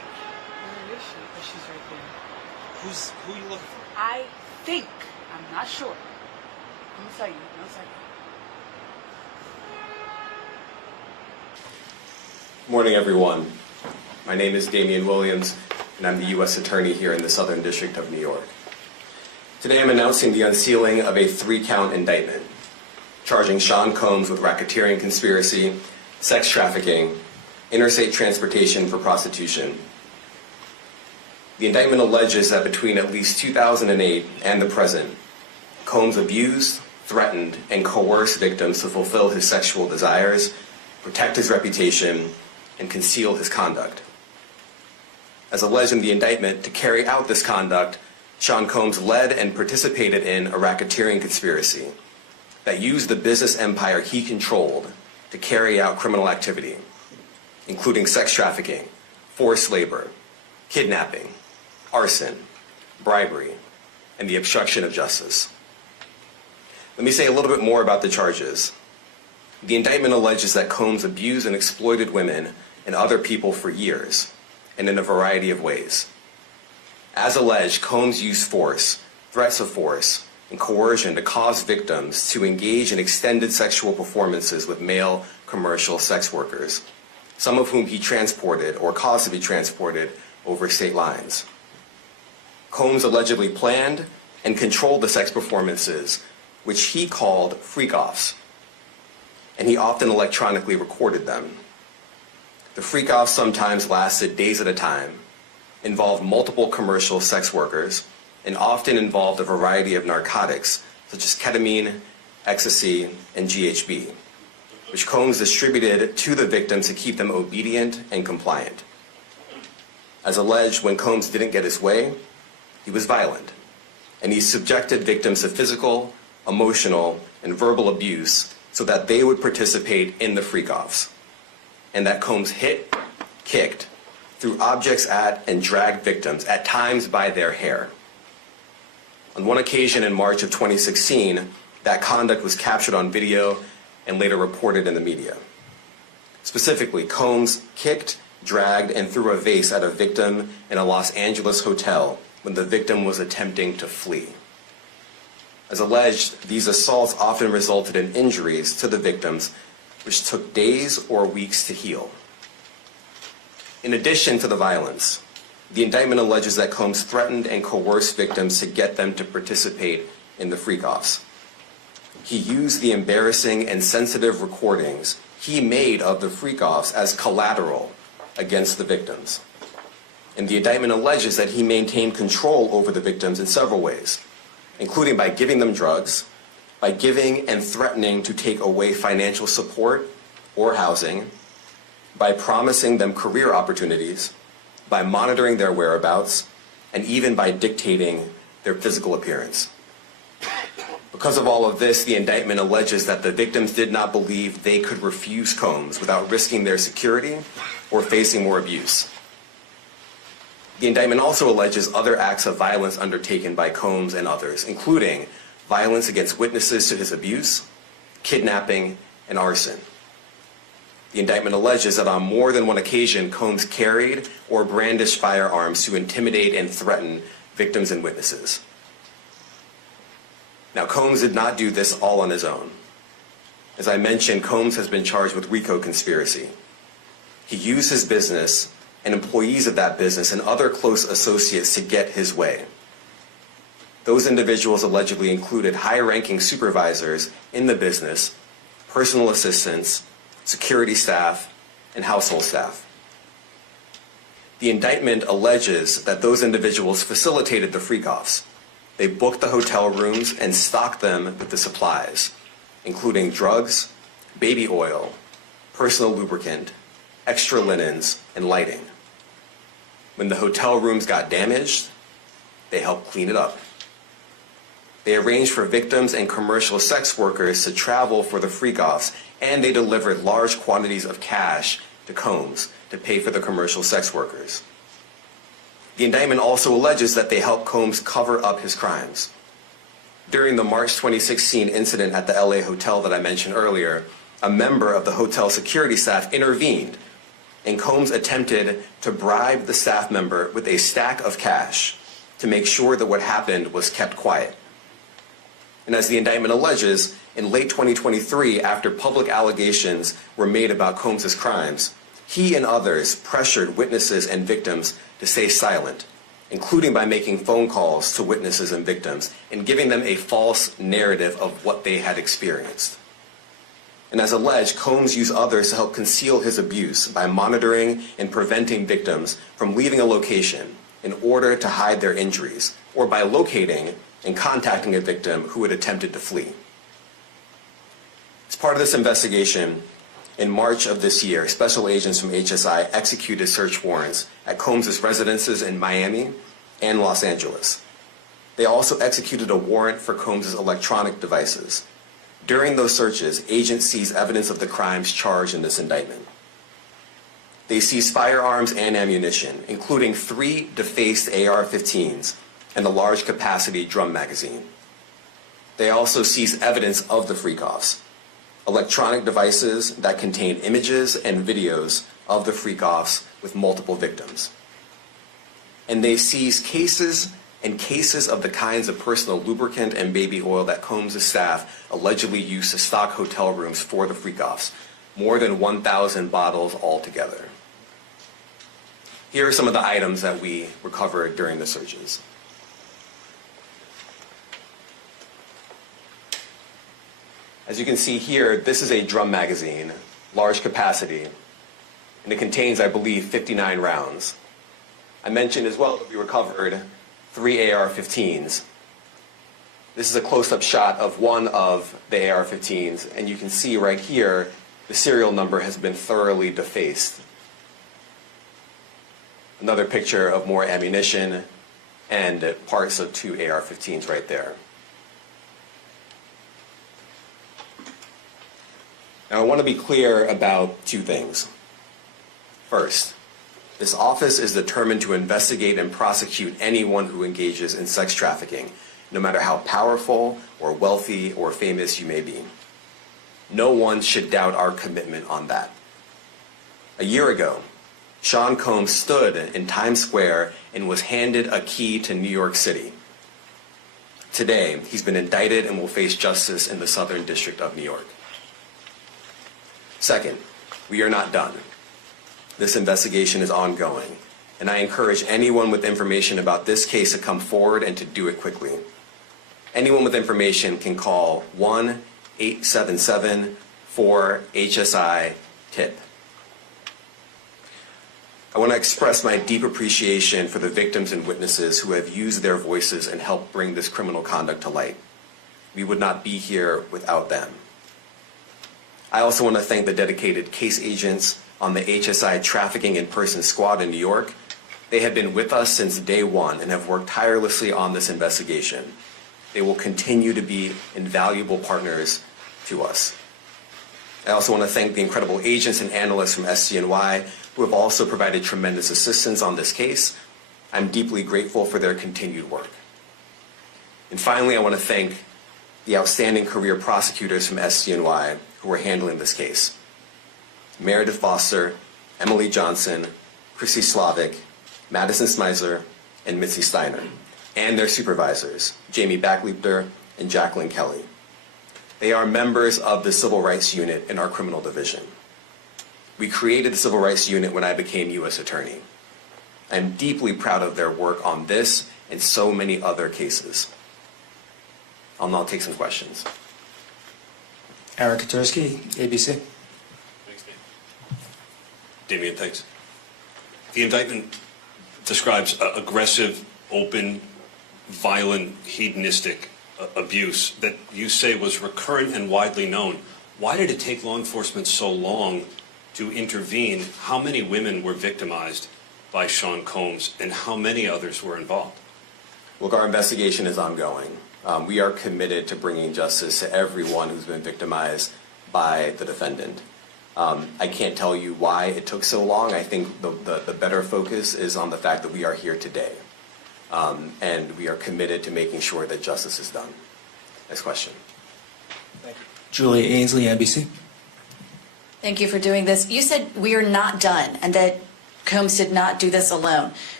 Who you looking for? I think, I'm not sure. I'm gonna tell you, one second. Morning, everyone. My name is Damian Williams, and I'm the U.S. Attorney here in the Southern District of New York. Today I'm announcing the unsealing of a 3-count indictment, charging Sean Combs with racketeering conspiracy, sex trafficking, interstate transportation for prostitution. The indictment alleges that between at least 2008 and the present, Combs abused, threatened, and coerced victims to fulfill his sexual desires, protect his reputation, and conceal his conduct. As alleged in the indictment, to carry out this conduct, Sean Combs led and participated in a racketeering conspiracy that used the business empire he controlled to carry out criminal activity, including sex trafficking, forced labor, kidnapping, arson, bribery, and the obstruction of justice. Let me say a little bit more about the charges. The indictment alleges that Combs abused and exploited women and other people for years, and in a variety of ways. As alleged, Combs used force, threats of force, and coercion to cause victims to engage in extended sexual performances with male commercial sex workers, some of whom he transported or caused to be transported over state lines. Combs allegedly planned and controlled the sex performances, which he called freak-offs, and he often electronically recorded them. The freak-offs sometimes lasted days at a time, involved multiple commercial sex workers, and often involved a variety of narcotics such as ketamine, ecstasy, and GHB, which Combs distributed to the victims to keep them obedient and compliant. As alleged, when Combs didn't get his way, he was violent, and he subjected victims to physical, emotional, and verbal abuse so that they would participate in the freak-offs, and that Combs hit, kicked, threw objects at, and dragged victims, at times by their hair. On one occasion in March of 2016, that conduct was captured on video and later reported in the media. Specifically, Combs kicked, dragged, and threw a vase at a victim in a Los Angeles hotel when the victim was attempting to flee. As alleged, these assaults often resulted in injuries to the victims, which took days or weeks to heal. In addition to the violence, the indictment alleges that Combs threatened and coerced victims to get them to participate in the freak-offs. He used the embarrassing and sensitive recordings he made of the freak-offs as collateral against the victims. And the indictment alleges that he maintained control over the victims in several ways, including by giving them drugs, by giving and threatening to take away financial support or housing, by promising them career opportunities, by monitoring their whereabouts, and even by dictating their physical appearance. Because of all of this, the indictment alleges that the victims did not believe they could refuse Combs without risking their security or facing more abuse. The indictment also alleges other acts of violence undertaken by Combs and others, including violence against witnesses to his abuse, kidnapping, and arson. The indictment alleges that on more than one occasion, Combs carried or brandished firearms to intimidate and threaten victims and witnesses. Now, Combs did not do this all on his own. As I mentioned, Combs has been charged with RICO conspiracy. He used his business and employees of that business and other close associates to get his way. Those individuals allegedly included high-ranking supervisors in the business, personal assistants, security staff, and household staff. The indictment alleges that those individuals facilitated the freak-offs. They booked the hotel rooms and stocked them with the supplies, including drugs, baby oil, personal lubricant, extra linens, and lighting. When the hotel rooms got damaged, they helped clean it up. They arranged for victims and commercial sex workers to travel for the freak-offs, and they delivered large quantities of cash to Combs to pay for the commercial sex workers. The indictment also alleges that they helped Combs cover up his crimes. During the March 2016 incident at the LA hotel that I mentioned earlier, a member of the hotel security staff intervened, and Combs attempted to bribe the staff member with a stack of cash to make sure that what happened was kept quiet. And as the indictment alleges, in late 2023, after public allegations were made about Combs' crimes, he and others pressured witnesses and victims to stay silent, including by making phone calls to witnesses and victims and giving them a false narrative of what they had experienced. And as alleged, Combs used others to help conceal his abuse by monitoring and preventing victims from leaving a location in order to hide their injuries, or by locating and contacting a victim who had attempted to flee. As part of this investigation, in March of this year, special agents from HSI executed search warrants at Combs' residences in Miami and Los Angeles. They also executed a warrant for Combs' electronic devices. During those searches, agents seized evidence of the crimes charged in this indictment. They seized firearms and ammunition, including 3 defaced AR-15s and a large capacity drum magazine. They also seized evidence of the freak-offs, electronic devices that contain images and videos of the freak-offs with multiple victims. And they seized cases and cases of the kinds of personal lubricant and baby oil that Combs' staff allegedly used to stock hotel rooms for the freak-offs, more than 1,000 bottles altogether. Here are some of the items that we recovered during the searches. As you can see here, this is a drum magazine, large capacity, and it contains, I believe, 59 rounds. I mentioned as well that we recovered 3 AR-15s. This is a close-up shot of one of the AR-15s, and you can see right here, the serial number has been thoroughly defaced. Another picture of more ammunition and parts of 2 AR-15s right there. Now, I want to be clear about 2 things. First, this office is determined to investigate and prosecute anyone who engages in sex trafficking, no matter how powerful or wealthy or famous you may be. No one should doubt our commitment on that. A year ago, Sean Combs stood in Times Square and was handed a key to New York City. Today, he's been indicted and will face justice in the Southern District of New York. Second, we are not done. This investigation is ongoing, and I encourage anyone with information about this case to come forward and to do it quickly. Anyone with information can call 1-877-4HSI-TIP. I want to express my deep appreciation for the victims and witnesses who have used their voices and helped bring this criminal conduct to light. We would not be here without them. I also want to thank the dedicated case agents on the HSI Trafficking in Person Squad in New York. They have been with us since day one and have worked tirelessly on this investigation. They will continue to be invaluable partners to us. I also want to thank the incredible agents and analysts from SCNY who have also provided tremendous assistance on this case. I'm deeply grateful for their continued work. And finally, I want to thank the outstanding career prosecutors from SCNY who are handling this case. Meredith Foster, Emily Johnson, Chrissy Slavic, Madison Smeisler, and Mitzi Steiner, and their supervisors, Jamie Backleiter and Jacqueline Kelly. They are members of the Civil Rights Unit in our criminal division. We created the Civil Rights Unit when I became U.S. Attorney. I'm deeply proud of their work on this and so many other cases. I'll now take some questions. Eric Katursky, ABC. Thanks, Damian, thanks. The indictment describes aggressive, open, violent, hedonistic abuse that you say was recurrent and widely known. Why did it take law enforcement so long to intervene? How many women were victimized by Sean Combs, and how many others were involved? Look, our investigation is ongoing. We are committed to bringing justice to everyone who's been victimized by the defendant. I can't tell you why it took so long. I think the better focus is on the fact that we are here today. And we are committed to making sure that justice is done. Next question. Thank you. Julia Ainsley, NBC. Thank you for doing this. You said we are not done and that Combs did not do this alone.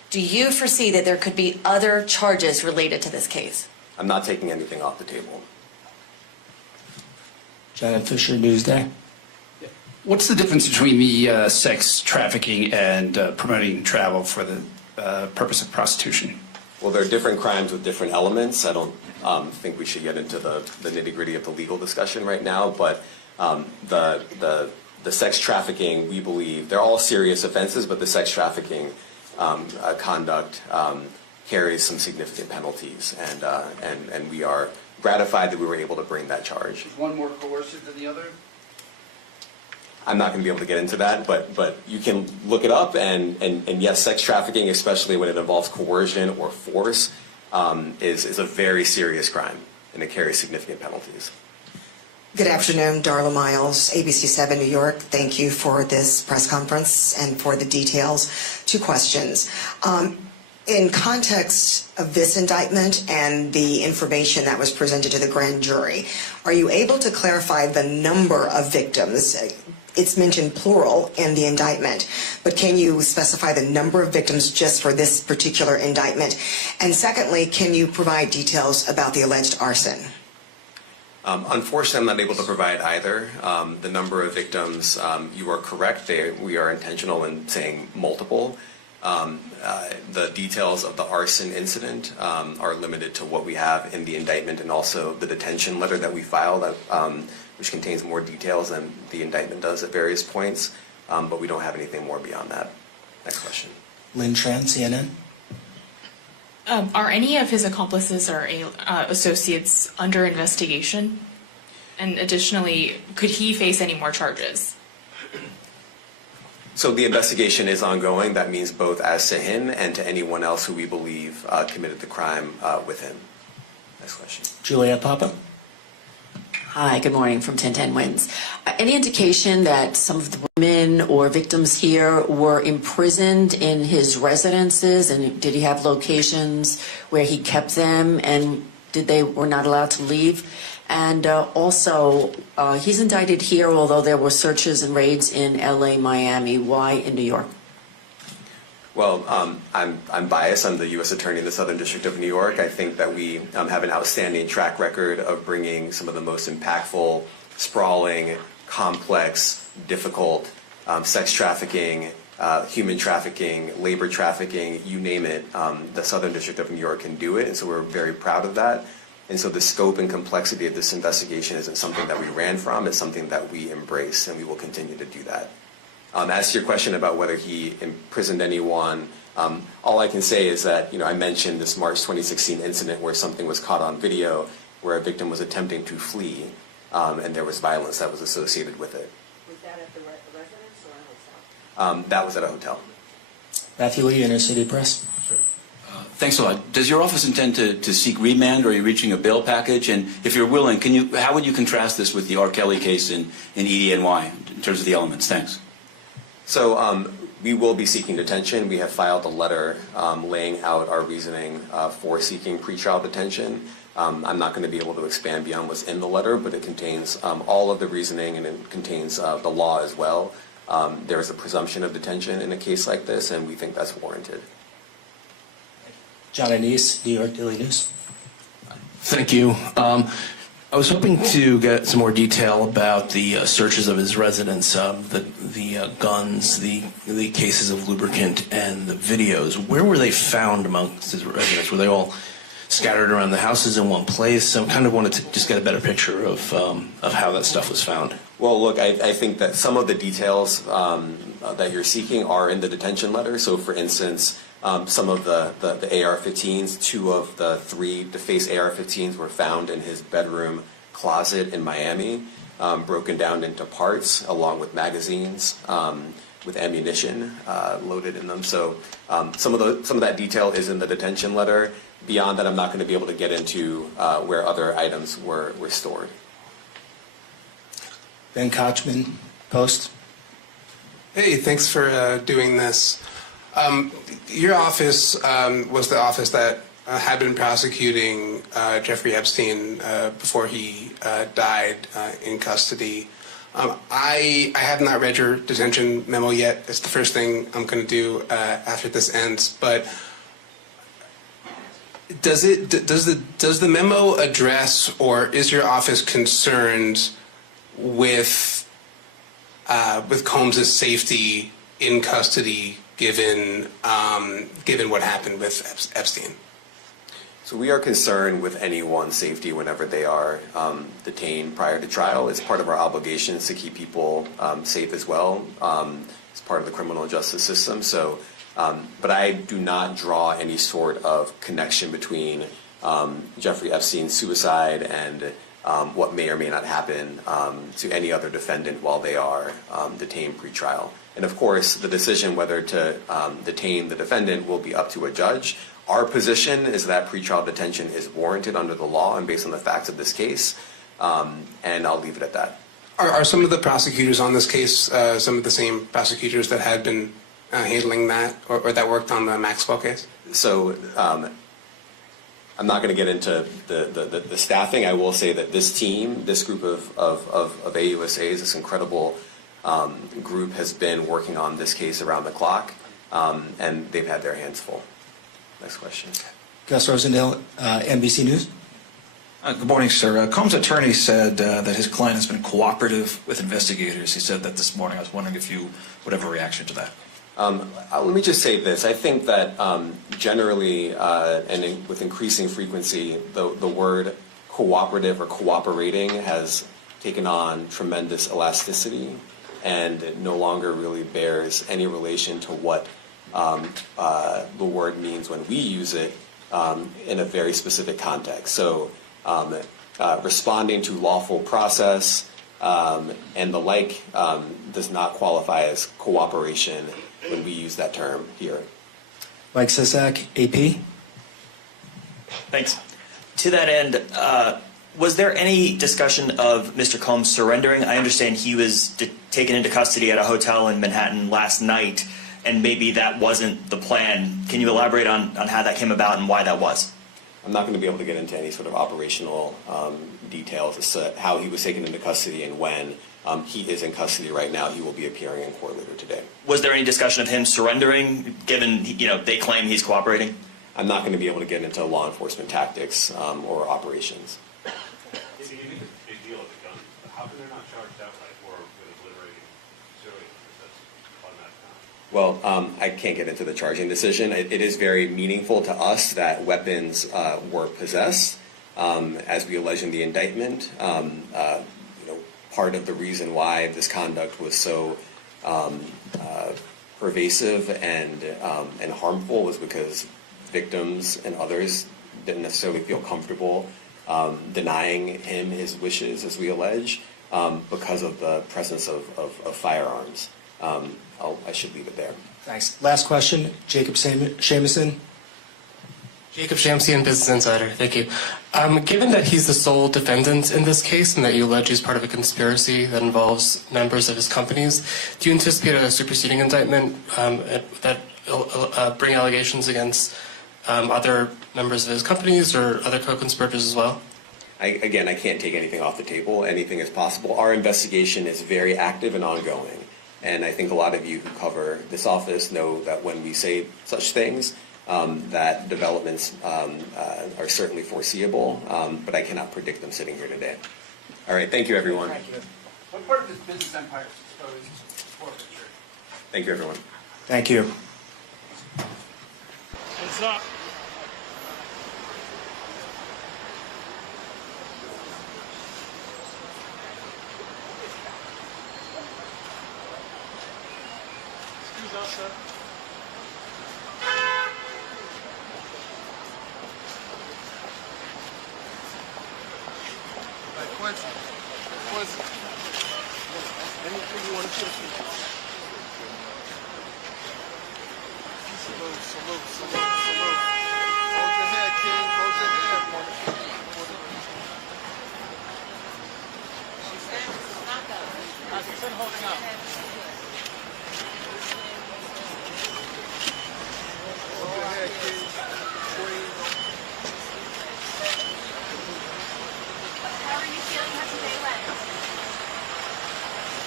Do you foresee that there could be other charges related to this case? I'm not taking anything off the table. Janet Fisher, Newsday. What's the difference between the sex trafficking and promoting travel for the purpose of prostitution? Well, there are different crimes with different elements. I don't think we should get into the nitty-gritty of the legal discussion right now, but the sex trafficking, we believe, they're all serious offenses, but the sex trafficking conduct carries some significant penalties, and we are gratified that we were able to bring that charge. Is one more coercive than the other? I'm not going to be able to get into that, but you can look it up, and yes, sex trafficking, especially when it involves coercion or force, is a very serious crime, and it carries significant penalties. Good afternoon, Darla Miles, ABC 7 New York. Thank you for this press conference and for the details. Two questions. In context of this indictment and the information that was presented to the grand jury, are you able to clarify the number of victims? It's mentioned plural in the indictment, but can you specify the number of victims just for this particular indictment? And secondly, can you provide details about the alleged arson? Unfortunately, I'm not able to provide either. The number of victims, you are correct. We are intentional in saying multiple. The details of the arson incident are limited to what we have in the indictment and also the detention letter that we filed, which contains more details than the indictment does at various points, but we don't have anything more beyond that. Next question. Lynn Tran, CNN. Are any of his accomplices or associates under investigation? And additionally, could he face any more charges? So the investigation is ongoing. That means both as to him and to anyone else who we believe committed the crime with him. Next question. Juliet Papa. Hi, good morning from 1010 Wins. Any indication that some of the women or victims here were imprisoned in his residences, and did he have locations where he kept them, and were not allowed to leave? And also, he's indicted here, although there were searches and raids in LA, Miami. Why in New York? Well, I'm biased. I'm the U.S. Attorney in the Southern District of New York. I think that we have an outstanding track record of bringing some of the most impactful, sprawling, complex, difficult sex trafficking, human trafficking, labor trafficking, you name it. The Southern District of New York can do it, and so we're very proud of that. And so the scope and complexity of this investigation isn't something that we ran from. It's something that we embrace, and we will continue to do that. As to your question about whether he imprisoned anyone, all I can say is that, I mentioned this March 2016 incident where something was caught on video where a victim was attempting to flee, and there was violence that was associated with it. Was that at the residence or a hotel? That was at a hotel. Matthew Lee, Inner City Press. Thanks a lot. Does your office intend to seek remand, or are you reaching a bail package? And if you're willing, how would you contrast this with the R. Kelly case in EDNY in terms of the elements? Thanks. So we will be seeking detention. We have filed a letter laying out our reasoning for seeking pretrial detention. I'm not going to be able to expand beyond what's in the letter, but it contains all of the reasoning, and it contains the law as well. There is a presumption of detention in a case like this, and we think that's warranted. John Anise, New York Daily News. Thank you. I was hoping to get some more detail about the searches of his residence, the guns, the cases of lubricant, and the videos. Where were they found amongst his residence? Were they all scattered around the houses in one place? I kind of wanted to just get a better picture of how that stuff was found. Well, look, I think that some of the details that you're seeking are in the detention letter. So, for instance, some of the AR-15s, 2 of the 3 defaced AR-15s were found in his bedroom closet in Miami, broken down into parts along with magazines with ammunition loaded in them. So some of that detail is in the detention letter. Beyond that, I'm not going to be able to get into where other items were stored. Ben Kochman, Post. Hey, thanks for doing this. Your office was the office that had been prosecuting Jeffrey Epstein before he died in custody. I have not read your detention memo yet. It's the first thing I'm going to do after this ends. But does the memo address, or is your office concerned with Combs' safety in custody, given what happened with Epstein? So we are concerned with anyone's safety whenever they are detained prior to trial. It's part of our obligations to keep people safe as well. It's part of the criminal justice system. So, but I do not draw any sort of connection between Jeffrey Epstein's suicide and what may or may not happen to any other defendant while they are detained pretrial. And of course, the decision whether to detain the defendant will be up to a judge. Our position is that pretrial detention is warranted under the law and based on the facts of this case, and I'll leave it at that. Are some of the prosecutors on this case some of the same prosecutors that had been handling that, or that worked on the Maxwell case? So I'm not going to get into the staffing. I will say that this team, this group of AUSAs, this incredible group has been working on this case around the clock, and they've had their hands full. Next question. Gus Rosendale, NBC News. Good morning, sir. Combs' attorney said that his client has been cooperative with investigators. He said that this morning. I was wondering if you would have a reaction to that. Let me just say this. I think that generally and with increasing frequency, the word cooperative or cooperating has taken on tremendous elasticity and it no longer really bears any relation to what the word means when we use it in a very specific context. So responding to lawful process and the like does not qualify as cooperation when we use that term here. Mike Sisak, AP. Thanks. To that end, was there any discussion of Mr. Combs surrendering? I understand he was taken into custody at a hotel in Manhattan last night, and maybe that wasn't the plan. Can you elaborate on how that came about and why that was? I'm not going to be able to get into any sort of operational details as to how he was taken into custody and when. He is in custody right now. He will be appearing in court later today. Was there any discussion of him surrendering, given they claim he's cooperating? I'm not going to be able to get into law enforcement tactics or operations. It's a big deal with the gun. How come they're not charged outright or with liberating civilians? That's automatic. Well, I can't get into the charging decision. It is very meaningful to us that weapons were possessed, as we allege in the indictment. Part of the reason why this conduct was so pervasive and harmful was because victims and others didn't necessarily feel comfortable denying him his wishes, as we allege, because of the presence of firearms. I should leave it there. Thanks. Last question, Jacob Shamison. Jacob Shamsian, Business Insider. Thank you. Given that he's the sole defendant in this case and that you allege he's part of a conspiracy that involves members of his companies, do you anticipate a superseding indictment that bring allegations against other members of his companies or other co-conspirators as well? I can't take anything off the table. Anything is possible. Our investigation is very active and ongoing. And I think a lot of you who cover this office know that when we say such things, that developments are certainly foreseeable, but I cannot predict them sitting here today. All right, thank you, everyone. Thank you. What part of his business empire is exposed to forfeiture? Thank you, everyone. Thank you. What's up? Excuse us, sir. Quincy. Anything you want to say? Salute. Hold your head, King. Hold your head. She said holding up. Hold your head, King. Queen. How are you feeling? How's your day went?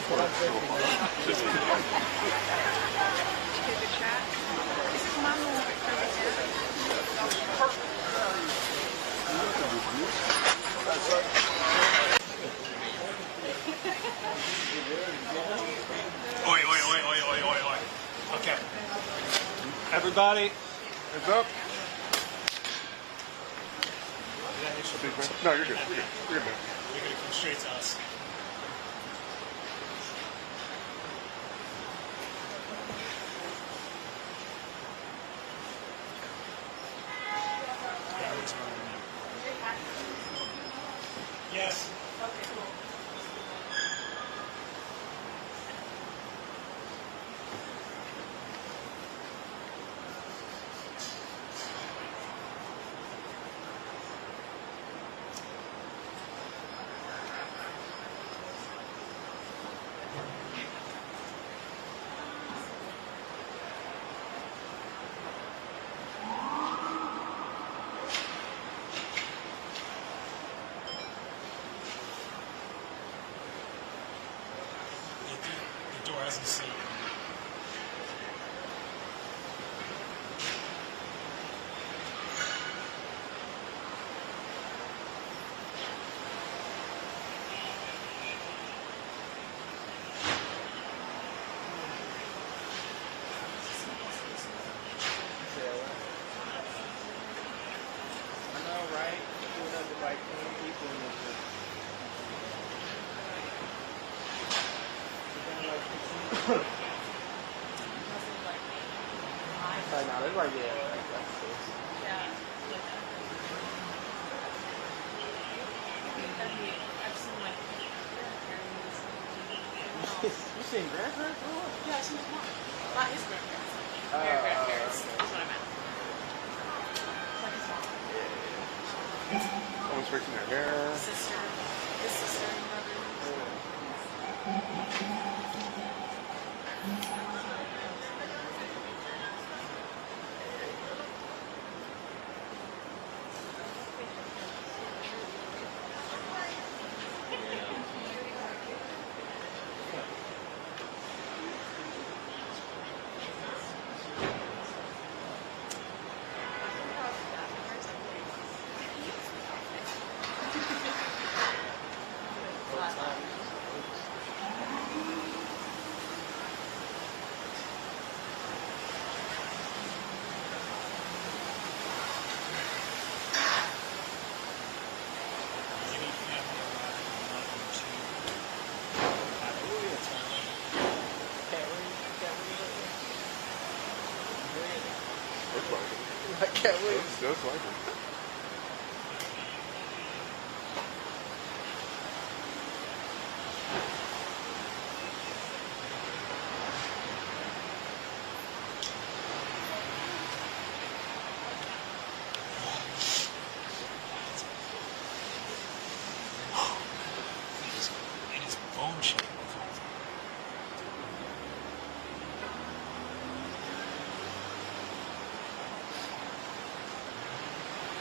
Oi, oi, oi, oi, oi, oi, oi. Okay. Everybody. Heads up. No, you're good. You're good. You're good, man. You're gonna come straight to us. Yes. Okay, cool. The door hasn't seen. I know, right? Doing up with like 10 people in this room. Right now, it's like, yeah, like, that's six. Yeah. You seen grandparents? Yeah, I seen his mom. Not his grandparents. Their grandparents. That's what I meant. It's like his mom. Someone's fixing their hair. Sister. His sister and brother. I can't wait. That's like it. And it's bone shaking.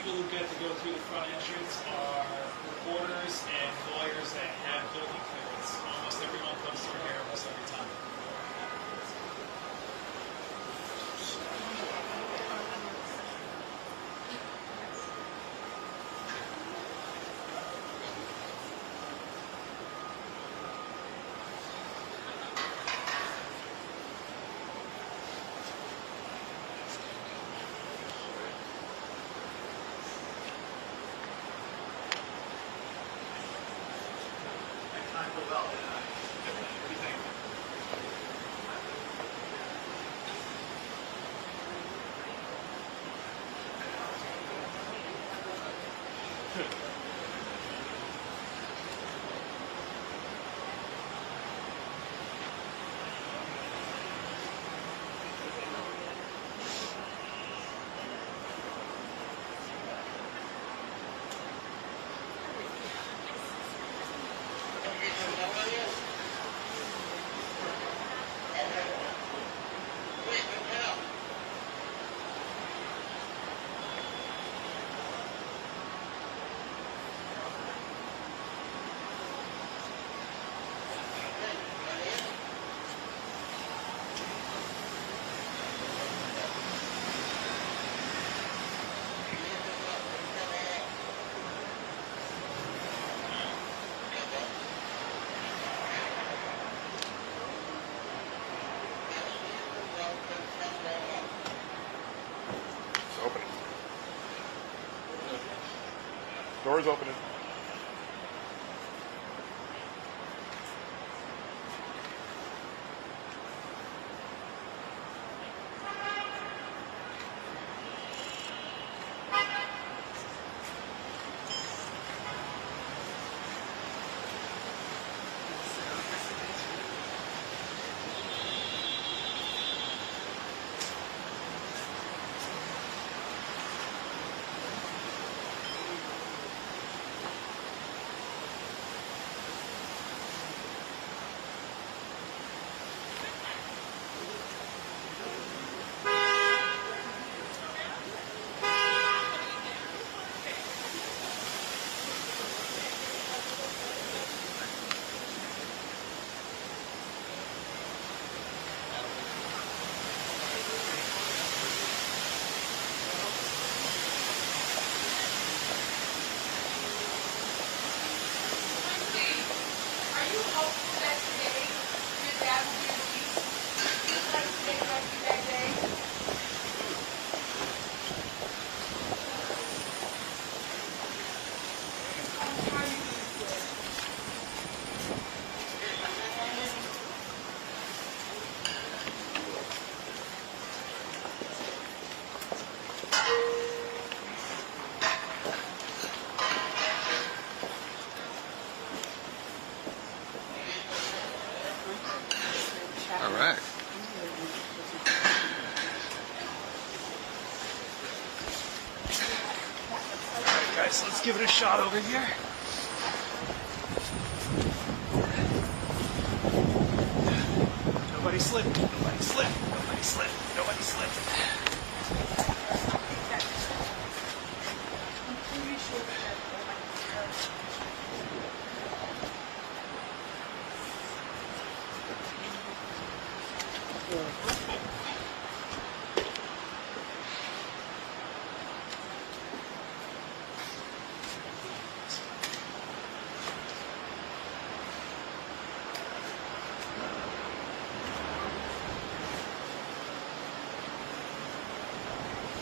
people who get to go through the front entrance are reporters and lawyers that have building clearance. Almost everyone comes through here almost every time. Doors opening. All right. Guys, let's give it a shot over here. Nobody slip. Nobody slip. Nobody slip. Nobody slip.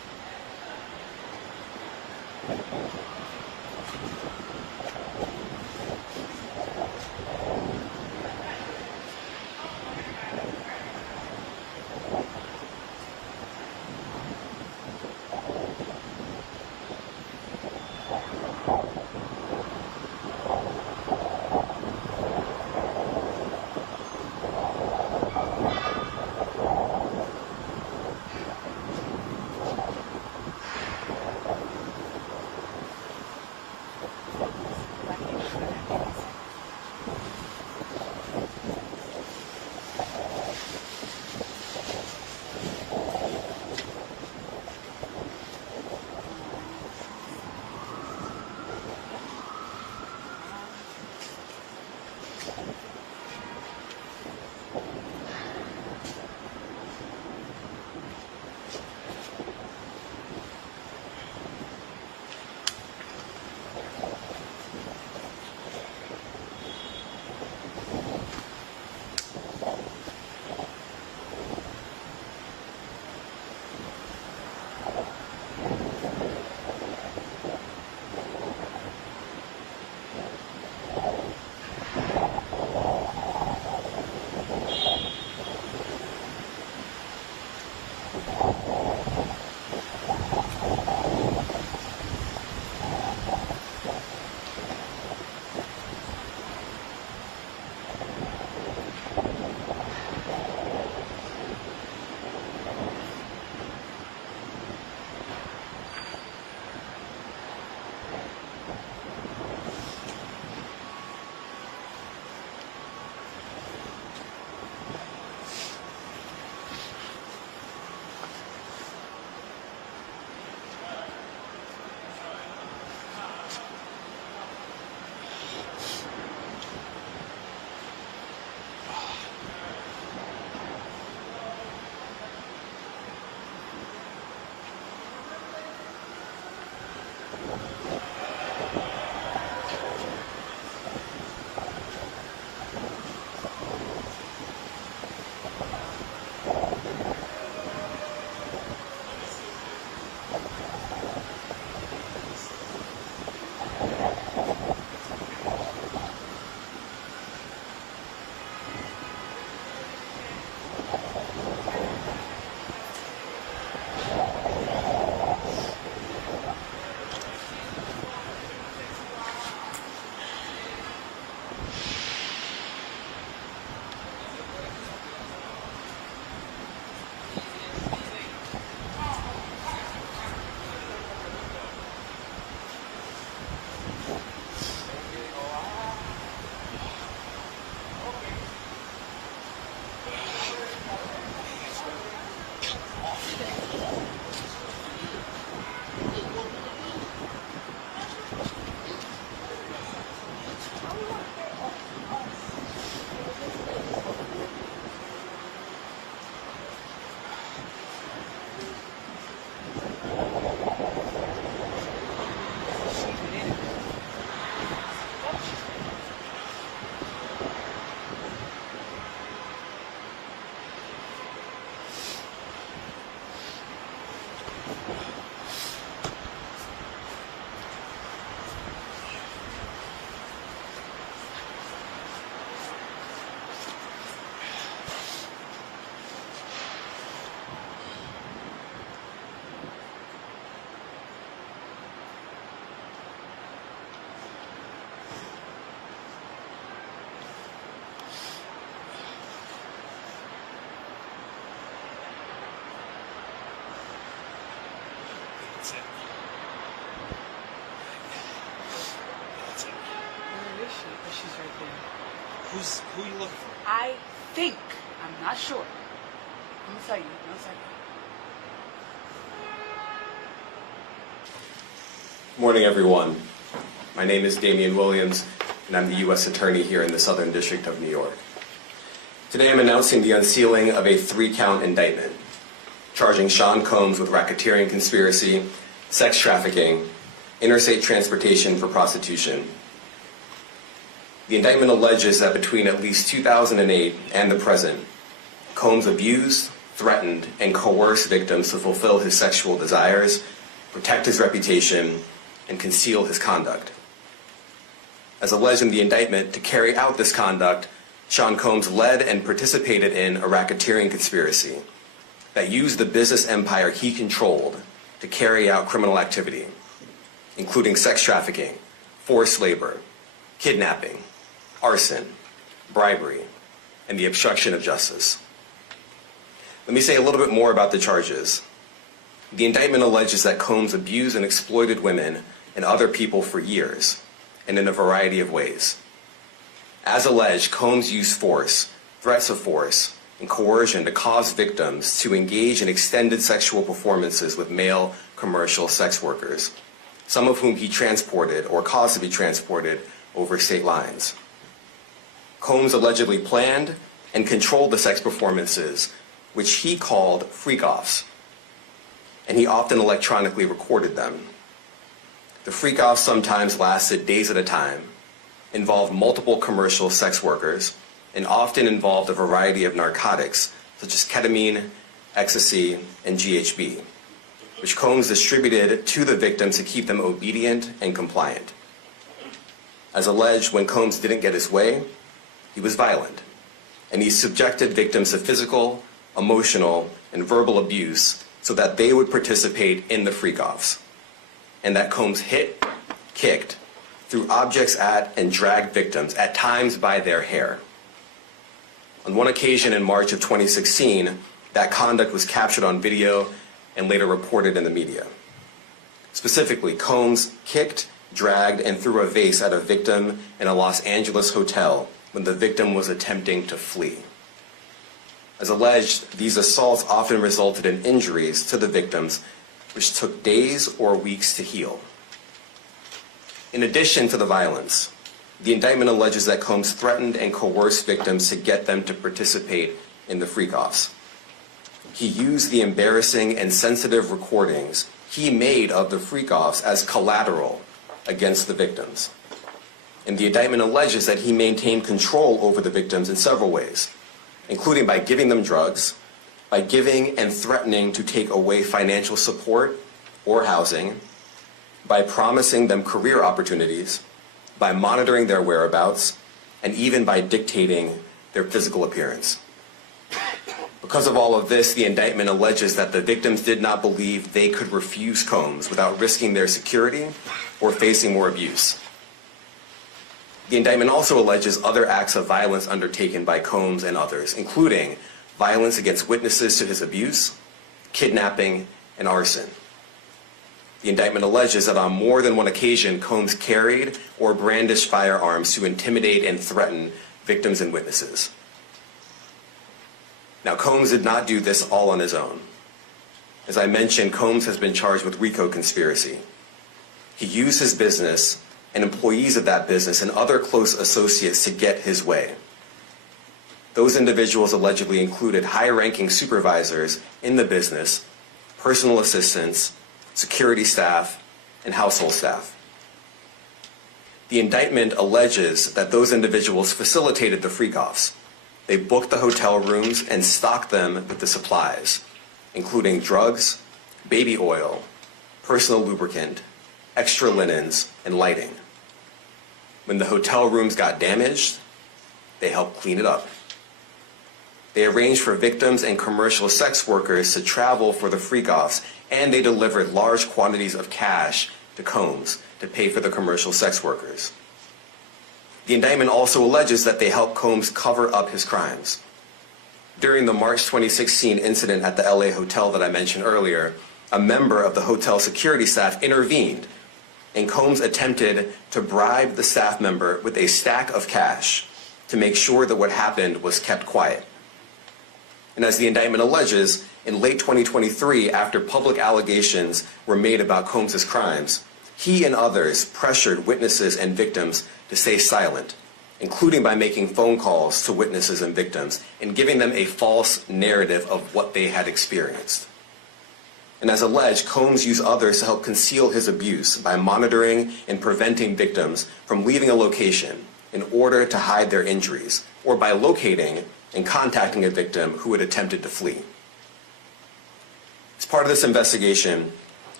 Who are you looking for? I think, I'm not sure. I'm gonna tell you, no second. Morning, everyone. My name is Damian Williams, and I'm the U.S. Attorney here in the Southern District of New York. Today I'm announcing the unsealing of a 3-count indictment, charging Sean Combs with racketeering conspiracy, sex trafficking, interstate transportation for prostitution. The indictment alleges that between at least 2008 and the present, Combs abused, threatened, and coerced victims to fulfill his sexual desires, protect his reputation, and conceal his conduct. As alleged in the indictment, to carry out this conduct, Sean Combs led and participated in a racketeering conspiracy that used the business empire he controlled to carry out criminal activity, including sex trafficking, forced labor, kidnapping, arson, bribery, and the obstruction of justice. Let me say a little bit more about the charges. The indictment alleges that Combs abused and exploited women and other people for years, and in a variety of ways. As alleged, Combs used force, threats of force, and coercion to cause victims to engage in extended sexual performances with male commercial sex workers, some of whom he transported or caused to be transported over state lines. Combs allegedly planned and controlled the sex performances, which he called freak-offs, and he often electronically recorded them. The freak-offs sometimes lasted days at a time, involved multiple commercial sex workers, and often involved a variety of narcotics such as ketamine, ecstasy, and GHB, which Combs distributed to the victims to keep them obedient and compliant. As alleged, when Combs didn't get his way, he was violent, and he subjected victims to physical, emotional, and verbal abuse so that they would participate in the freak-offs, and that Combs hit, kicked, threw objects at, and dragged victims, at times by their hair. On one occasion in March of 2016, that conduct was captured on video and later reported in the media. Specifically, Combs kicked, dragged, and threw a vase at a victim in a Los Angeles hotel when the victim was attempting to flee. As alleged, these assaults often resulted in injuries to the victims, which took days or weeks to heal. In addition to the violence, the indictment alleges that Combs threatened and coerced victims to get them to participate in the freak-offs. He used the embarrassing and sensitive recordings he made of the freak-offs as collateral against the victims. And the indictment alleges that he maintained control over the victims in several ways, including by giving them drugs, by giving and threatening to take away financial support or housing, by promising them career opportunities, by monitoring their whereabouts, and even by dictating their physical appearance. Because of all of this, the indictment alleges that the victims did not believe they could refuse Combs without risking their security or facing more abuse. The indictment also alleges other acts of violence undertaken by Combs and others, including violence against witnesses to his abuse, kidnapping, and arson. The indictment alleges that on more than one occasion, Combs carried or brandished firearms to intimidate and threaten victims and witnesses. Now, Combs did not do this all on his own. As I mentioned, Combs has been charged with RICO conspiracy. He used his business and employees of that business and other close associates to get his way. Those individuals allegedly included high-ranking supervisors in the business, personal assistants, security staff, and household staff. The indictment alleges that those individuals facilitated the freak-offs. They booked the hotel rooms and stocked them with the supplies, including drugs, baby oil, personal lubricant, extra linens, and lighting. When the hotel rooms got damaged, they helped clean it up. They arranged for victims and commercial sex workers to travel for the freak-offs, and they delivered large quantities of cash to Combs to pay for the commercial sex workers. The indictment also alleges that they helped Combs cover up his crimes. During the March 2016 incident at the LA hotel that I mentioned earlier, a member of the hotel security staff intervened, and Combs attempted to bribe the staff member with a stack of cash to make sure that what happened was kept quiet. And as the indictment alleges, in late 2023, after public allegations were made about Combs' crimes, he and others pressured witnesses and victims to stay silent, including by making phone calls to witnesses and victims and giving them a false narrative of what they had experienced. And as alleged, Combs used others to help conceal his abuse by monitoring and preventing victims from leaving a location in order to hide their injuries, or by locating and contacting a victim who had attempted to flee. As part of this investigation,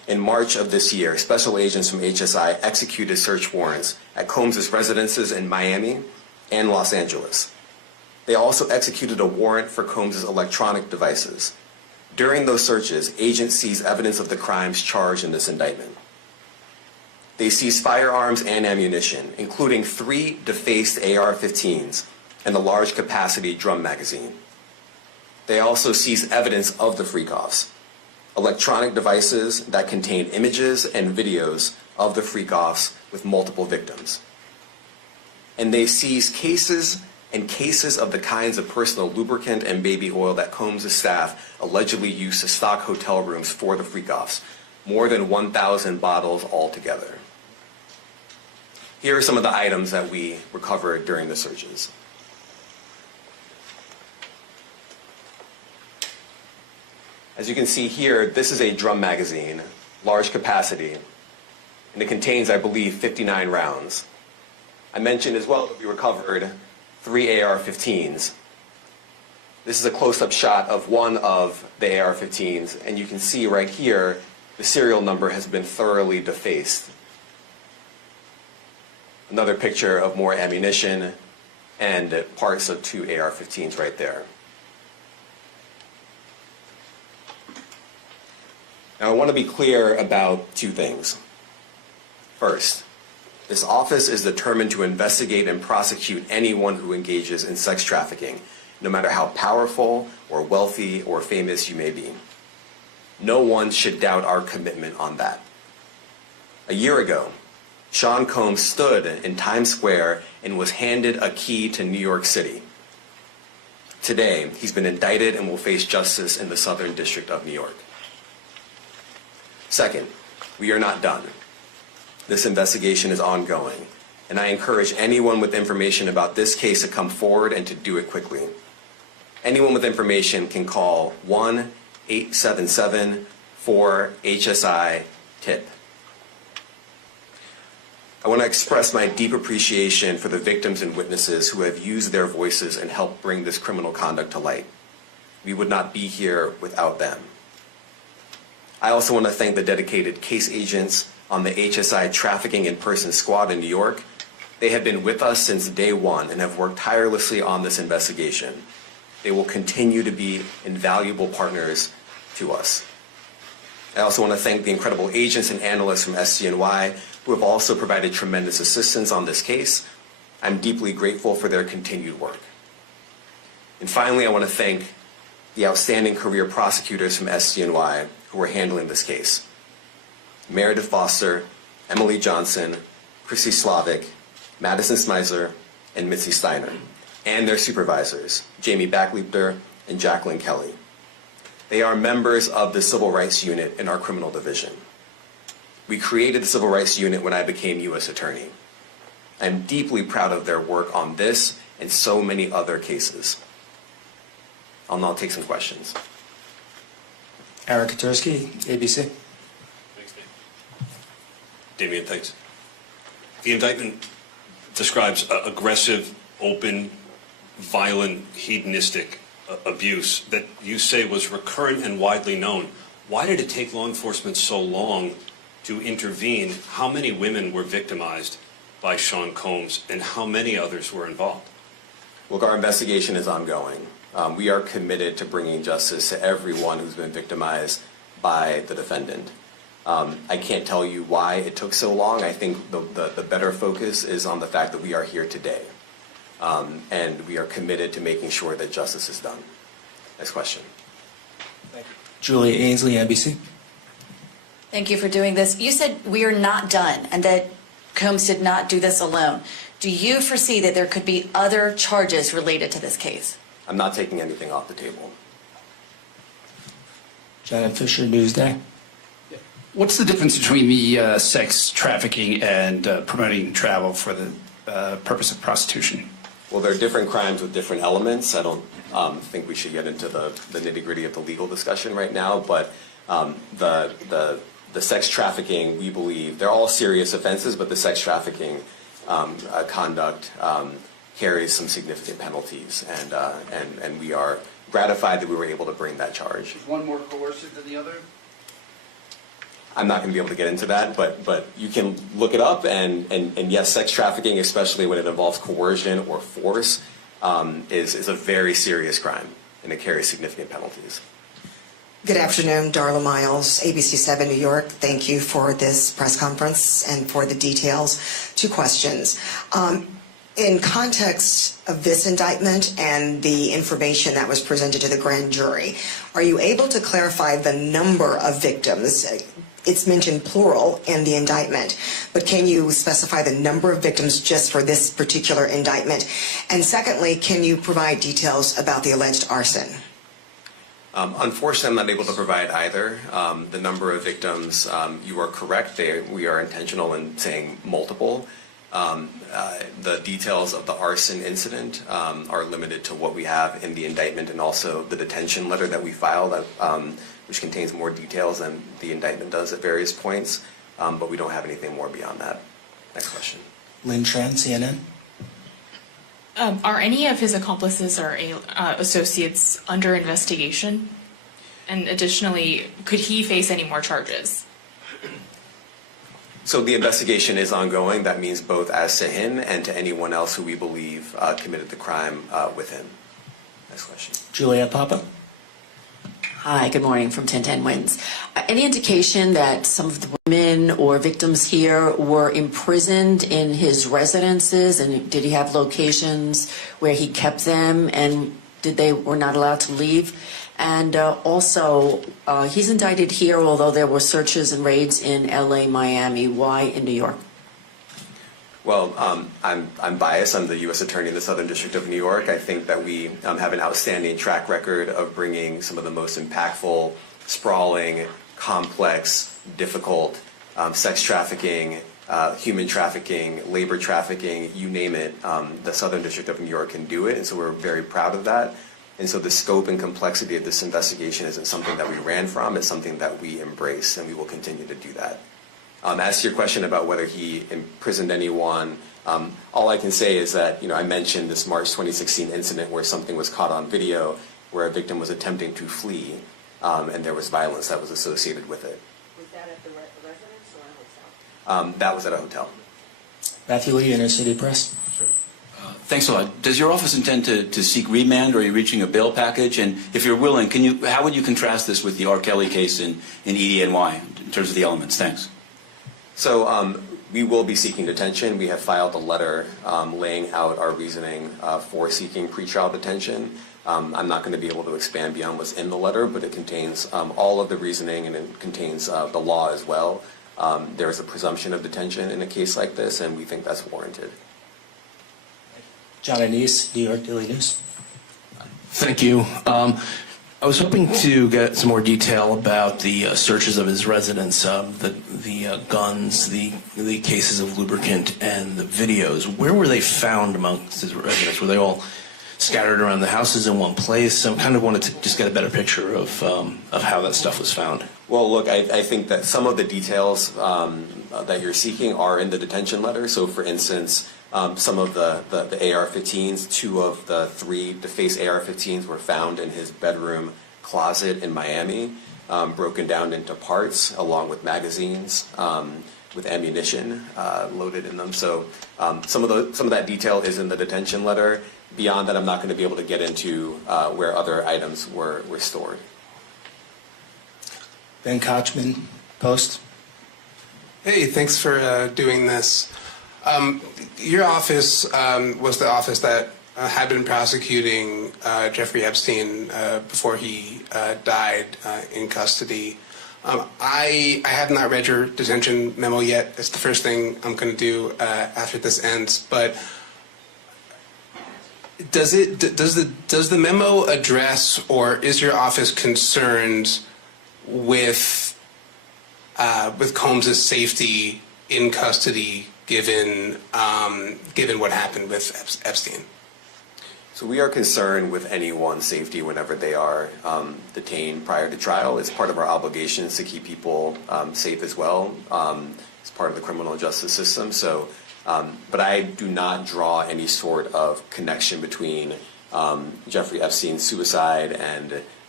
In March of this year, special agents from HSI executed search warrants at Combs' residences in Miami and Los Angeles. They also executed a warrant for Combs' electronic devices. During those searches, agents seized evidence of the crimes charged in this indictment. They seized firearms and ammunition, including 3 defaced AR-15s and a large capacity drum magazine. They also seized evidence of the freak-offs, electronic devices that contained images and videos of the freak-offs with multiple victims. And they seized cases and cases of the kinds of personal lubricant and baby oil that Combs' staff allegedly used to stock hotel rooms for the freak-offs, more than 1,000 bottles altogether. Here are some of the items that we recovered during the searches. As you can see here, this is a drum magazine, large capacity, and it contains, I believe, 59 rounds. I mentioned as well that we recovered 3 AR-15s. This is a close-up shot of one of the AR-15s, and you can see right here, the serial number has been thoroughly defaced. Another picture of more ammunition and parts of 2 AR-15s right there. Now, I want to be clear about 2 things. First, this office is determined to investigate and prosecute anyone who engages in sex trafficking, no matter how powerful or wealthy or famous you may be. No one should doubt our commitment on that. A year ago, Sean Combs stood in Times Square and was handed a key to New York City. Today, he's been indicted and will face justice in the Southern District of New York. Second, we are not done. This investigation is ongoing, and I encourage anyone with information about this case to come forward and to do it quickly. Anyone with information can call 1-877-4HSI-TIP. I want to express my deep appreciation for the victims and witnesses who have used their voices and helped bring this criminal conduct to light. We would not be here without them. I also want to thank the dedicated case agents on the HSI Trafficking in Person Squad in New York. They have been with us since day one and have worked tirelessly on this investigation. They will continue to be invaluable partners to us. I also want to thank the incredible agents and analysts from SCNY who have also provided tremendous assistance on this case. I'm deeply grateful for their continued work. And finally, I want to thank the outstanding career prosecutors from SCNY who are handling this case. Meredith Foster, Emily Johnson, Chrissy Slavic, Madison Smizer, and Mitzi Steiner, and their supervisors, Jamie Backleiter and Jacqueline Kelly. They are members of the Civil Rights Unit in our criminal division. We created the Civil Rights Unit when I became U.S. Attorney. I'm deeply proud of their work on this and so many other cases. I'll now take some questions. Eric Katursky, ABC. Thanks, Dave. Damian, thanks. The indictment describes aggressive, open, violent, hedonistic abuse that you say was recurrent and widely known. Why did it take law enforcement so long to intervene? How many women were victimized by Sean Combs, and how many others were involved? Look, our investigation is ongoing. We are committed to bringing justice to everyone who's been victimized by the defendant. I can't tell you why it took so long. I think the better focus is on the fact that we are here today. And we are committed to making sure that justice is done. Next question. Thank you. Julia Ainsley, NBC. Thank you for doing this. You said we are not done and that Combs did not do this alone. Do you foresee that there could be other charges related to this case? I'm not taking anything off the table. Janet Fisher, Newsday. What's the difference between the sex trafficking and promoting travel for the purpose of prostitution? Well, there are different crimes with different elements. I don't think we should get into the nitty-gritty of the legal discussion right now, but the sex trafficking, we believe, they're all serious offenses, but the sex trafficking conduct carries some significant penalties, and we are gratified that we were able to bring that charge. Is one more coercive than the other? I'm not going to be able to get into that, but you can look it up, and yes, sex trafficking, especially when it involves coercion or force, is a very serious crime, and it carries significant penalties. Good afternoon, Darla Miles, ABC 7 New York. Thank you for this press conference and for the details. 2 questions. In context of this indictment and the information that was presented to the grand jury, are you able to clarify the number of victims? It's mentioned plural in the indictment, but can you specify the number of victims just for this particular indictment? And secondly, can you provide details about the alleged arson? Unfortunately, I'm not able to provide either. The number of victims, you are correct. We are intentional in saying multiple. The details of the arson incident are limited to what we have in the indictment and also the detention letter that we filed, which contains more details than the indictment does at various points, but we don't have anything more beyond that. Next question. Lynn Tran, CNN. Are any of his accomplices or associates under investigation? And additionally, could he face any more charges? So the investigation is ongoing. That means both as to him and to anyone else who we believe committed the crime with him. Next question. Juliet Papa. Hi, good morning from 1010 Wins. Any indication that some of the women or victims here were imprisoned in his residences, and did he have locations where he kept them, and were not allowed to leave? And also, he's indicted here, although there were searches and raids in LA, Miami. Why in New York? Well, I'm biased. I'm the U.S. Attorney in the Southern District of New York. I think that we have an outstanding track record of bringing some of the most impactful, sprawling, complex, difficult sex trafficking, human trafficking, labor trafficking, you name it. The Southern District of New York can do it, and so we're very proud of that. And so the scope and complexity of this investigation isn't something that we ran from. It's something that we embrace, and we will continue to do that. As to your question about whether he imprisoned anyone, all I can say is that, I mentioned this March 2016 incident where something was caught on video where a victim was attempting to flee, and there was violence that was associated with it. Was that at the residence or a hotel? That was at a hotel. Matthew Lee, Inner City Press. Thanks a lot. Does your office intend to seek remand, or are you reaching a bail package? And if you're willing, how would you contrast this with the R. Kelly case in EDNY in terms of the elements? Thanks. So we will be seeking detention. We have filed a letter laying out our reasoning for seeking pretrial detention. I'm not going to be able to expand beyond what's in the letter, but it contains all of the reasoning, and it contains the law as well. There is a presumption of detention in a case like this, and we think that's warranted. John Anise, New York Daily News. Thank you. I was hoping to get some more detail about the searches of his residence, the guns, the cases of lubricant, and the videos. Where were they found amongst his residence? Were they all scattered around the houses in one place? I kind of wanted to just get a better picture of how that stuff was found. Well, look, I think that some of the details that you're seeking are in the detention letter. So, for instance, some of the AR-15s, 2 of the 3 defaced AR-15s were found in his bedroom closet in Miami, broken down into parts, along with magazines, with ammunition loaded in them. So some of that detail is in the detention letter. Beyond that, I'm not going to be able to get into where other items were stored. Ben Kochman, Post. Hey, thanks for doing this. Your office was the office that had been prosecuting Jeffrey Epstein before he died in custody. I have not read your detention memo yet. It's the first thing I'm going to do after this ends. But does the memo address, or is your office concerned with Combs' safety in custody, given what happened with Epstein? So we are concerned with anyone's safety whenever they are detained prior to trial. It's part of our obligations to keep people safe as well. It's part of the criminal justice system. So, but I do not draw any sort of connection between Jeffrey Epstein's suicide and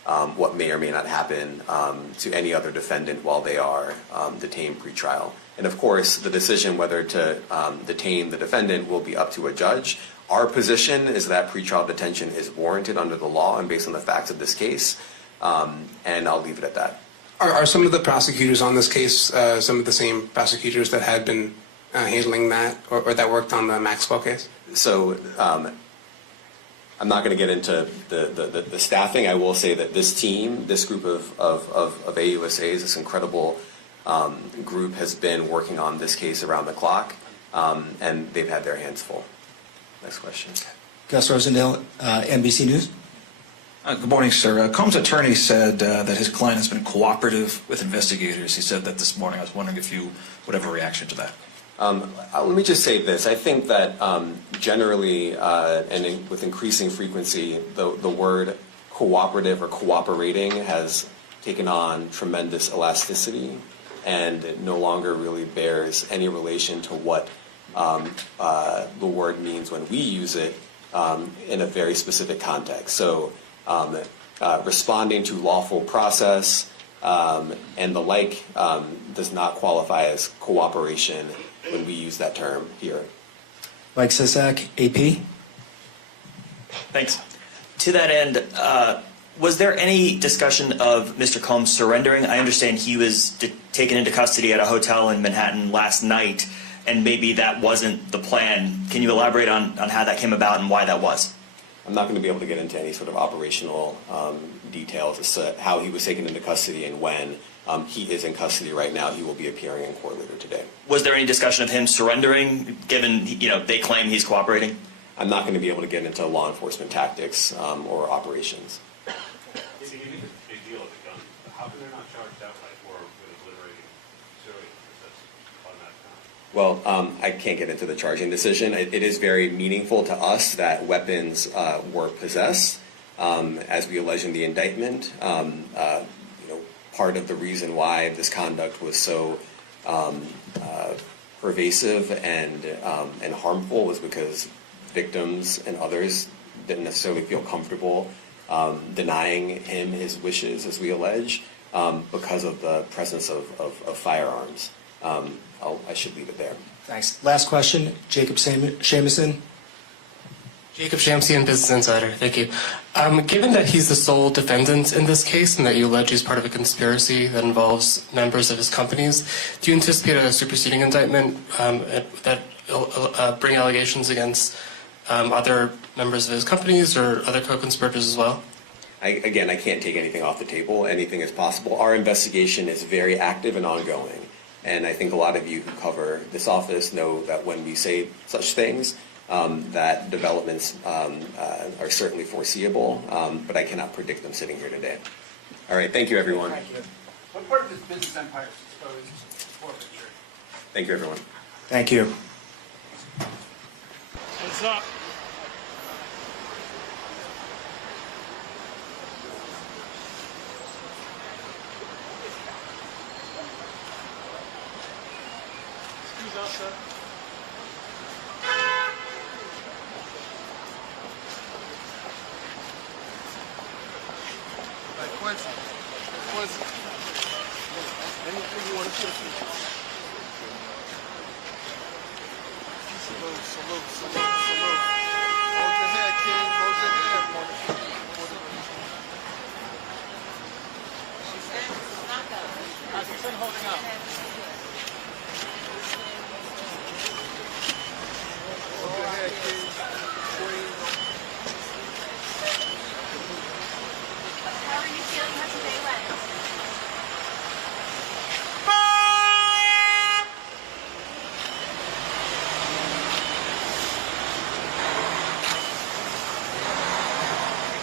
what may or may not happen to any other defendant while they are detained pretrial. And of course, the decision whether to detain the defendant will be up to a judge. Our position is that pretrial detention is warranted under the law and based on the facts of this case, and I'll leave it at that. Are some of the prosecutors on this case some of the same prosecutors that had been handling that or that worked on the Maxwell case? So I'm not going to get into the staffing. I will say that this team, this group of AUSAs, this incredible group has been working on this case around the clock, and they've had their hands full. Next question. Gus Rosendale, NBC News. Good morning, sir. Combs' attorney said that his client has been cooperative with investigators. He said that this morning. I was wondering if you would have a reaction to that. Let me just say this. I think that generally and with increasing frequency, the word cooperative or cooperating has taken on tremendous elasticity and it no longer really bears any relation to what the word means when we use it in a very specific context. So responding to lawful process and the like does not qualify as cooperation when we use that term here. Mike Sisak, AP. Thanks. To that end, was there any discussion of Mr. Combs surrendering? I understand he was taken into custody at a hotel in Manhattan last night, and maybe that wasn't the plan. Can you elaborate on how that came about and why that was? I'm not going to be able to get into any sort of operational details as to how he was taken into custody and when. He is in custody right now. He will be appearing in court later today. Was there any discussion of him surrendering, given they claim he's cooperating? I'm not going to be able to get into law enforcement tactics or operations. If you make a big deal of the gun, how come they're not charged outright or with obliterating civilians? That's automatic. Well, I can't get into the charging decision. It is very meaningful to us that weapons were possessed, as we allege in the indictment. Part of the reason why this conduct was so pervasive and harmful was because victims and others didn't necessarily feel comfortable denying him his wishes, as we allege, because of the presence of firearms. I should leave it there. Thanks. Last question, Jacob Shamison. Jacob Shamsian, Business Insider. Thank you. Given that he's the sole defendant in this case and that you allege he's part of a conspiracy that involves members of his companies, do you anticipate a superseding indictment that bring allegations against other members of his companies or other co-conspirators as well? I can't take anything off the table. Anything is possible. Our investigation is very active and ongoing. And I think a lot of you who cover this office know that when we say such things, that developments are certainly foreseeable, but I cannot predict them sitting here today. All right, thank you, everyone. Thank you. What part of his business empire is exposed to forfeiture? Thank you, everyone. Thank you. What's up? Excuse us, sir. Quincy. Anything you want to say? Salute. Hold your head, King. Hold your head. She's been holding up. Hold your head, King. Queen. How are you feeling? How's your day went?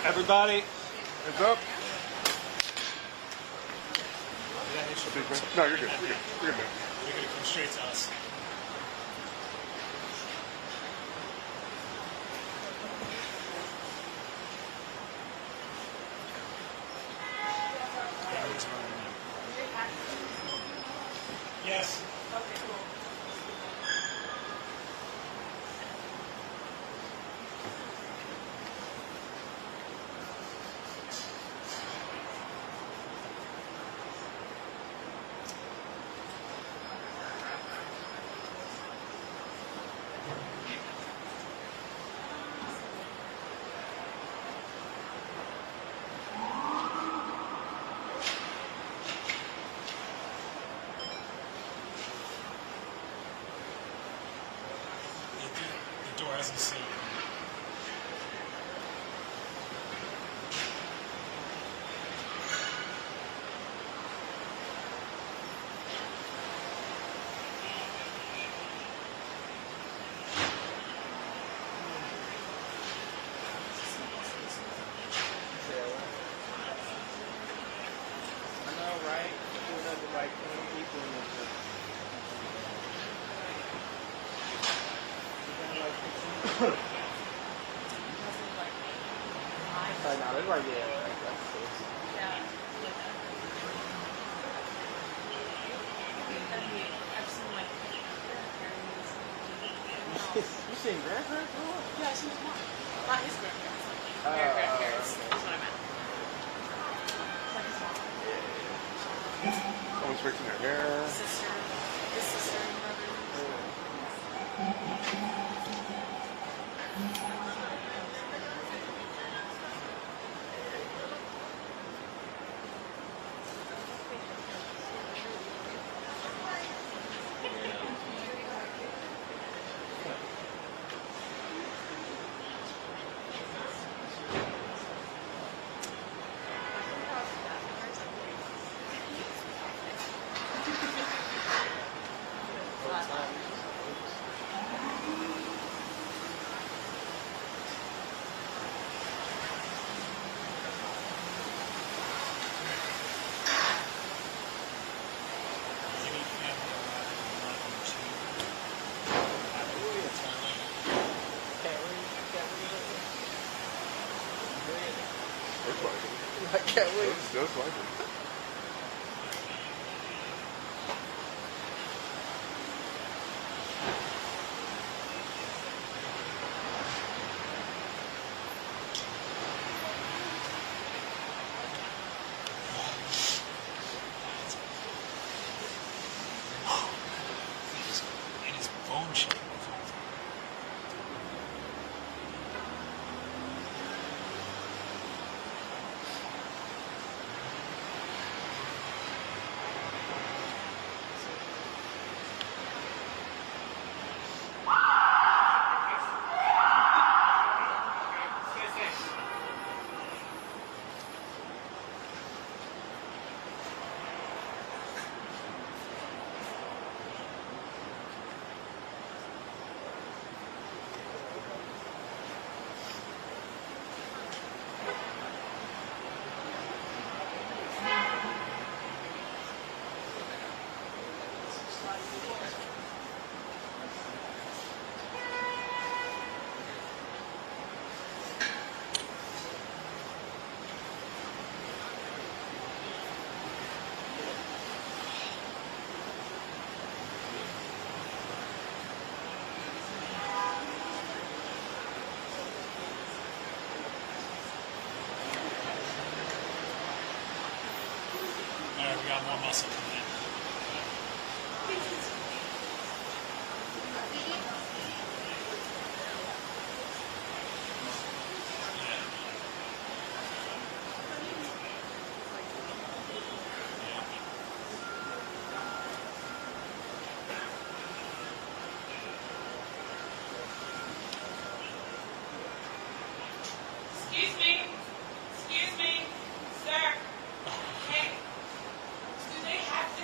Everybody. Hands up. No, you're good. You're good. You're good, man. They're going to come straight to us. Yes. Okay, cool. The door hasn't seen. I know, right? Doing nothing like 20 people in this room. Right now, it's right there. You seen grandparents? Yeah, she was mine. Not his grandparents. Their grandparents. That's what I meant. Like his mom. Someone's fixing their hair. Sister. His sister and brother. I can't wait. Just like it. And his bone shaking. All right, we got more muscle coming in. Excuse me, sir. Hey, do they have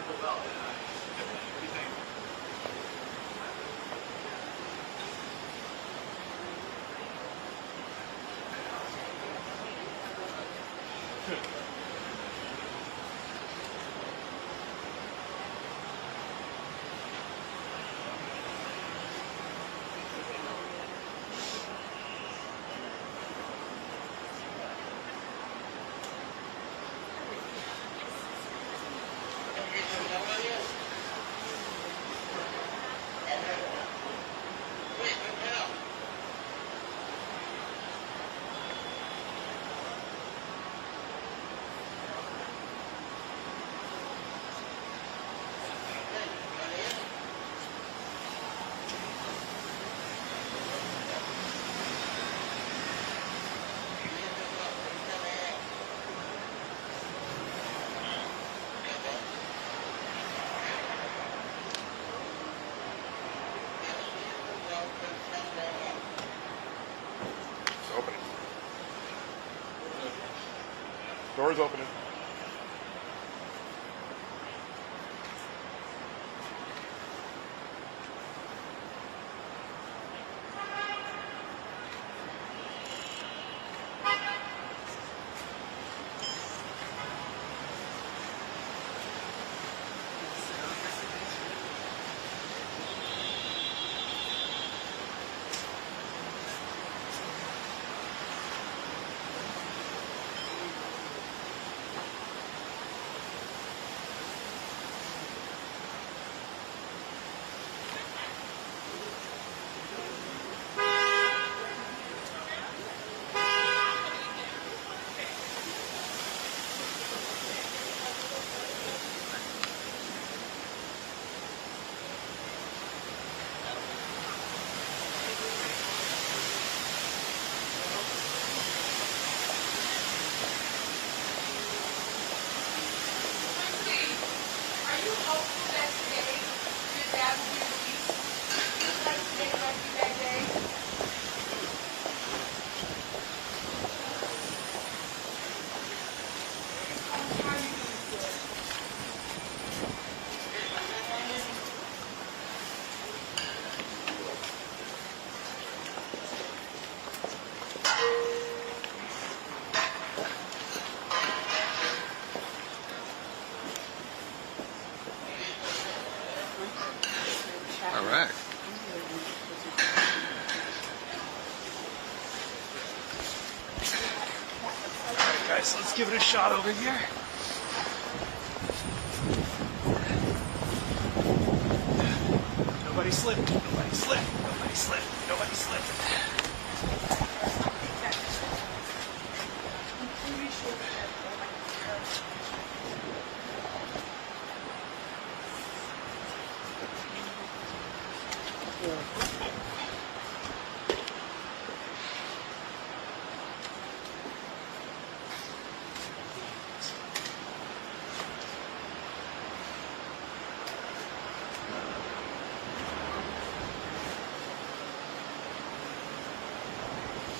It's opening. Door's opening. All right. All right, guys, let's give it a shot over here. Nobody slip. Nobody slip. Nobody slip. Nobody slip.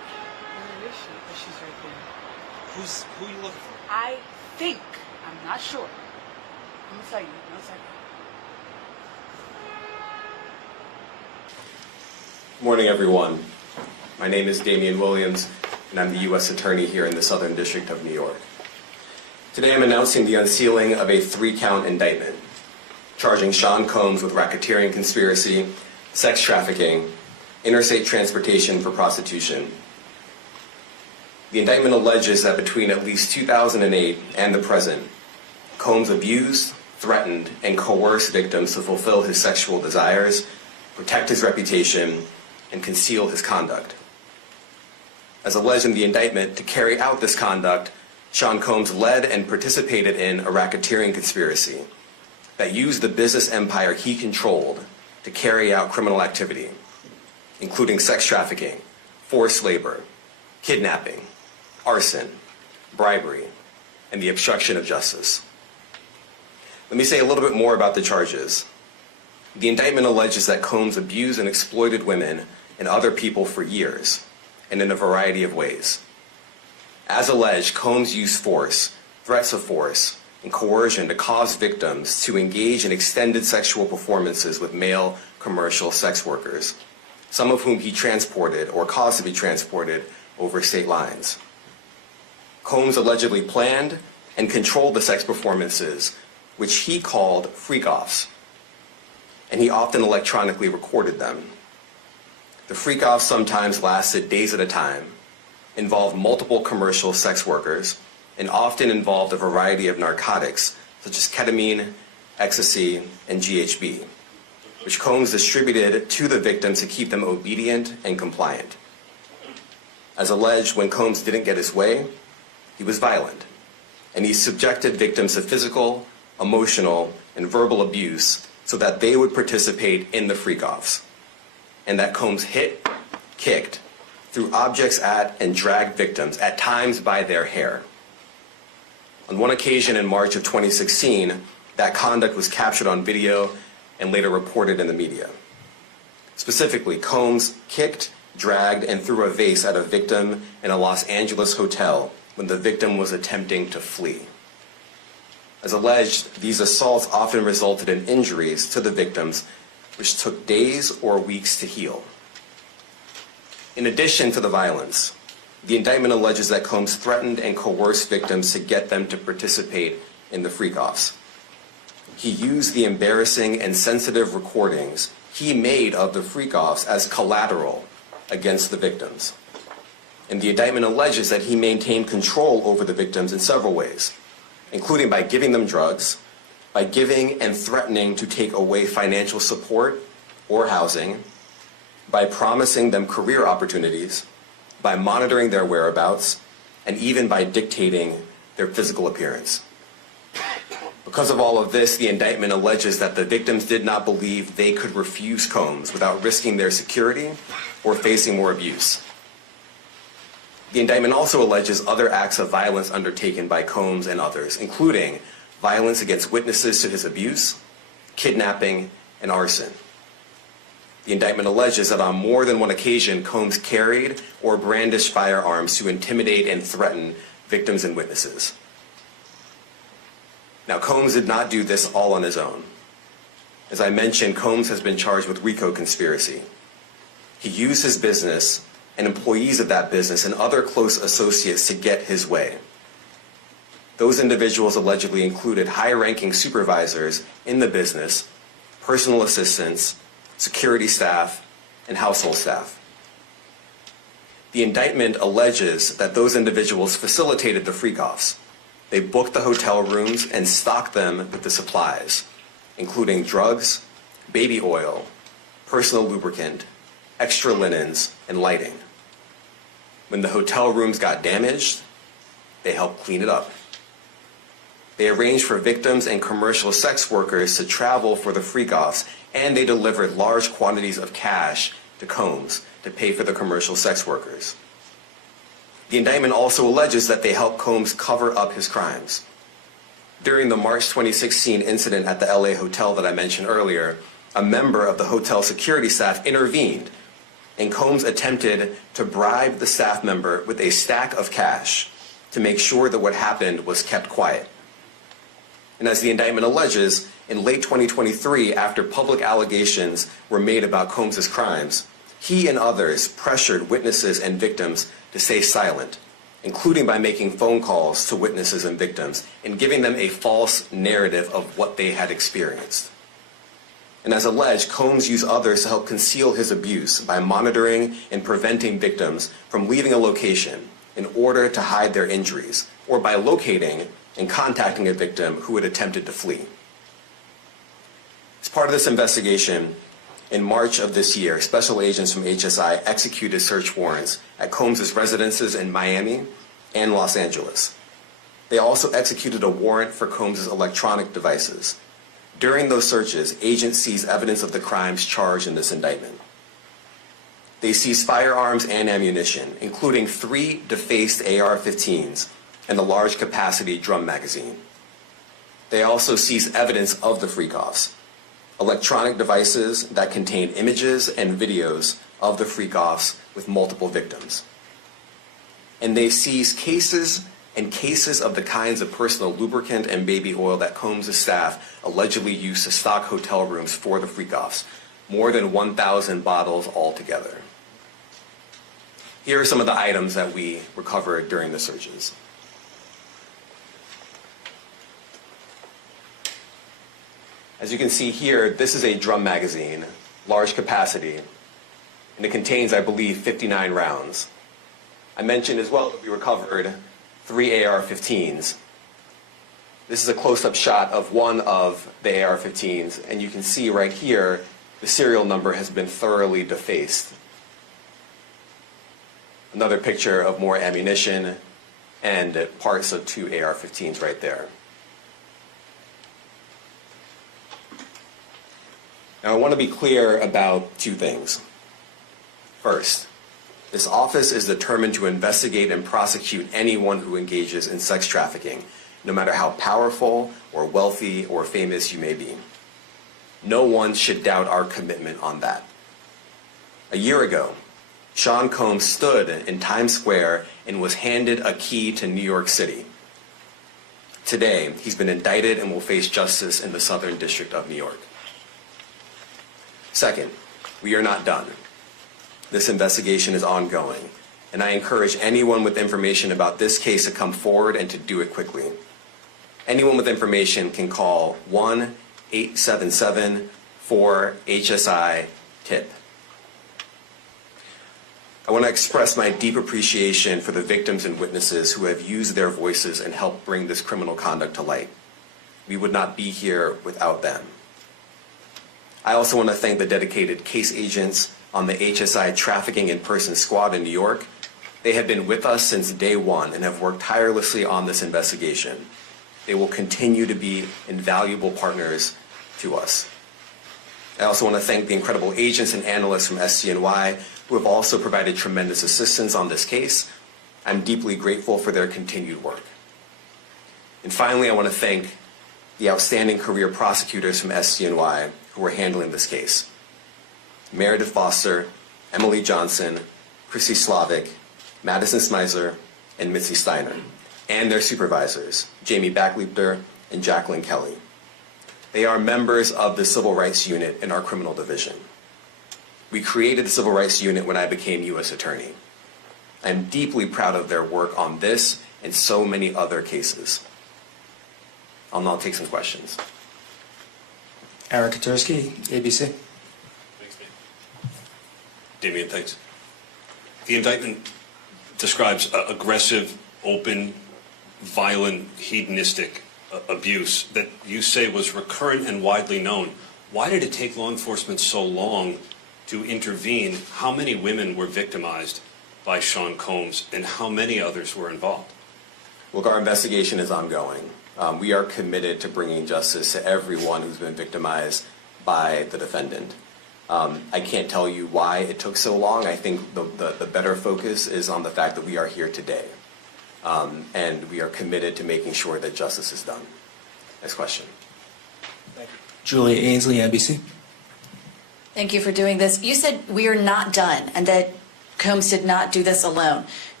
Who you looking for? I think, I'm not sure. I'm gonna tell you, no second. Morning, everyone. My name is Damian Williams, and I'm the U.S. Attorney here in the Southern District of New York. Today I'm announcing the unsealing of a 3-count indictment, charging Sean Combs with racketeering conspiracy, sex trafficking, interstate transportation for prostitution. The indictment alleges that between at least 2008 and the present, Combs abused, threatened, and coerced victims to fulfill his sexual desires, protect his reputation, and conceal his conduct. As alleged in the indictment, to carry out this conduct, Sean Combs led and participated in a racketeering conspiracy that used the business empire he controlled to carry out criminal activity, including sex trafficking, forced labor, kidnapping, arson, bribery, and the obstruction of justice. Let me say a little bit more about the charges. The indictment alleges that Combs abused and exploited women and other people for years, and in a variety of ways. As alleged, Combs used force, threats of force, and coercion to cause victims to engage in extended sexual performances with male commercial sex workers, some of whom he transported or caused to be transported over state lines. Combs allegedly planned and controlled the sex performances, which he called freak-offs, and he often electronically recorded them. The freak-offs sometimes lasted days at a time, involved multiple commercial sex workers, and often involved a variety of narcotics such as ketamine, ecstasy, and GHB, which Combs distributed to the victims to keep them obedient and compliant. As alleged, when Combs didn't get his way, he was violent, and he subjected victims to physical, emotional, and verbal abuse so that they would participate in the freak-offs, and that Combs hit, kicked, threw objects at, and dragged victims, at times by their hair. On one occasion in March of 2016, that conduct was captured on video and later reported in the media. Specifically, Combs kicked, dragged, and threw a vase at a victim in a Los Angeles hotel when the victim was attempting to flee. As alleged, these assaults often resulted in injuries to the victims, which took days or weeks to heal. In addition to the violence, the indictment alleges that Combs threatened and coerced victims to get them to participate in the freak-offs. He used the embarrassing and sensitive recordings he made of the freak-offs as collateral against the victims. And the indictment alleges that he maintained control over the victims in several ways, including by giving them drugs, by giving and threatening to take away financial support or housing, by promising them career opportunities, by monitoring their whereabouts, and even by dictating their physical appearance. Because of all of this, the indictment alleges that the victims did not believe they could refuse Combs without risking their security or facing more abuse. The indictment also alleges other acts of violence undertaken by Combs and others, including violence against witnesses to his abuse, kidnapping, and arson. The indictment alleges that on more than one occasion, Combs carried or brandished firearms to intimidate and threaten victims and witnesses. Now, Combs did not do this all on his own. As I mentioned, Combs has been charged with RICO conspiracy. He used his business and employees of that business and other close associates to get his way. Those individuals allegedly included high-ranking supervisors in the business, personal assistants, security staff, and household staff. The indictment alleges that those individuals facilitated the freak-offs. They booked the hotel rooms and stocked them with the supplies, including drugs, baby oil, personal lubricant, extra linens, and lighting. When the hotel rooms got damaged, they helped clean it up. They arranged for victims and commercial sex workers to travel for the freak-offs, and they delivered large quantities of cash to Combs to pay for the commercial sex workers. The indictment also alleges that they helped Combs cover up his crimes. During the March 2016 incident at the LA hotel that I mentioned earlier, a member of the hotel security staff intervened, and Combs attempted to bribe the staff member with a stack of cash to make sure that what happened was kept quiet. And as the indictment alleges, in late 2023, after public allegations were made about Combs' crimes, he and others pressured witnesses and victims to stay silent, including by making phone calls to witnesses and victims and giving them a false narrative of what they had experienced. And as alleged, Combs used others to help conceal his abuse by monitoring and preventing victims from leaving a location in order to hide their injuries, or by locating and contacting a victim who had attempted to flee. As part of this investigation, in March of this year, special agents from HSI executed search warrants at Combs' residences in Miami and Los Angeles. They also executed a warrant for Combs' electronic devices. During those searches, agents seized evidence of the crimes charged in this indictment. They seized firearms and ammunition, including 3 defaced AR-15s and a large capacity drum magazine. They also seized evidence of the freak-offs, electronic devices that contained images and videos of the freak-offs with multiple victims. And they seized cases and cases of the kinds of personal lubricant and baby oil that Combs' staff allegedly used to stock hotel rooms for the freak-offs, more than 1,000 bottles altogether. Here are some of the items that we recovered during the searches. As you can see here, this is a drum magazine, large capacity, and it contains, I believe, 59 rounds. I mentioned as well that we recovered 3 AR-15s. This is a close-up shot of one of the AR-15s, and you can see right here the serial number has been thoroughly defaced. Another picture of more ammunition and parts of 2 AR-15s right there. Now, I want to be clear about 2 things. First, this office is determined to investigate and prosecute anyone who engages in sex trafficking, no matter how powerful or wealthy or famous you may be. No one should doubt our commitment on that. A year ago, Sean Combs stood in Times Square and was handed a key to New York City. Today, he's been indicted and will face justice in the Southern District of New York. Second, we are not done. This investigation is ongoing, and I encourage anyone with information about this case to come forward and to do it quickly. Anyone with information can call 1-877-4-HSI-TIP. I want to express my deep appreciation for the victims and witnesses who have used their voices and helped bring this criminal conduct to light. We would not be here without them. I also want to thank the dedicated case agents on the HSI Trafficking in Person Squad in New York. They have been with us since day one and have worked tirelessly on this investigation. They will continue to be invaluable partners to us. I also want to thank the incredible agents and analysts from SCNY who have also provided tremendous assistance on this case. I'm deeply grateful for their continued work. And finally, I want to thank the outstanding career prosecutors from SCNY who are handling this case. Meredith Foster, Emily Johnson, Chrissy Slavic, Madison Smizer, and Mitzi Steiner, and their supervisors, Jamie Backleiter and Jacqueline Kelly. They are members of the Civil Rights Unit in our criminal division. We created the Civil Rights Unit when I became U.S. Attorney. I'm deeply proud of their work on this and so many other cases. I'll now take some questions. Eric Katursky, ABC. Thanks, Damian, thanks. The indictment describes aggressive, open, violent, hedonistic abuse that you say was recurrent and widely known. Why did it take law enforcement so long to intervene? How many women were victimized by Sean Combs, and how many others were involved? Look, our investigation is ongoing. We are committed to bringing justice to everyone who's been victimized by the defendant. I can't tell you why it took so long. I think the better focus is on the fact that we are here today. And we are committed to making sure that justice is done. Next question. Thank you. Julia Ainsley, NBC. Thank you for doing this. You said we are not done and that Combs did not do this alone.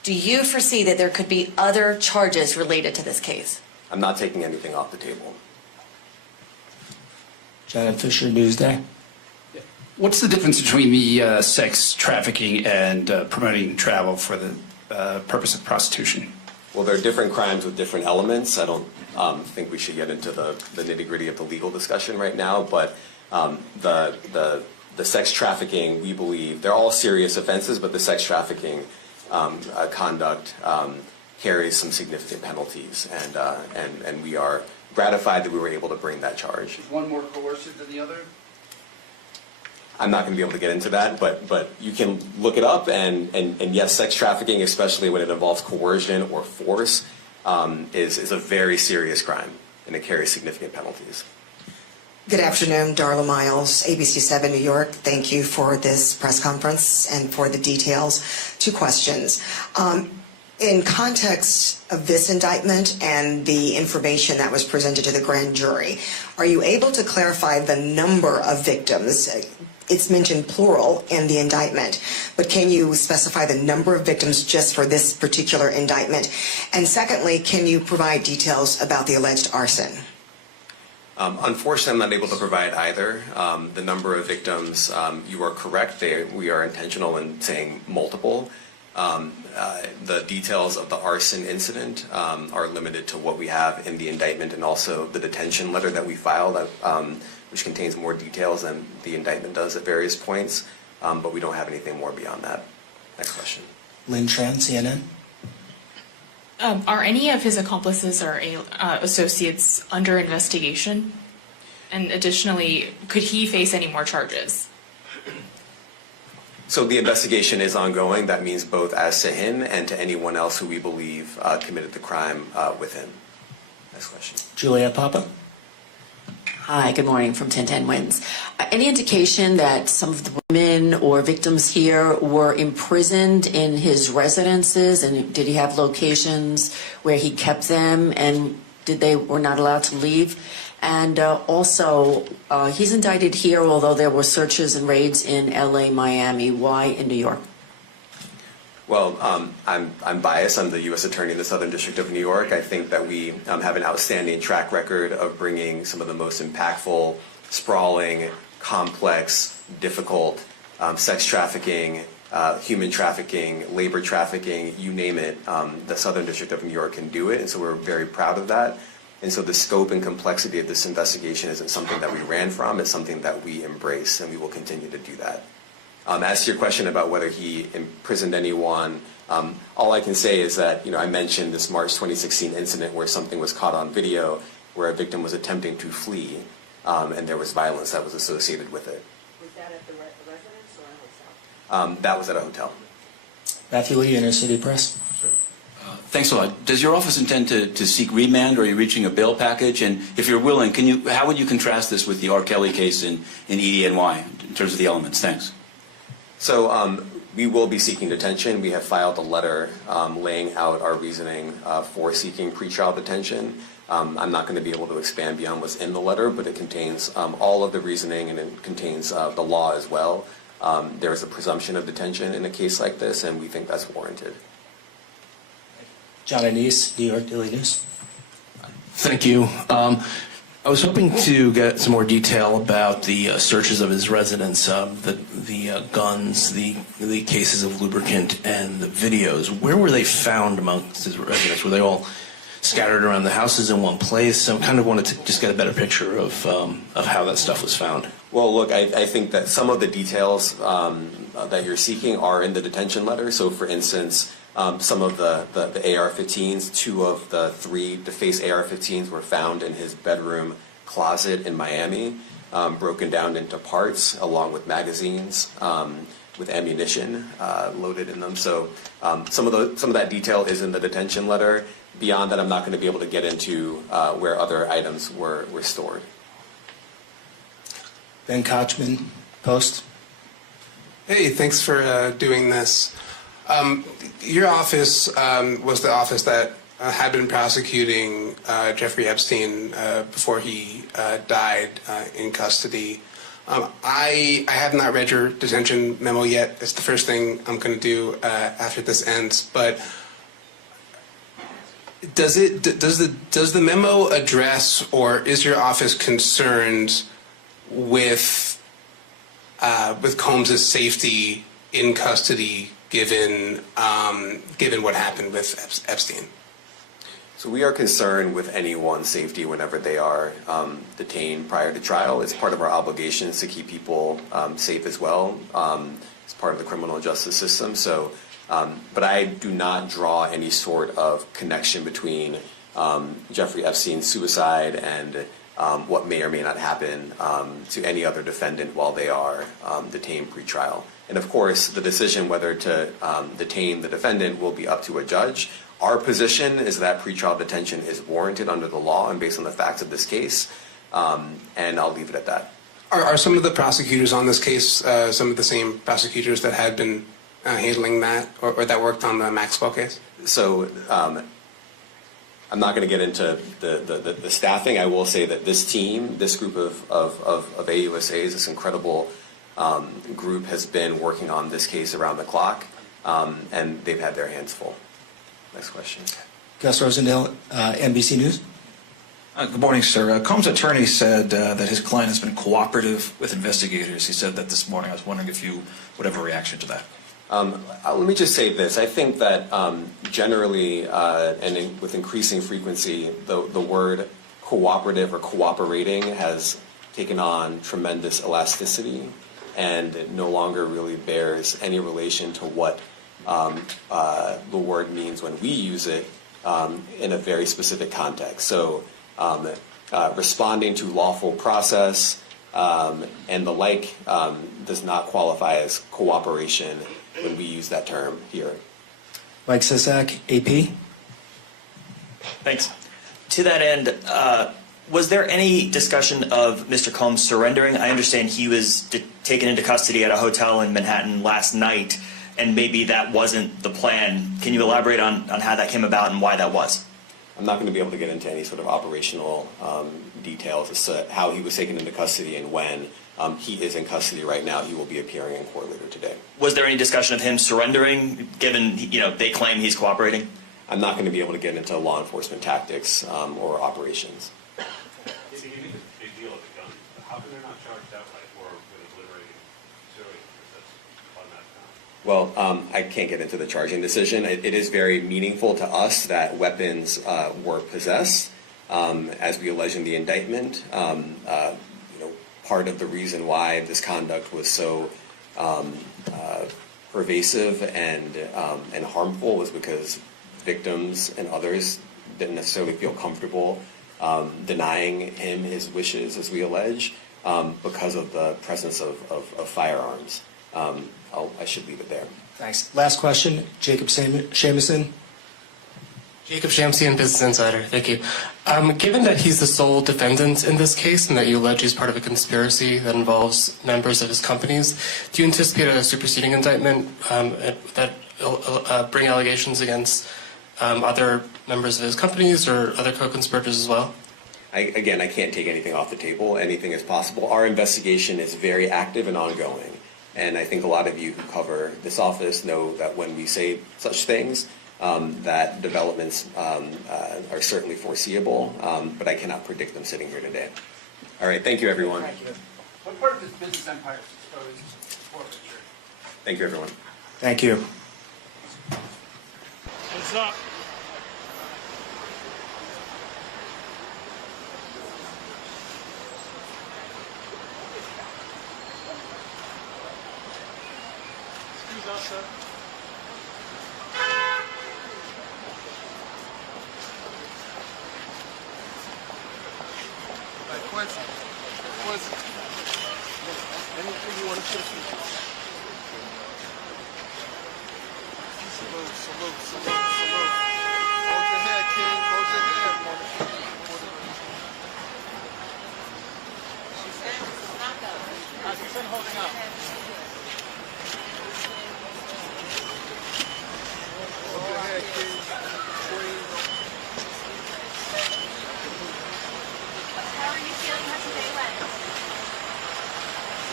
Do you foresee that there could be other charges related to this case? I'm not taking anything off the table. Janet Fisher, Newsday. What's the difference between the sex trafficking and promoting travel for the purpose of prostitution? Well, there are different crimes with different elements. I don't think we should get into the nitty-gritty of the legal discussion right now, but the sex trafficking, we believe, they're all serious offenses, but the sex trafficking conduct carries some significant penalties, and we are gratified that we were able to bring that charge. Is one more coercive than the other? I'm not going to be able to get into that, but you can look it up, and yes, sex trafficking, especially when it involves coercion or force, is a very serious crime, and it carries significant penalties. Good afternoon, Darla Miles, ABC 7 New York. Thank you for this press conference and for the details. 2 questions. In context of this indictment and the information that was presented to the grand jury, are you able to clarify the number of victims? It's mentioned plural in the indictment, but can you specify the number of victims just for this particular indictment? And secondly, can you provide details about the alleged arson? Unfortunately, I'm not able to provide either. The number of victims, you are correct. We are intentional in saying multiple. The details of the arson incident are limited to what we have in the indictment and also the detention letter that we filed, which contains more details than the indictment does at various points, but we don't have anything more beyond that. Next question. Lynn Tran, CNN. Are any of his accomplices or associates under investigation? And additionally, could he face any more charges? So the investigation is ongoing. That means both as to him and to anyone else who we believe committed the crime with him. Next question. Juliet Papa. Hi, good morning from 1010 Wins. Any indication that some of the women or victims here were imprisoned in his residences, and did he have locations where he kept them, and were not allowed to leave? And also, he's indicted here, although there were searches and raids in LA, Miami. Why in New York? Well, I'm biased. I'm the U.S. Attorney in the Southern District of New York. I think that we have an outstanding track record of bringing some of the most impactful, sprawling, complex, difficult sex trafficking, human trafficking, labor trafficking, you name it. The Southern District of New York can do it, and so we're very proud of that. And so the scope and complexity of this investigation isn't something that we ran from. It's something that we embrace, and we will continue to do that. As to your question about whether he imprisoned anyone, all I can say is that, I mentioned this March 2016 incident where something was caught on video where a victim was attempting to flee, and there was violence that was associated with it. Was that at the residence or a hotel? That was at a hotel. Matthew Lee, Inner City Press. Thanks a lot. Does your office intend to seek remand, or are you reaching a bail package? And if you're willing, how would you contrast this with the R. Kelly case in EDNY in terms of the elements? Thanks. So we will be seeking detention. We have filed a letter laying out our reasoning for seeking pretrial detention. I'm not going to be able to expand beyond what's in the letter, but it contains all of the reasoning, and it contains the law as well. There is a presumption of detention in a case like this, and we think that's warranted. John Anise, New York Daily News. Thank you. I was hoping to get some more detail about the searches of his residence, the guns, the cases of lubricant, and the videos. Where were they found amongst his residence? Were they all scattered around the houses in one place? I kind of wanted to just get a better picture of how that stuff was found. Well, look, I think that some of the details that you're seeking are in the detention letter. So, for instance, some of the AR-15s, 2 of the 3 defaced AR-15s were found in his bedroom closet in Miami, broken down into parts along with magazines with ammunition loaded in them. So some of that detail is in the detention letter. Beyond that, I'm not going to be able to get into where other items were stored. Ben Kochman, Post. Hey, thanks for doing this. Your office was the office that had been prosecuting Jeffrey Epstein before he died in custody. I have not read your detention memo yet. It's the first thing I'm going to do after this ends. But does the memo address, or is your office concerned with Combs' safety in custody, given what happened with Epstein? So we are concerned with anyone's safety whenever they are detained prior to trial. It's part of our obligations to keep people safe as well. It's part of the criminal justice system. So, but I do not draw any sort of connection between Jeffrey Epstein's suicide and what may or may not happen to any other defendant while they are detained pretrial. And of course, the decision whether to detain the defendant will be up to a judge. Our position is that pretrial detention is warranted under the law and based on the facts of this case, and I'll leave it at that. Are some of the prosecutors on this case some of the same prosecutors that had been handling that, or that worked on the Maxwell case? So I'm not going to get into the staffing. I will say that this team, this group of AUSAs, this incredible group has been working on this case around the clock, and they've had their hands full. Next question. Gus Rosendale, NBC News. Good morning, sir. Combs' attorney said that his client has been cooperative with investigators. He said that this morning. I was wondering if you would have a reaction to that. Let me just say this. I think that generally and with increasing frequency, the word cooperative or cooperating has taken on tremendous elasticity and it no longer really bears any relation to what the word means when we use it in a very specific context. So responding to lawful process and the like does not qualify as cooperation when we use that term here. Mike Sisak, AP. Thanks. To that end, was there any discussion of Mr. Combs surrendering? I understand he was taken into custody at a hotel in Manhattan last night, and maybe that wasn't the plan. Can you elaborate on how that came about and why that was? I'm not going to be able to get into any sort of operational details as to how he was taken into custody and when. He is in custody right now. He will be appearing in court later today. Was there any discussion of him surrendering, given they claim he's cooperating? I'm not going to be able to get into law enforcement tactics or operations. It's a big deal with the gun. How come they're not charged outright or with a deliberating jury on that count? Well, I can't get into the charging decision. It is very meaningful to us that weapons were possessed, as we allege in the indictment. Part of the reason why this conduct was so pervasive and harmful was because victims and others didn't necessarily feel comfortable denying him his wishes, as we allege, because of the presence of firearms. I should leave it there. Thanks. Last question, Jacob Shamison. Jacob Shamsian, Business Insider. Thank you. Given that he's the sole defendant in this case and that you allege he's part of a conspiracy that involves members of his companies, do you anticipate a superseding indictment that bring allegations against other members of his companies or other co-conspirators as well? I can't take anything off the table. Anything is possible. Our investigation is very active and ongoing. And I think a lot of you who cover this office know that when we say such things, that developments are certainly foreseeable, but I cannot predict them sitting here today. All right, thank you, everyone. Thank you. What part of this business empire is exposed to forfeiture? Thank you, everyone. Thank you. What's up? Excuse us, sir. Quincy, anything you want to say? Salute. Hold your head, King. Hold your head, motherfucker. She's been holding up. Hold your head, King. Queen. How are you feeling? How's your day went?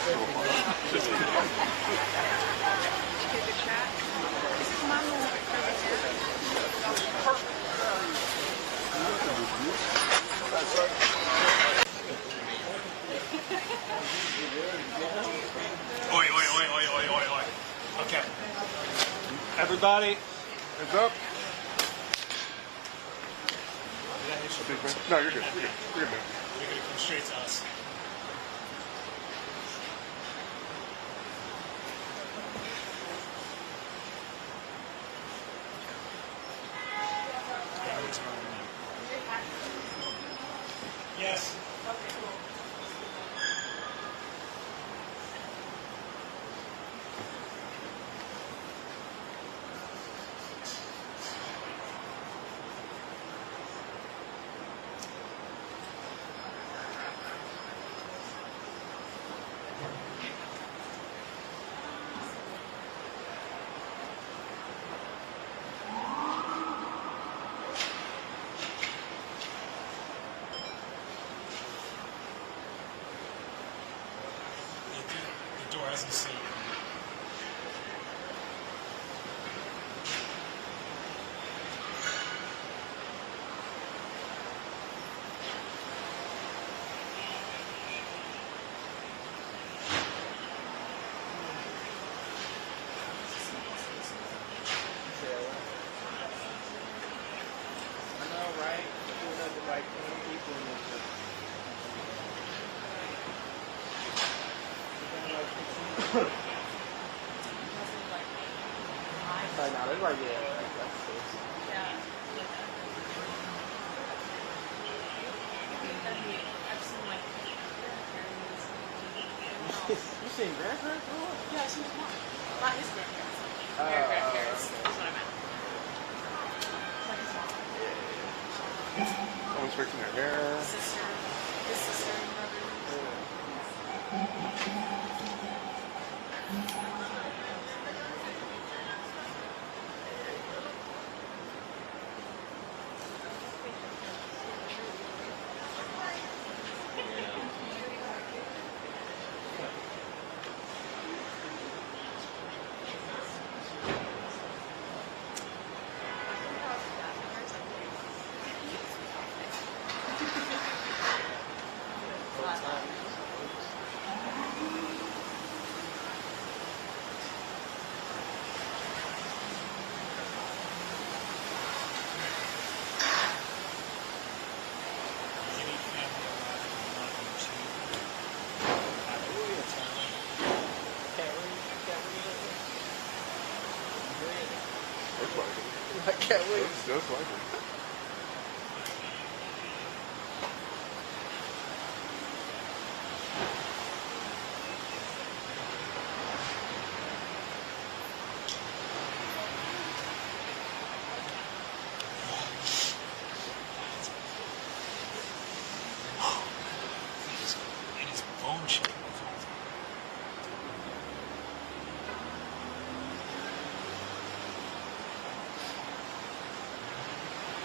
Oi, oi, oi, oi, oi, oi, oi. Okay. Everybody, Hands up. No, you're good. You're good. You're good, man. you're gonna come straight to us. Yes. The door has a seat. I know, right? There's nothing like 20 people in this room. Like, nah, there's like, yeah, like, that's six. You seen grandparents? Yeah, she was mine. Not his grandparents. Her grandparents. That's what I meant. It's like his mom. Someone's fixing their hair. Sister. His sister and brother. Any family alive in London to have a attorney. Looks like it. I can't wait. Looks just like it. It is bone shaking.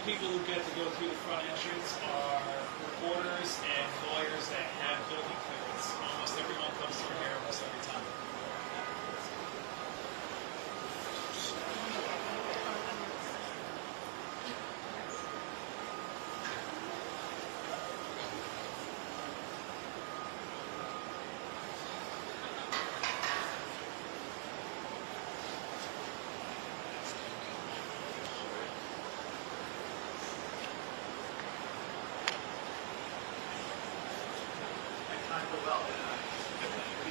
people who get to go through the front entrance are reporters and lawyers that have building clearance. Almost everyone comes through here almost every time. Time to well, didn't I?